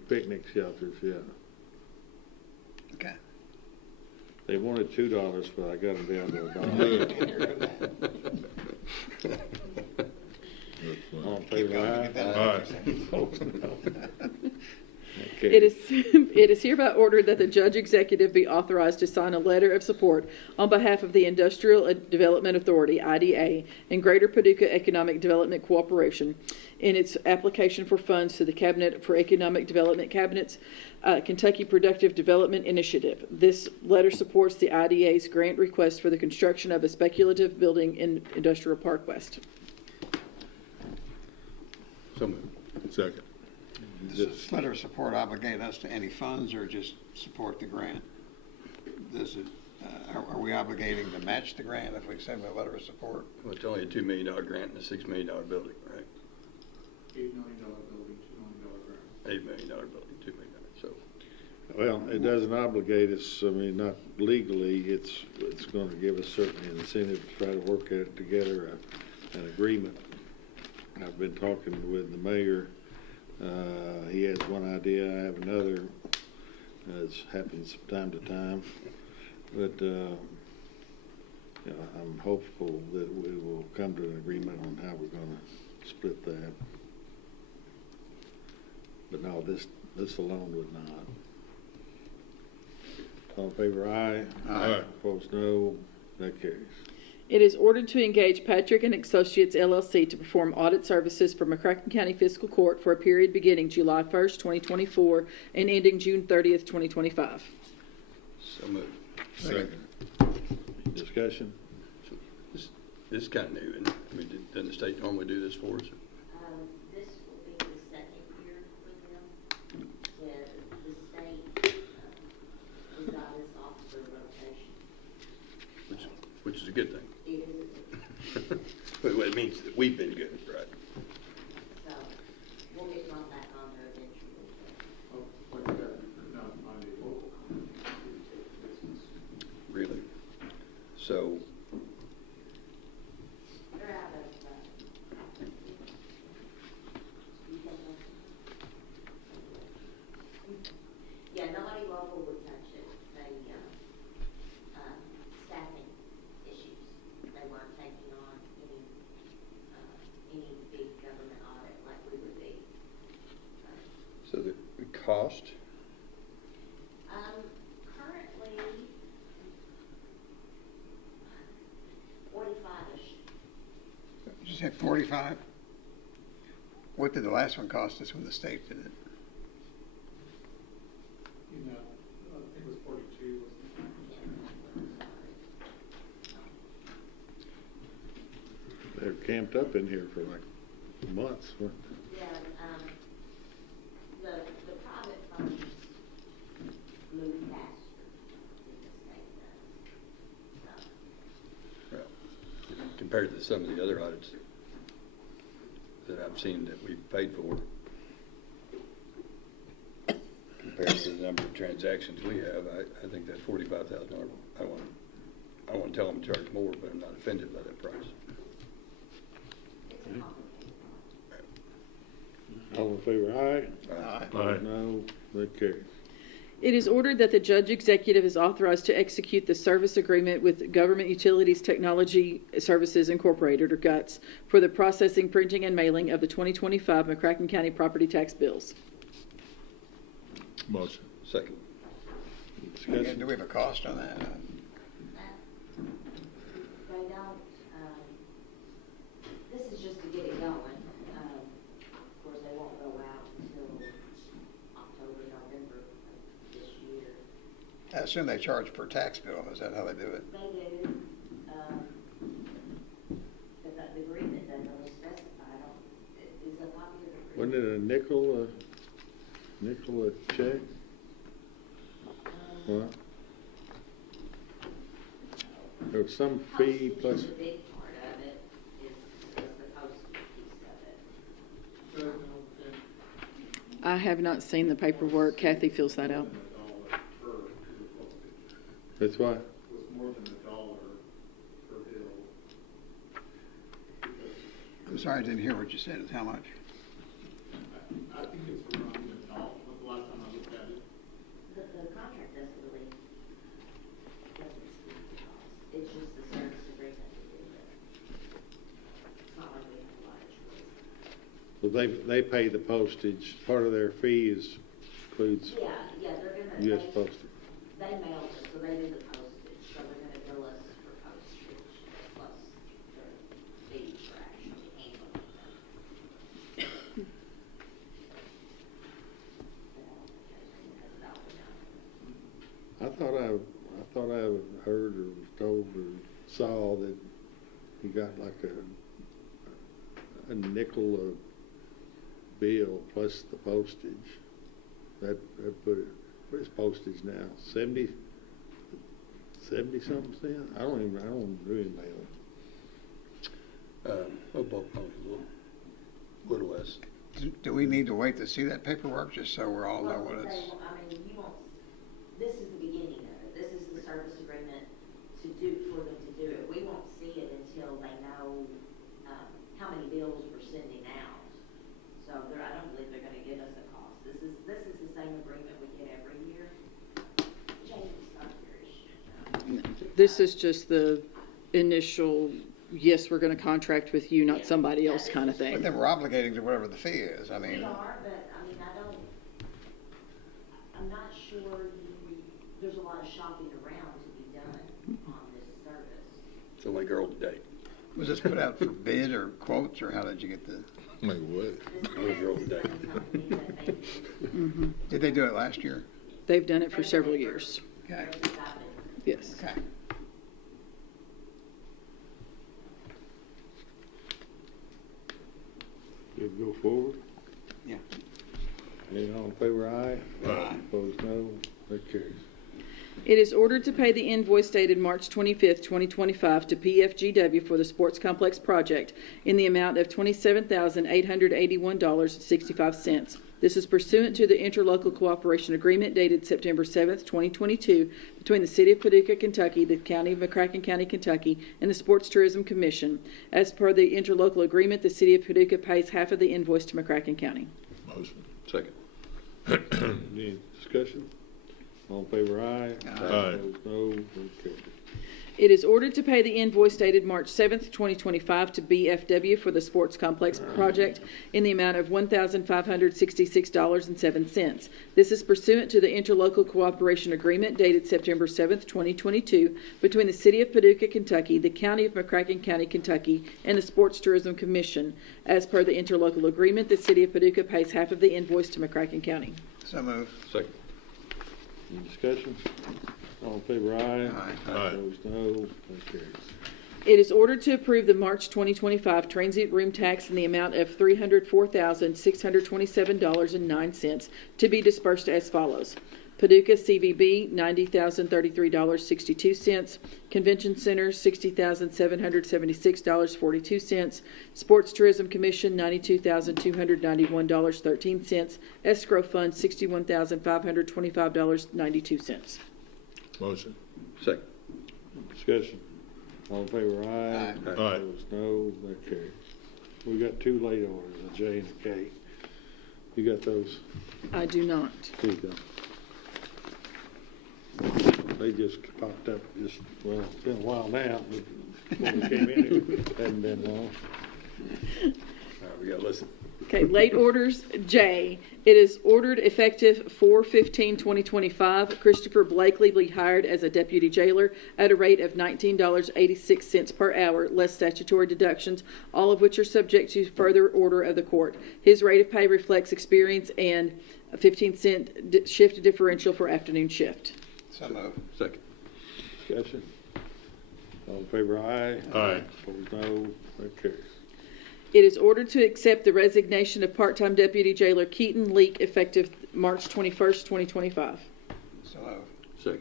Picnic shelters, yeah. Okay. They wanted $2, but I got them down to $1. All in favor, aye? Opposed, no. Okay. It is hereby ordered that the Judge Executive be authorized to sign a letter of support on behalf of the Industrial Development Authority, IDA, and Greater Paducah Economic Development Cooperation in its application for funds to the Cabinet for Economic Development Cabinet's Kentucky Productive Development Initiative. This letter supports the IDA's grant request for the construction of a speculative building in Industrial Park West. So moved. Second. Does this letter of support obligate us to any funds or just support the grant? Does it, are we obligating to match the grant if we send a letter of support? Well, it's only a $2 million grant and a $6 million building, right? $8 million building, $2 million grant. $8 million building, $2 million, so. Well, it doesn't obligate us, I mean, not legally, it's going to give us certainly an incentive to try to work together an agreement. I've been talking with the mayor. He has one idea, I have another. It happens from time to time. But you know, I'm hopeful that we will come to an agreement on how we're going to split that. But no, this alone would not. All in favor, aye. Aye. Opposed, no. That carries. It is ordered to engage Patrick and Associates, LLC to perform audit services for McCracken County Fiscal Court for a period beginning July 1st, 2024 and ending June 30th, 2025. So moved. Second. Discussion? This is kind of new, and I mean, doesn't the state normally do this for us? This will be the second year for them. The state is on this officer rotation. Which is a good thing. It is. Well, it means that we've been good, right? So we'll get on back on there eventually. Like that, not my local business. Really? So, They're out of, yeah, nobody local would touch it. They, staffing issues. They weren't taking on any big government audit like we would be. so the cost, Currently, 45-ish. Did you say 45? What did the last one cost us when the state did it? You know, I think it was 42. They're camped up in here for like months. weren't they? Yeah, the private funds move faster than the state does. well, compared to some of the other audits that I've seen that we've paid for, compared to the number of transactions we have, I think that $45,000, I want to tell them to charge more, but I'm not offended by that price. All in favor, aye? Aye. Opposed, no. That carries. It is ordered that the Judge Executive is authorized to execute the service agreement with Government Utilities Technology Services Incorporated, or GUTS, for the processing, printing, and mailing of the 2025 McCracken County property tax bills. Motion. Second. Again, do we have a cost on that? They don't, this is just to get it going. Of course, they won't go out until October, November of this year. I assume they charge per tax bill. Is that how they do it? They do, but the agreement doesn't really specify, is a copy of the Wasn't agreement. it a nickel a check? What? There was some fee plus. The big part of it is the postage piece of it. I have not seen the paperwork. Kathy fills that out. That's why. It was more than $1 per bill. I'm sorry, I didn't hear what you said. It's how much? I think it's around $1. The last time I looked at it. The contract doesn't really they pay the postage. Part of their fee includes Yeah, they're gonna. U.S. postage. They mail it, so they do the postage, so they're gonna bill us for postage plus their fee for actually handling them. I thought I heard or was told or saw that he got like a nickel a bill plus the postage. That put it. What is postage now? 70 something cents? I don't really mail it. About a little less. Do we need to wait to see that paperwork just so we're all know what it's? I mean, you won't, this is the beginning of it. This is the service agreement for them to do it. We won't see it until they know, how many bills we're sending out. So I don't believe they're gonna give us a cost. This is the same agreement we get every year. James, not very. This is just the initial, yes, we're going to contract with you, not somebody else kind of thing. But then we're obligating to whatever the fee is. I mean. We are, but I mean, I'm not sure there's a lot of shopping around to be done on this service. It's only girl today. Was this put out for bid or quotes, or how did you get the? Like what? Only girl today. Did they do it last year? They've done it for several years. Okay. Yes. Okay. Good to go forward? Yeah. Any all in favor, aye? Aye. Opposed, no. That carries. It is ordered to pay the invoice dated March 25th, 2025 to PFGW for the Sports Complex project in the amount of $27,881.65. This is pursuant to the interlocal cooperation agreement dated September 7th, 2022 between the City of Paducah, Kentucky, the County of McCracken County, Kentucky, and the Sports Tourism Commission. As per the interlocal agreement, the City of Paducah pays half of the invoice to McCracken County. Motion. Second. Any discussion? All in favor, aye? Aye. Opposed, no. That carries. It is ordered to pay the invoice dated March 7th, 2025 to BFW for the Sports Complex project in the amount of $1,566.07. This is pursuant to the interlocal cooperation agreement dated September 7th, 2022 between the City of Paducah, Kentucky, the County of McCracken County, Kentucky, and the Sports Tourism Commission. As per the interlocal agreement, the City of Paducah pays half of the invoice to McCracken County. So moved. Second. Any discussion? All in favor, aye? Aye. Opposed, no. That carries. It is ordered to approve the March 2025 transient room tax in the amount of $304,627.09 to be dispersed as follows. Paducah CVB, $90,033.62. Convention Center, $60,776.42. Sports Tourism Commission, $92,291.13. Escrow Fund, $61,525.92. Motion. Second. Discussion. All in favor, aye? Aye. Opposed, no. That carries. We got two late orders, a J and a K. You got those? I do not. Here you go. They just popped up well, it's been a while now, but when we came in, it hadn't been long. All right, we got to listen. Okay, late orders, J. It is ordered effective 4/15/2025. Christopher Blakely be hired as a deputy jailer at a rate of $19.86 per hour, less statutory deductions, all of which are subject to further order of the court. His rate of pay reflects experience and a 15-cent shift differential for afternoon shift. So moved. Second. Discussion. All in favor, aye? Aye. Opposed, no. That carries. It is ordered to accept the resignation of part-time deputy jailer Keaton Leak effective March 21st, 2025. So moved. Second.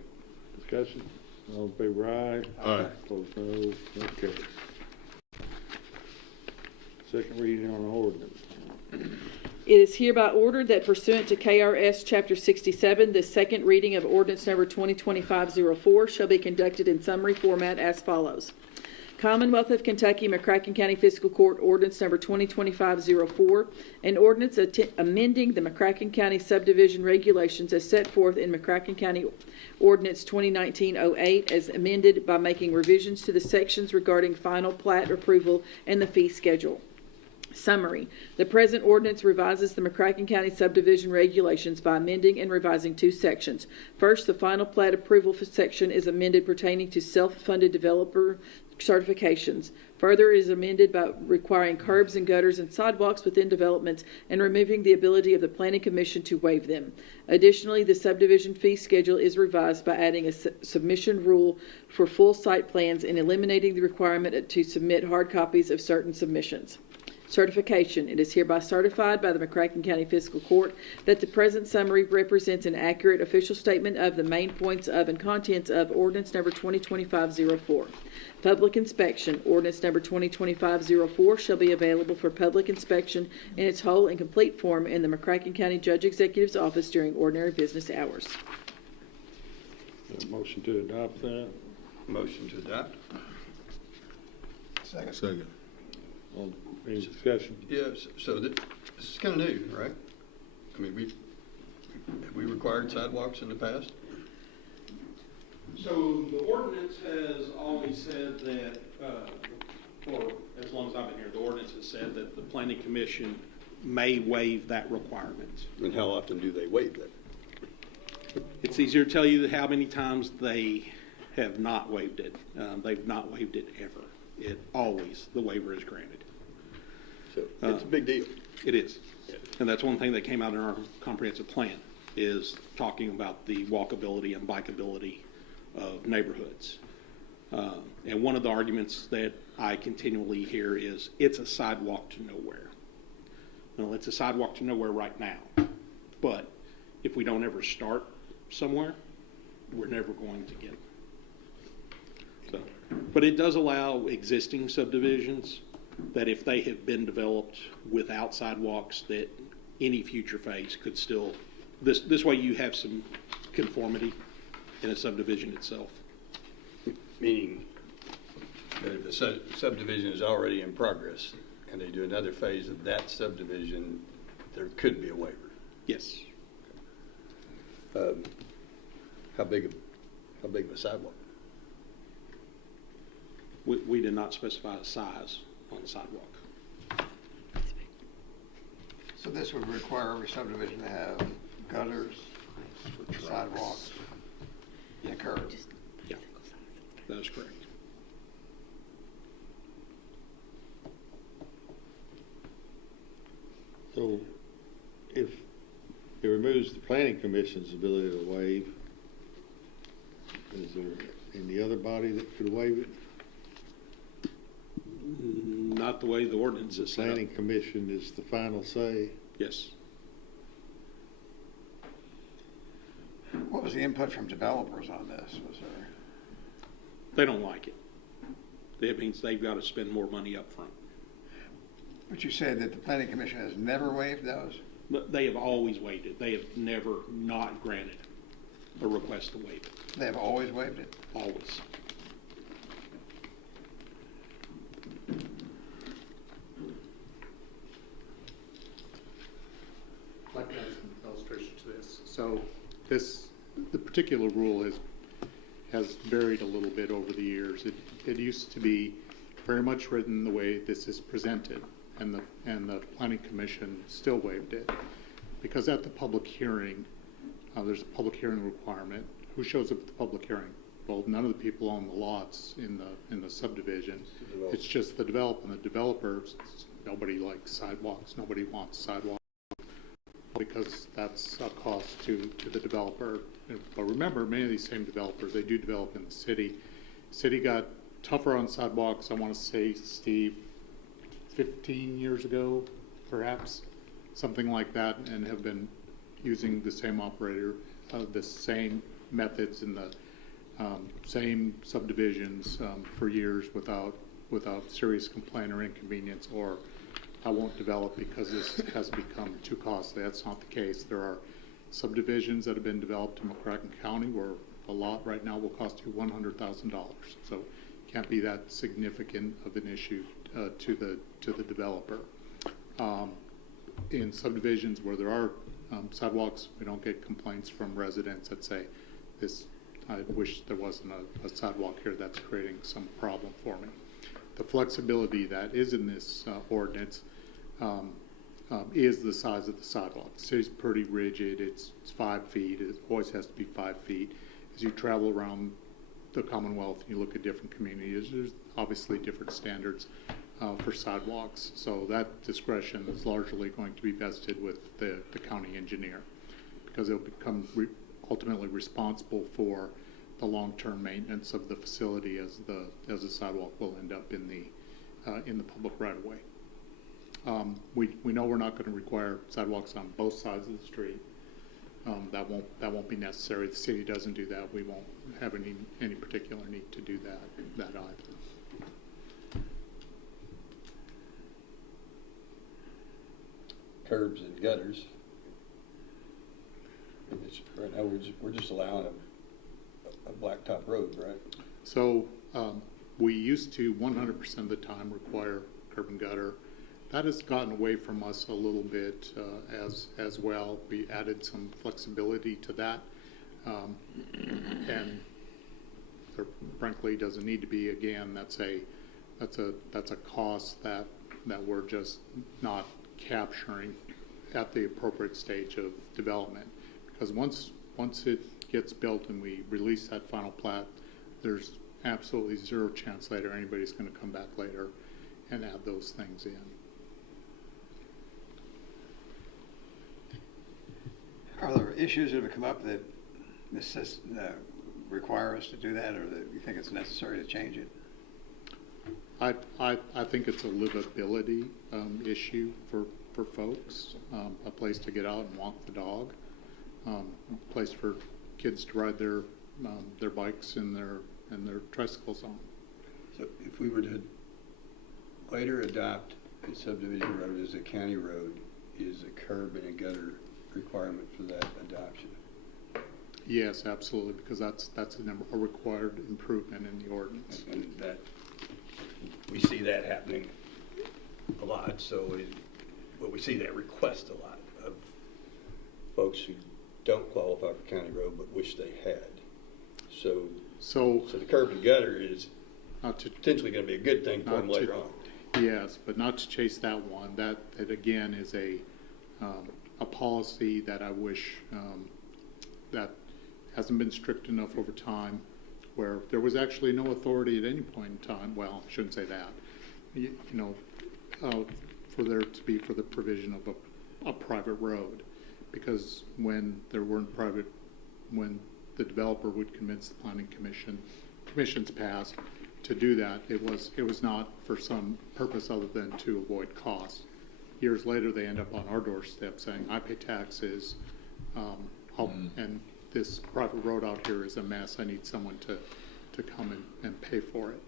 Discussion. All in favor, aye? Aye. Opposed, no. That carries. Second reading on ordinance. It is hereby ordered that pursuant to KRS Chapter 67, the second reading of ordinance number 2025-04 shall be conducted in summary format as follows. Commonwealth of Kentucky, McCracken County Fiscal Court Ordinance Number 2025-04, an ordinance amending the McCracken County subdivision regulations as set forth in McCracken County Ordinance 2019-08 as amended by making revisions to the sections regarding final plat approval and the fee schedule. Summary. The present ordinance revises the McCracken County subdivision regulations by amending and revising 2 sections. First, the final plat approval section is amended pertaining to self-funded developer certifications. Further, it is amended by requiring curbs and gutters and sidewalks within developments and removing the ability of the Planning Commission to waive them. Additionally, the subdivision fee schedule is revised by adding a submission rule for full site plans and eliminating the requirement to submit hard copies of certain submissions. Certification. It is hereby certified by the McCracken County Fiscal Court that the present summary represents an accurate official statement of the main points of and contents of ordinance number 2025-04. Public inspection. Ordinance number 2025-04 shall be available for public inspection in its whole and complete form in the McCracken County Judge Executive's office during ordinary business hours. Motion to adopt that. Motion to adopt. Second. Any discussion? Yes, so this is kind of new, right? I mean, have we required sidewalks in the past? So the ordinance has always said that, for as long as I've been here, the ordinance has said that the planning commission may waive that requirement. And how often do they waive that? It's easier to tell you how many times they have not waived it. They've not waived it ever. The waiver is granted. So it's a big deal. It is. And that's one thing that came out in our comprehensive plan, is talking about the walkability and bikeability of neighborhoods. And one of the arguments that I continually hear is, it's a sidewalk to nowhere. Well, it's a sidewalk to nowhere right now. But if we don't ever start somewhere, we're never going to get it. So, but it does allow existing subdivisions that if they have been developed without sidewalks, that any future phase could still, this way you have some conformity in a subdivision itself. Meaning that if the subdivision is already in progress and they do another phase of that subdivision, there could be a waiver. Yes. How big of a sidewalk? We did not specify a size on the sidewalk. So this would require every subdivision to have gutters, sidewalks, and curbs. Yeah, that is correct. So if it removes the planning commission's ability to waive, is there any other body that could waive it? Not the way the ordinance is set up. Planning commission is the final say. Yes. What was the input from developers on this? Was there? They don't like it. That means they've got to spend more money up front. But you said that the planning commission has never waived those? But they have always waived it. They have never not granted a request to waive it. They have always waived it? Always. I'd like to add some illustration to this. So the particular rule has varied a little bit over the years. It used to be very much written the way this is presented, and the Planning Commission still waived it. Because at the public hearing, there's a public hearing requirement. Who shows up at the public hearing? Well, none of the people own the lots in the subdivision. It's just the developer. The developers, nobody likes sidewalks. Nobody wants sidewalks, because that's a cost to the developer. But remember, many of these same developers, they do develop in the city. City got tougher on sidewalks, I want to say, Steve, 15 years ago, perhaps, something like that, and have been using the same operator, the same methods in the same subdivisions for years without serious complaint or inconvenience, or I won't develop because this has become too costly. That's not the case. There are subdivisions that have been developed in McCracken County where a lot right now will cost you $100,000. So it can't be that significant of an issue to the developer. In subdivisions where there are sidewalks, we don't get complaints from residents that say, I wish there wasn't a sidewalk here, that's creating some problem for me. The flexibility that is in this ordinance is the size of the sidewalk. The city's pretty rigid. It's 5 feet. It always has to be 5 feet. As you travel around the Commonwealth and you look at different communities, there's obviously different standards for sidewalks. So that discretion is largely going to be vested with the county engineer, because they'll become ultimately responsible for the long-term maintenance of the facility as the sidewalk will end up in the public right-of-way. We know we're not going to require sidewalks on both sides of the street. That won't be necessary. The city doesn't do that. We won't have any particular need to do that either. Curbs and gutters. Right now we're just allowing a blacktop road, right? So we used to 100% of the time require curb and gutter. That has gotten away from us a little bit as well. We added some flexibility to that, and there frankly doesn't need to be. Again, that's a cost that we're just not capturing at the appropriate stage of development, because once it gets built and we release that final plat, there's absolutely zero chance later anybody's going to come back later and add those things in. Are there issues that have come up that require us to do that, or that you think it's necessary to change it? I think it's a livability issue for folks, a place to get out and walk the dog, a place for kids to ride their bikes and their tricycles on. So if we were to later adopt a subdivision road as a county road, is a curb and a gutter requirement for that adoption? Yes, absolutely, because that's a required improvement in the ordinance. And that we see that happening a lot. But we see that request a lot of folks who don't qualify for county road but wish they had. So the curb and gutter is potentially going to be a good thing for them later on. Yes, but not to chase that one. That again is a policy that I wish that hasn't been strict enough over time, where there was actually no authority at any point in time. Well, I shouldn't say that. For there to be for the provision of a private road, because when the developer would convince the planning commissions passed to do that, it was not for some purpose other than to avoid costs. Years later, they end up on our doorstep saying, "I pay taxes, and this private road out here is a mess. I need someone to come and pay for it."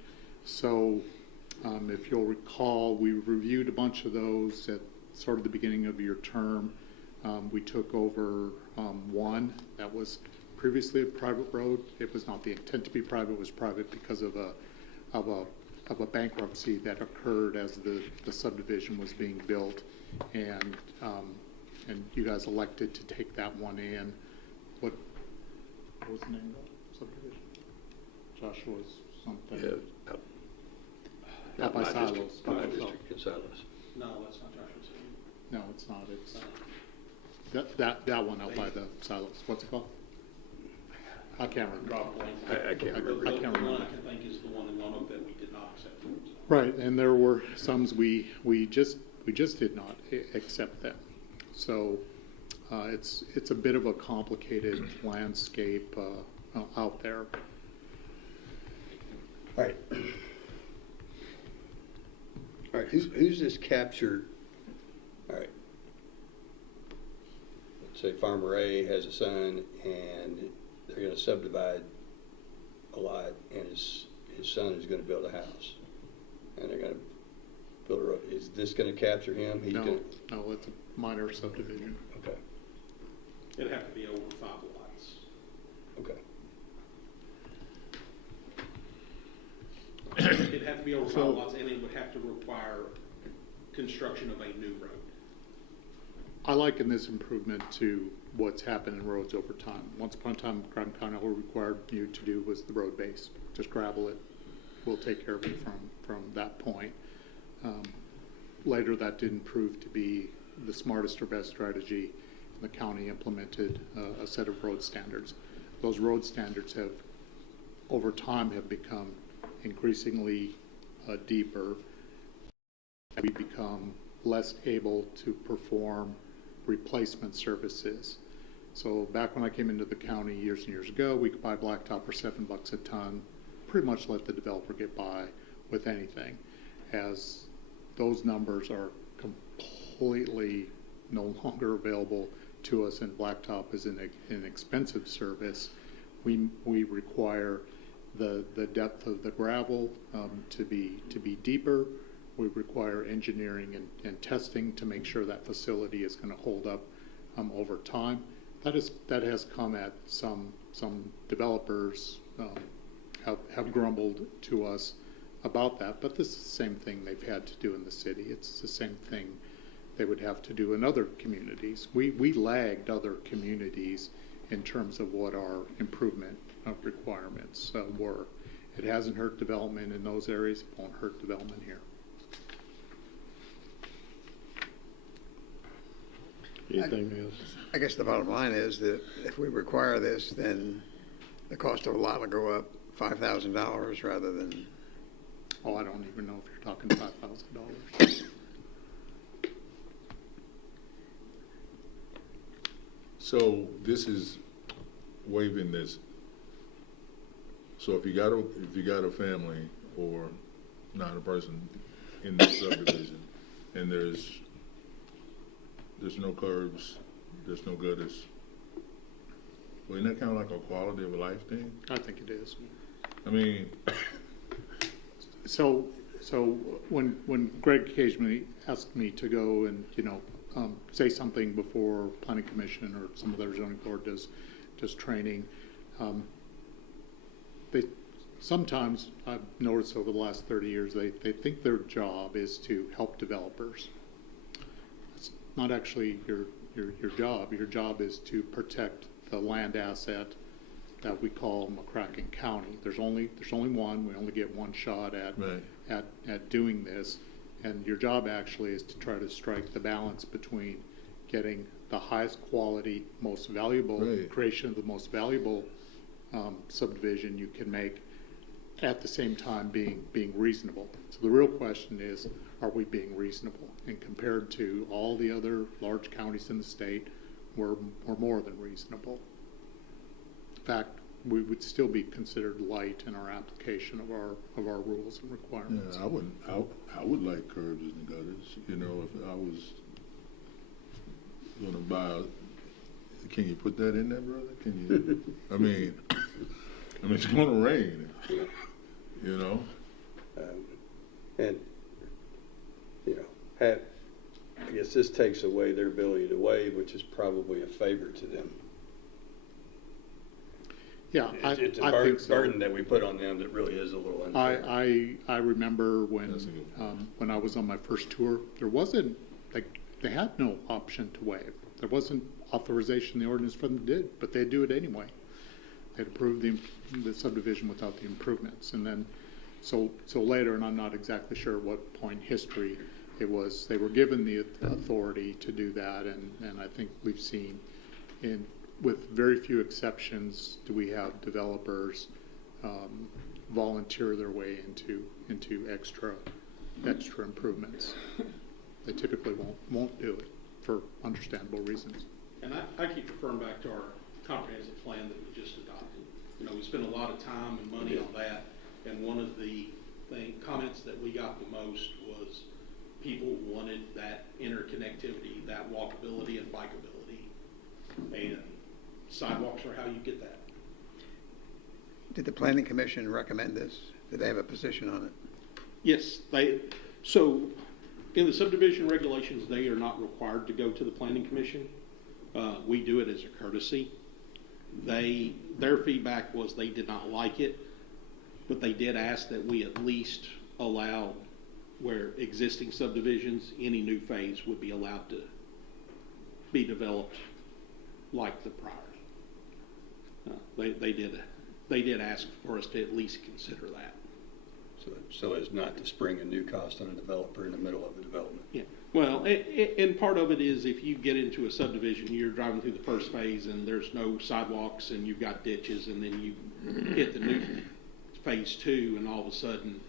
So if you'll recall, we reviewed a bunch of those at sort of the beginning of your term. We took over one that was previously a private road. It was not the intent to be private. It was private because of a bankruptcy that occurred as the subdivision was being built, and you guys elected to take that one in. What was the name of the subdivision? Joshua's something. Yeah, Out by Silos. My district in Silos. No, that's not Joshua's. No, it's not. It's that one out by the Silos. What's it called? I can't remember. I can't remember. I can't remember. The one I can think is the one in Lonoke that we did not accept. Right, and there were some we just did not accept them. So it's a bit of a complicated landscape out there. All right. All right, who's this capture? All right. Let's say Farmer A has a son and they're going to subdivide a lot, and his son is going to build a house, and they're going to build a road. Is this going to capture him? No, it's a minor subdivision. Okay. It'd have to be over 5 lots. Okay. It'd have to be over 5 lots, and it would have to require construction of a new road. I liken this improvement to what's happened in roads over time. Once upon a time, McCracken County, all required you to do was the road base. Just gravel it. We'll take care of it from that point. later that didn't prove to be the smartest or best strategy. The county implemented a set of road standards. Those road standards have, over time, have become increasingly deeper. We become less able to perform replacement services. So back when I came into the county years and years ago, we could buy blacktop for $7 a ton, pretty much let the developer get by with anything. As those numbers are completely no longer available to us, and blacktop is an expensive service, we require the depth of the gravel to be deeper. We require engineering and testing to make sure that facility is going to hold up over time. That has come at some developers have grumbled to us about that, but this is the same thing they've had to do in the city. It's the same thing they would have to do in other communities. We lagged other communities in terms of what our improvement requirements were. It hasn't hurt development in those areas. It won't hurt development here. Anything else? I guess the bottom line is that if we require this, then the cost of a lot will go up $5,000 rather than. Oh, I don't even know if you're talking $5,000. So this is waiving this. So if you got a family or not a person in this subdivision, and there's no curbs, there's no gutters, well, isn't that kind of like a quality of life thing? I think it is. I mean, so when Greg occasionally asked me to go and say something before planning commission or some other zoning board does training, they sometimes, I've noticed over the last 30 years, they think their job is to help developers. That's not actually your job. Your job is to protect the land asset that we call McCracken County. There's only one. We only get one shot at doing this, and your job actually is to try to strike the balance between getting the highest quality, most valuable creation of the most valuable subdivision you can make, at the same time being reasonable. So the real question is, are we being reasonable? And compared to all the other large counties in the state, we're more than reasonable. In fact, we would still be considered light in our application of our rules and requirements. yeah, I would like curbs and gutters. You know, if I was going to buy, can you put that in there, brother? Can you? I mean, it's going to rain. You know. And I guess this takes away their ability to waive, which is probably a favor to them. Yeah, it's a I think so. Burden that we put on them that really is a little unfair. I remember when I was on my first tour, there wasn't, they had no option to waive. There wasn't authorization in the ordinance for them to do it, but they'd do it anyway. They'd approve the subdivision without the improvements. And then, so later, and I'm not exactly sure at what point in history it was, they were given the authority to do that, and I think we've seen with very few exceptions, do we have developers volunteer their way into extra improvements. They typically won't do it for understandable reasons. And I keep referring back to our comprehensive plan that we just adopted. We spent a lot of time and money on that, and one of the comments that we got the most was people wanted that interconnectivity, that walkability and bikeability, and sidewalks are how you get that. Did the Planning Commission recommend this? Did they have a position on it? Yes, so in the subdivision regulations, they are not required to go to the Planning Commission. We do it as a courtesy. Their feedback was they did not like it, but they did ask that we at least allow where existing subdivisions, any new phase would be allowed to be developed like the prior. They did ask for us to at least consider that. so as not to spring a new cost on a developer in the middle of the development. Yeah. Well, and part of it is if you get into a subdivision, you're driving through the first phase and there's no sidewalks and you've got ditches, and then you hit the new phase 2 and all of a sudden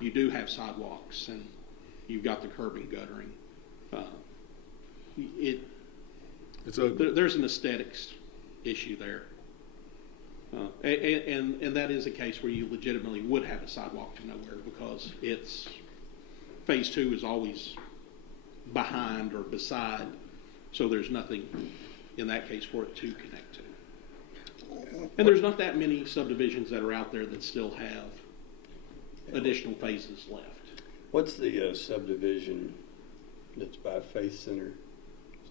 you do have sidewalks and you've got the curb and guttering. There's an aesthetics issue there. And that is a case where you legitimately would have a sidewalk to nowhere, because it's phase 2 is always behind or beside, so there's nothing in that case for it to connect to. And there's not that many subdivisions that are out there that still have additional phases left. What's the subdivision that's by Faith Center?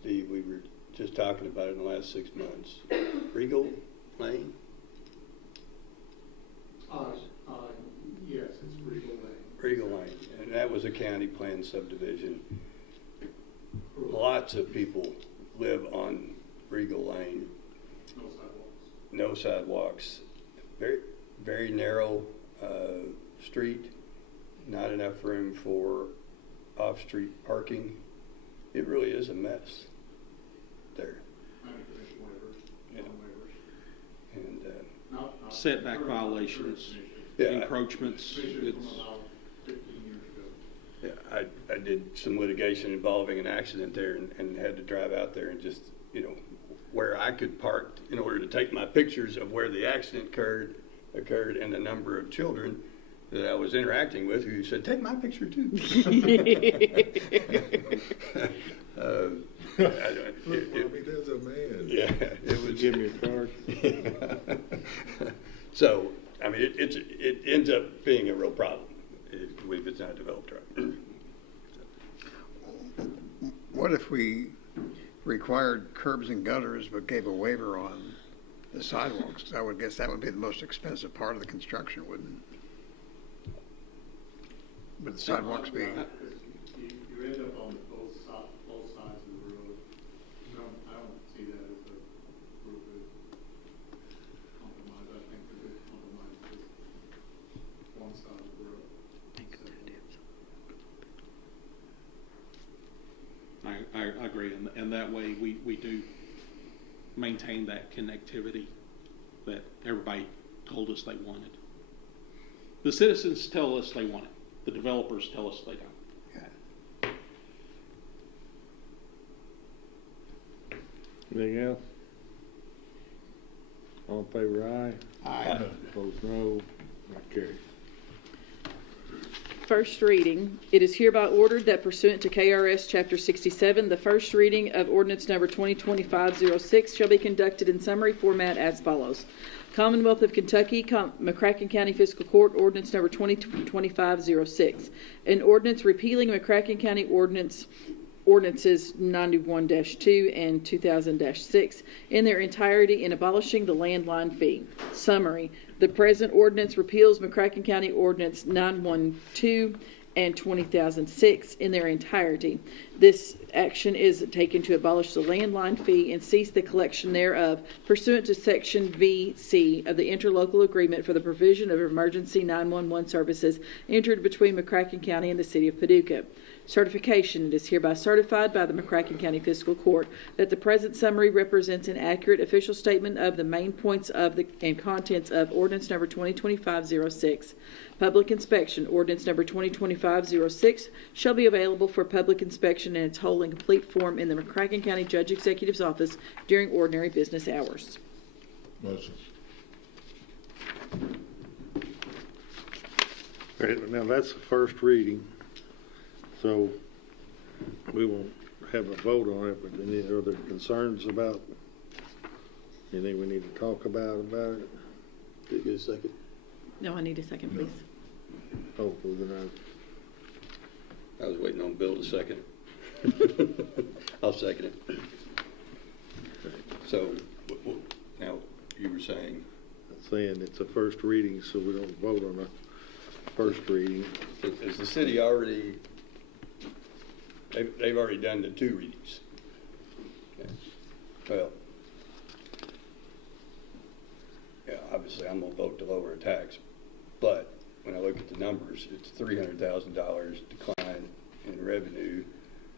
Steve, we were just talking about it in the last 6 months. Regal Lane? Yes, it's Regal Lane. Regal Lane, and that was a county planned subdivision. Lots of people live on Regal Lane. No sidewalks. No sidewalks. Very, very narrow street. Not enough room for off-street parking. It really is a mess there. Yeah. And Setback violations, encroachments. Yeah, I did some litigation involving an accident there, and had to drive out there and just, where I could park in order to take my pictures of where the accident occurred and the number of children that I was interacting with who said, "Take my picture too." There's a man. Yeah, it was. Give me a card. So, I mean, it ends up being a real problem if it's not developed right. What if we required curbs and gutters but gave a waiver on the sidewalks? I would guess that would be the most expensive part of the construction, wouldn't it? Would the sidewalks be? You end up on both sides of the road. I don't see that as a real good compromise. I think the good compromise is one side of the road. I agree, and that way we do maintain that connectivity that everybody told us they wanted. The citizens tell us they want it. The developers tell us they don't. Anything else? All in favor, aye. Aye. Opposed, no. Not carried. First reading. It is hereby ordered that pursuant to KRS Chapter 67, the first reading of ordinance number 2025-06 shall be conducted in summary format as follows. Commonwealth of Kentucky, McCracken County Fiscal Court, ordinance number 2025-06. An ordinance repealing McCracken County ordinances 91-2 and 2000-6 in their entirety and abolishing the landline fee. Summary. The present ordinance repeals McCracken County Ordinance 912 and 2006 in their entirety. This action is taken to abolish the landline fee and cease the collection thereof pursuant to Section VC of the interlocal agreement for the provision of emergency 911 services entered between McCracken County and the City of Paducah. Certification. It is hereby certified by the McCracken County Fiscal Court that the present summary represents an accurate official statement of the main points of and contents of ordinance number 2025-06. Public inspection. Ordinance number 2025-06 shall be available for public inspection in its whole and complete form in the McCracken County Judge Executive's office during ordinary business hours. Motion. All right, now that's the first reading, so we won't have a vote on it, but any other concerns about anything we need to talk about it? Did you get a second? No, I need a second, please. Hopefully then I was waiting on Bill to second it. I'll second it. So, now you were saying? I'm saying it's a first reading, so we don't vote on a first reading. Is the city already, they've already done the 2 readings? Okay. Well, yeah, obviously I'm going to vote to lower a tax, but when I look at the numbers, it's $300,000 decline in revenue.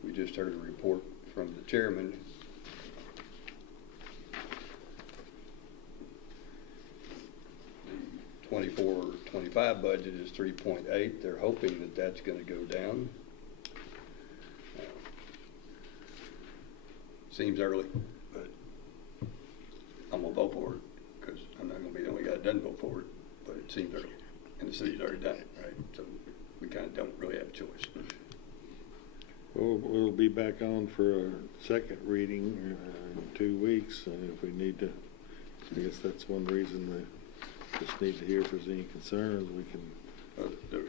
We just heard a report from the chairman. The 24-25 budget is 3.8. They're hoping that that's going to go down. Seems early, but I'm going to vote for it because I'm not going to be the only guy that doesn't vote for it, but it seems early. And the city's already done it, right? So we kind of don't really have a choice. We'll be back on for a second reading in 2 weeks, and if we need to, I guess that's one reason we just need to hear if there's any concerns, we can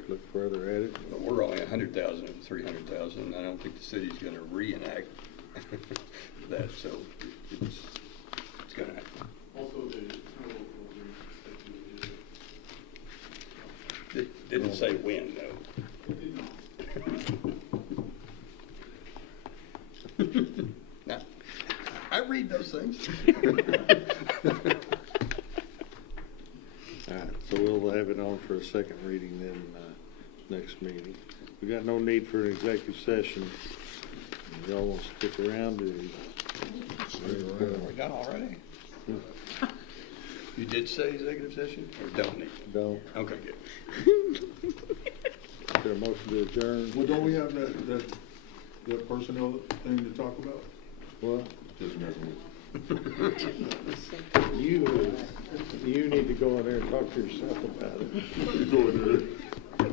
look further at it. But we're only 100,000 and 300,000, and I don't think the city's going to reenact that, so it's going to happen. Also, the interlocal agreement that you It didn't say when, though. did not. Now, I read those things. All right, so we'll have it on for a second reading then next meeting. We got no need for an executive session. Y'all want to stick around? We're done already? You did say executive session, or don't need? Don't. Okay, good. Is there a motion to adjourn? Well, don't we have that personnel thing to talk about? What? Just messing with You need to go in there and talk to yourself about it. Go in there.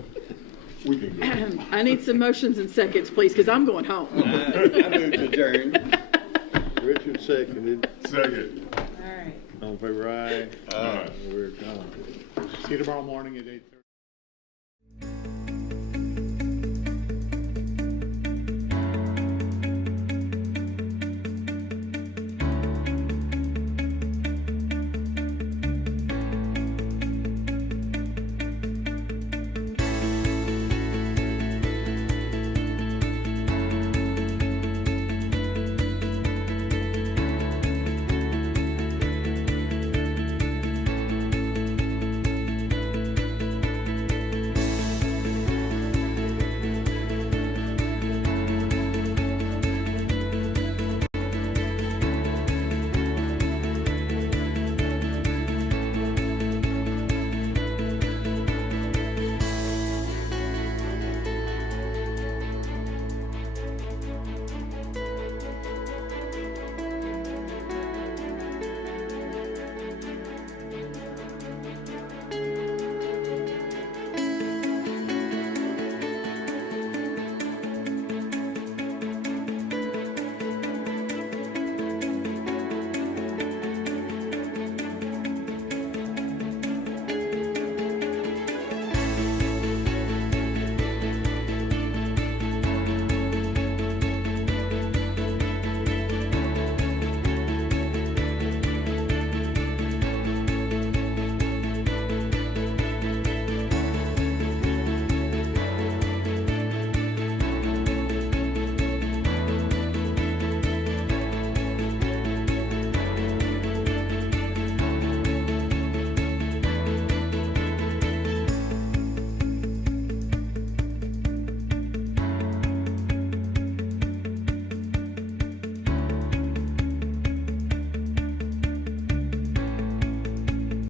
We can go. I need some motions and seconds, please, because I'm going home. I move to adjourn. Richard seconded. Second. All right. All in favor, aye. Aye. We're gone. See you tomorrow morning at 8:30.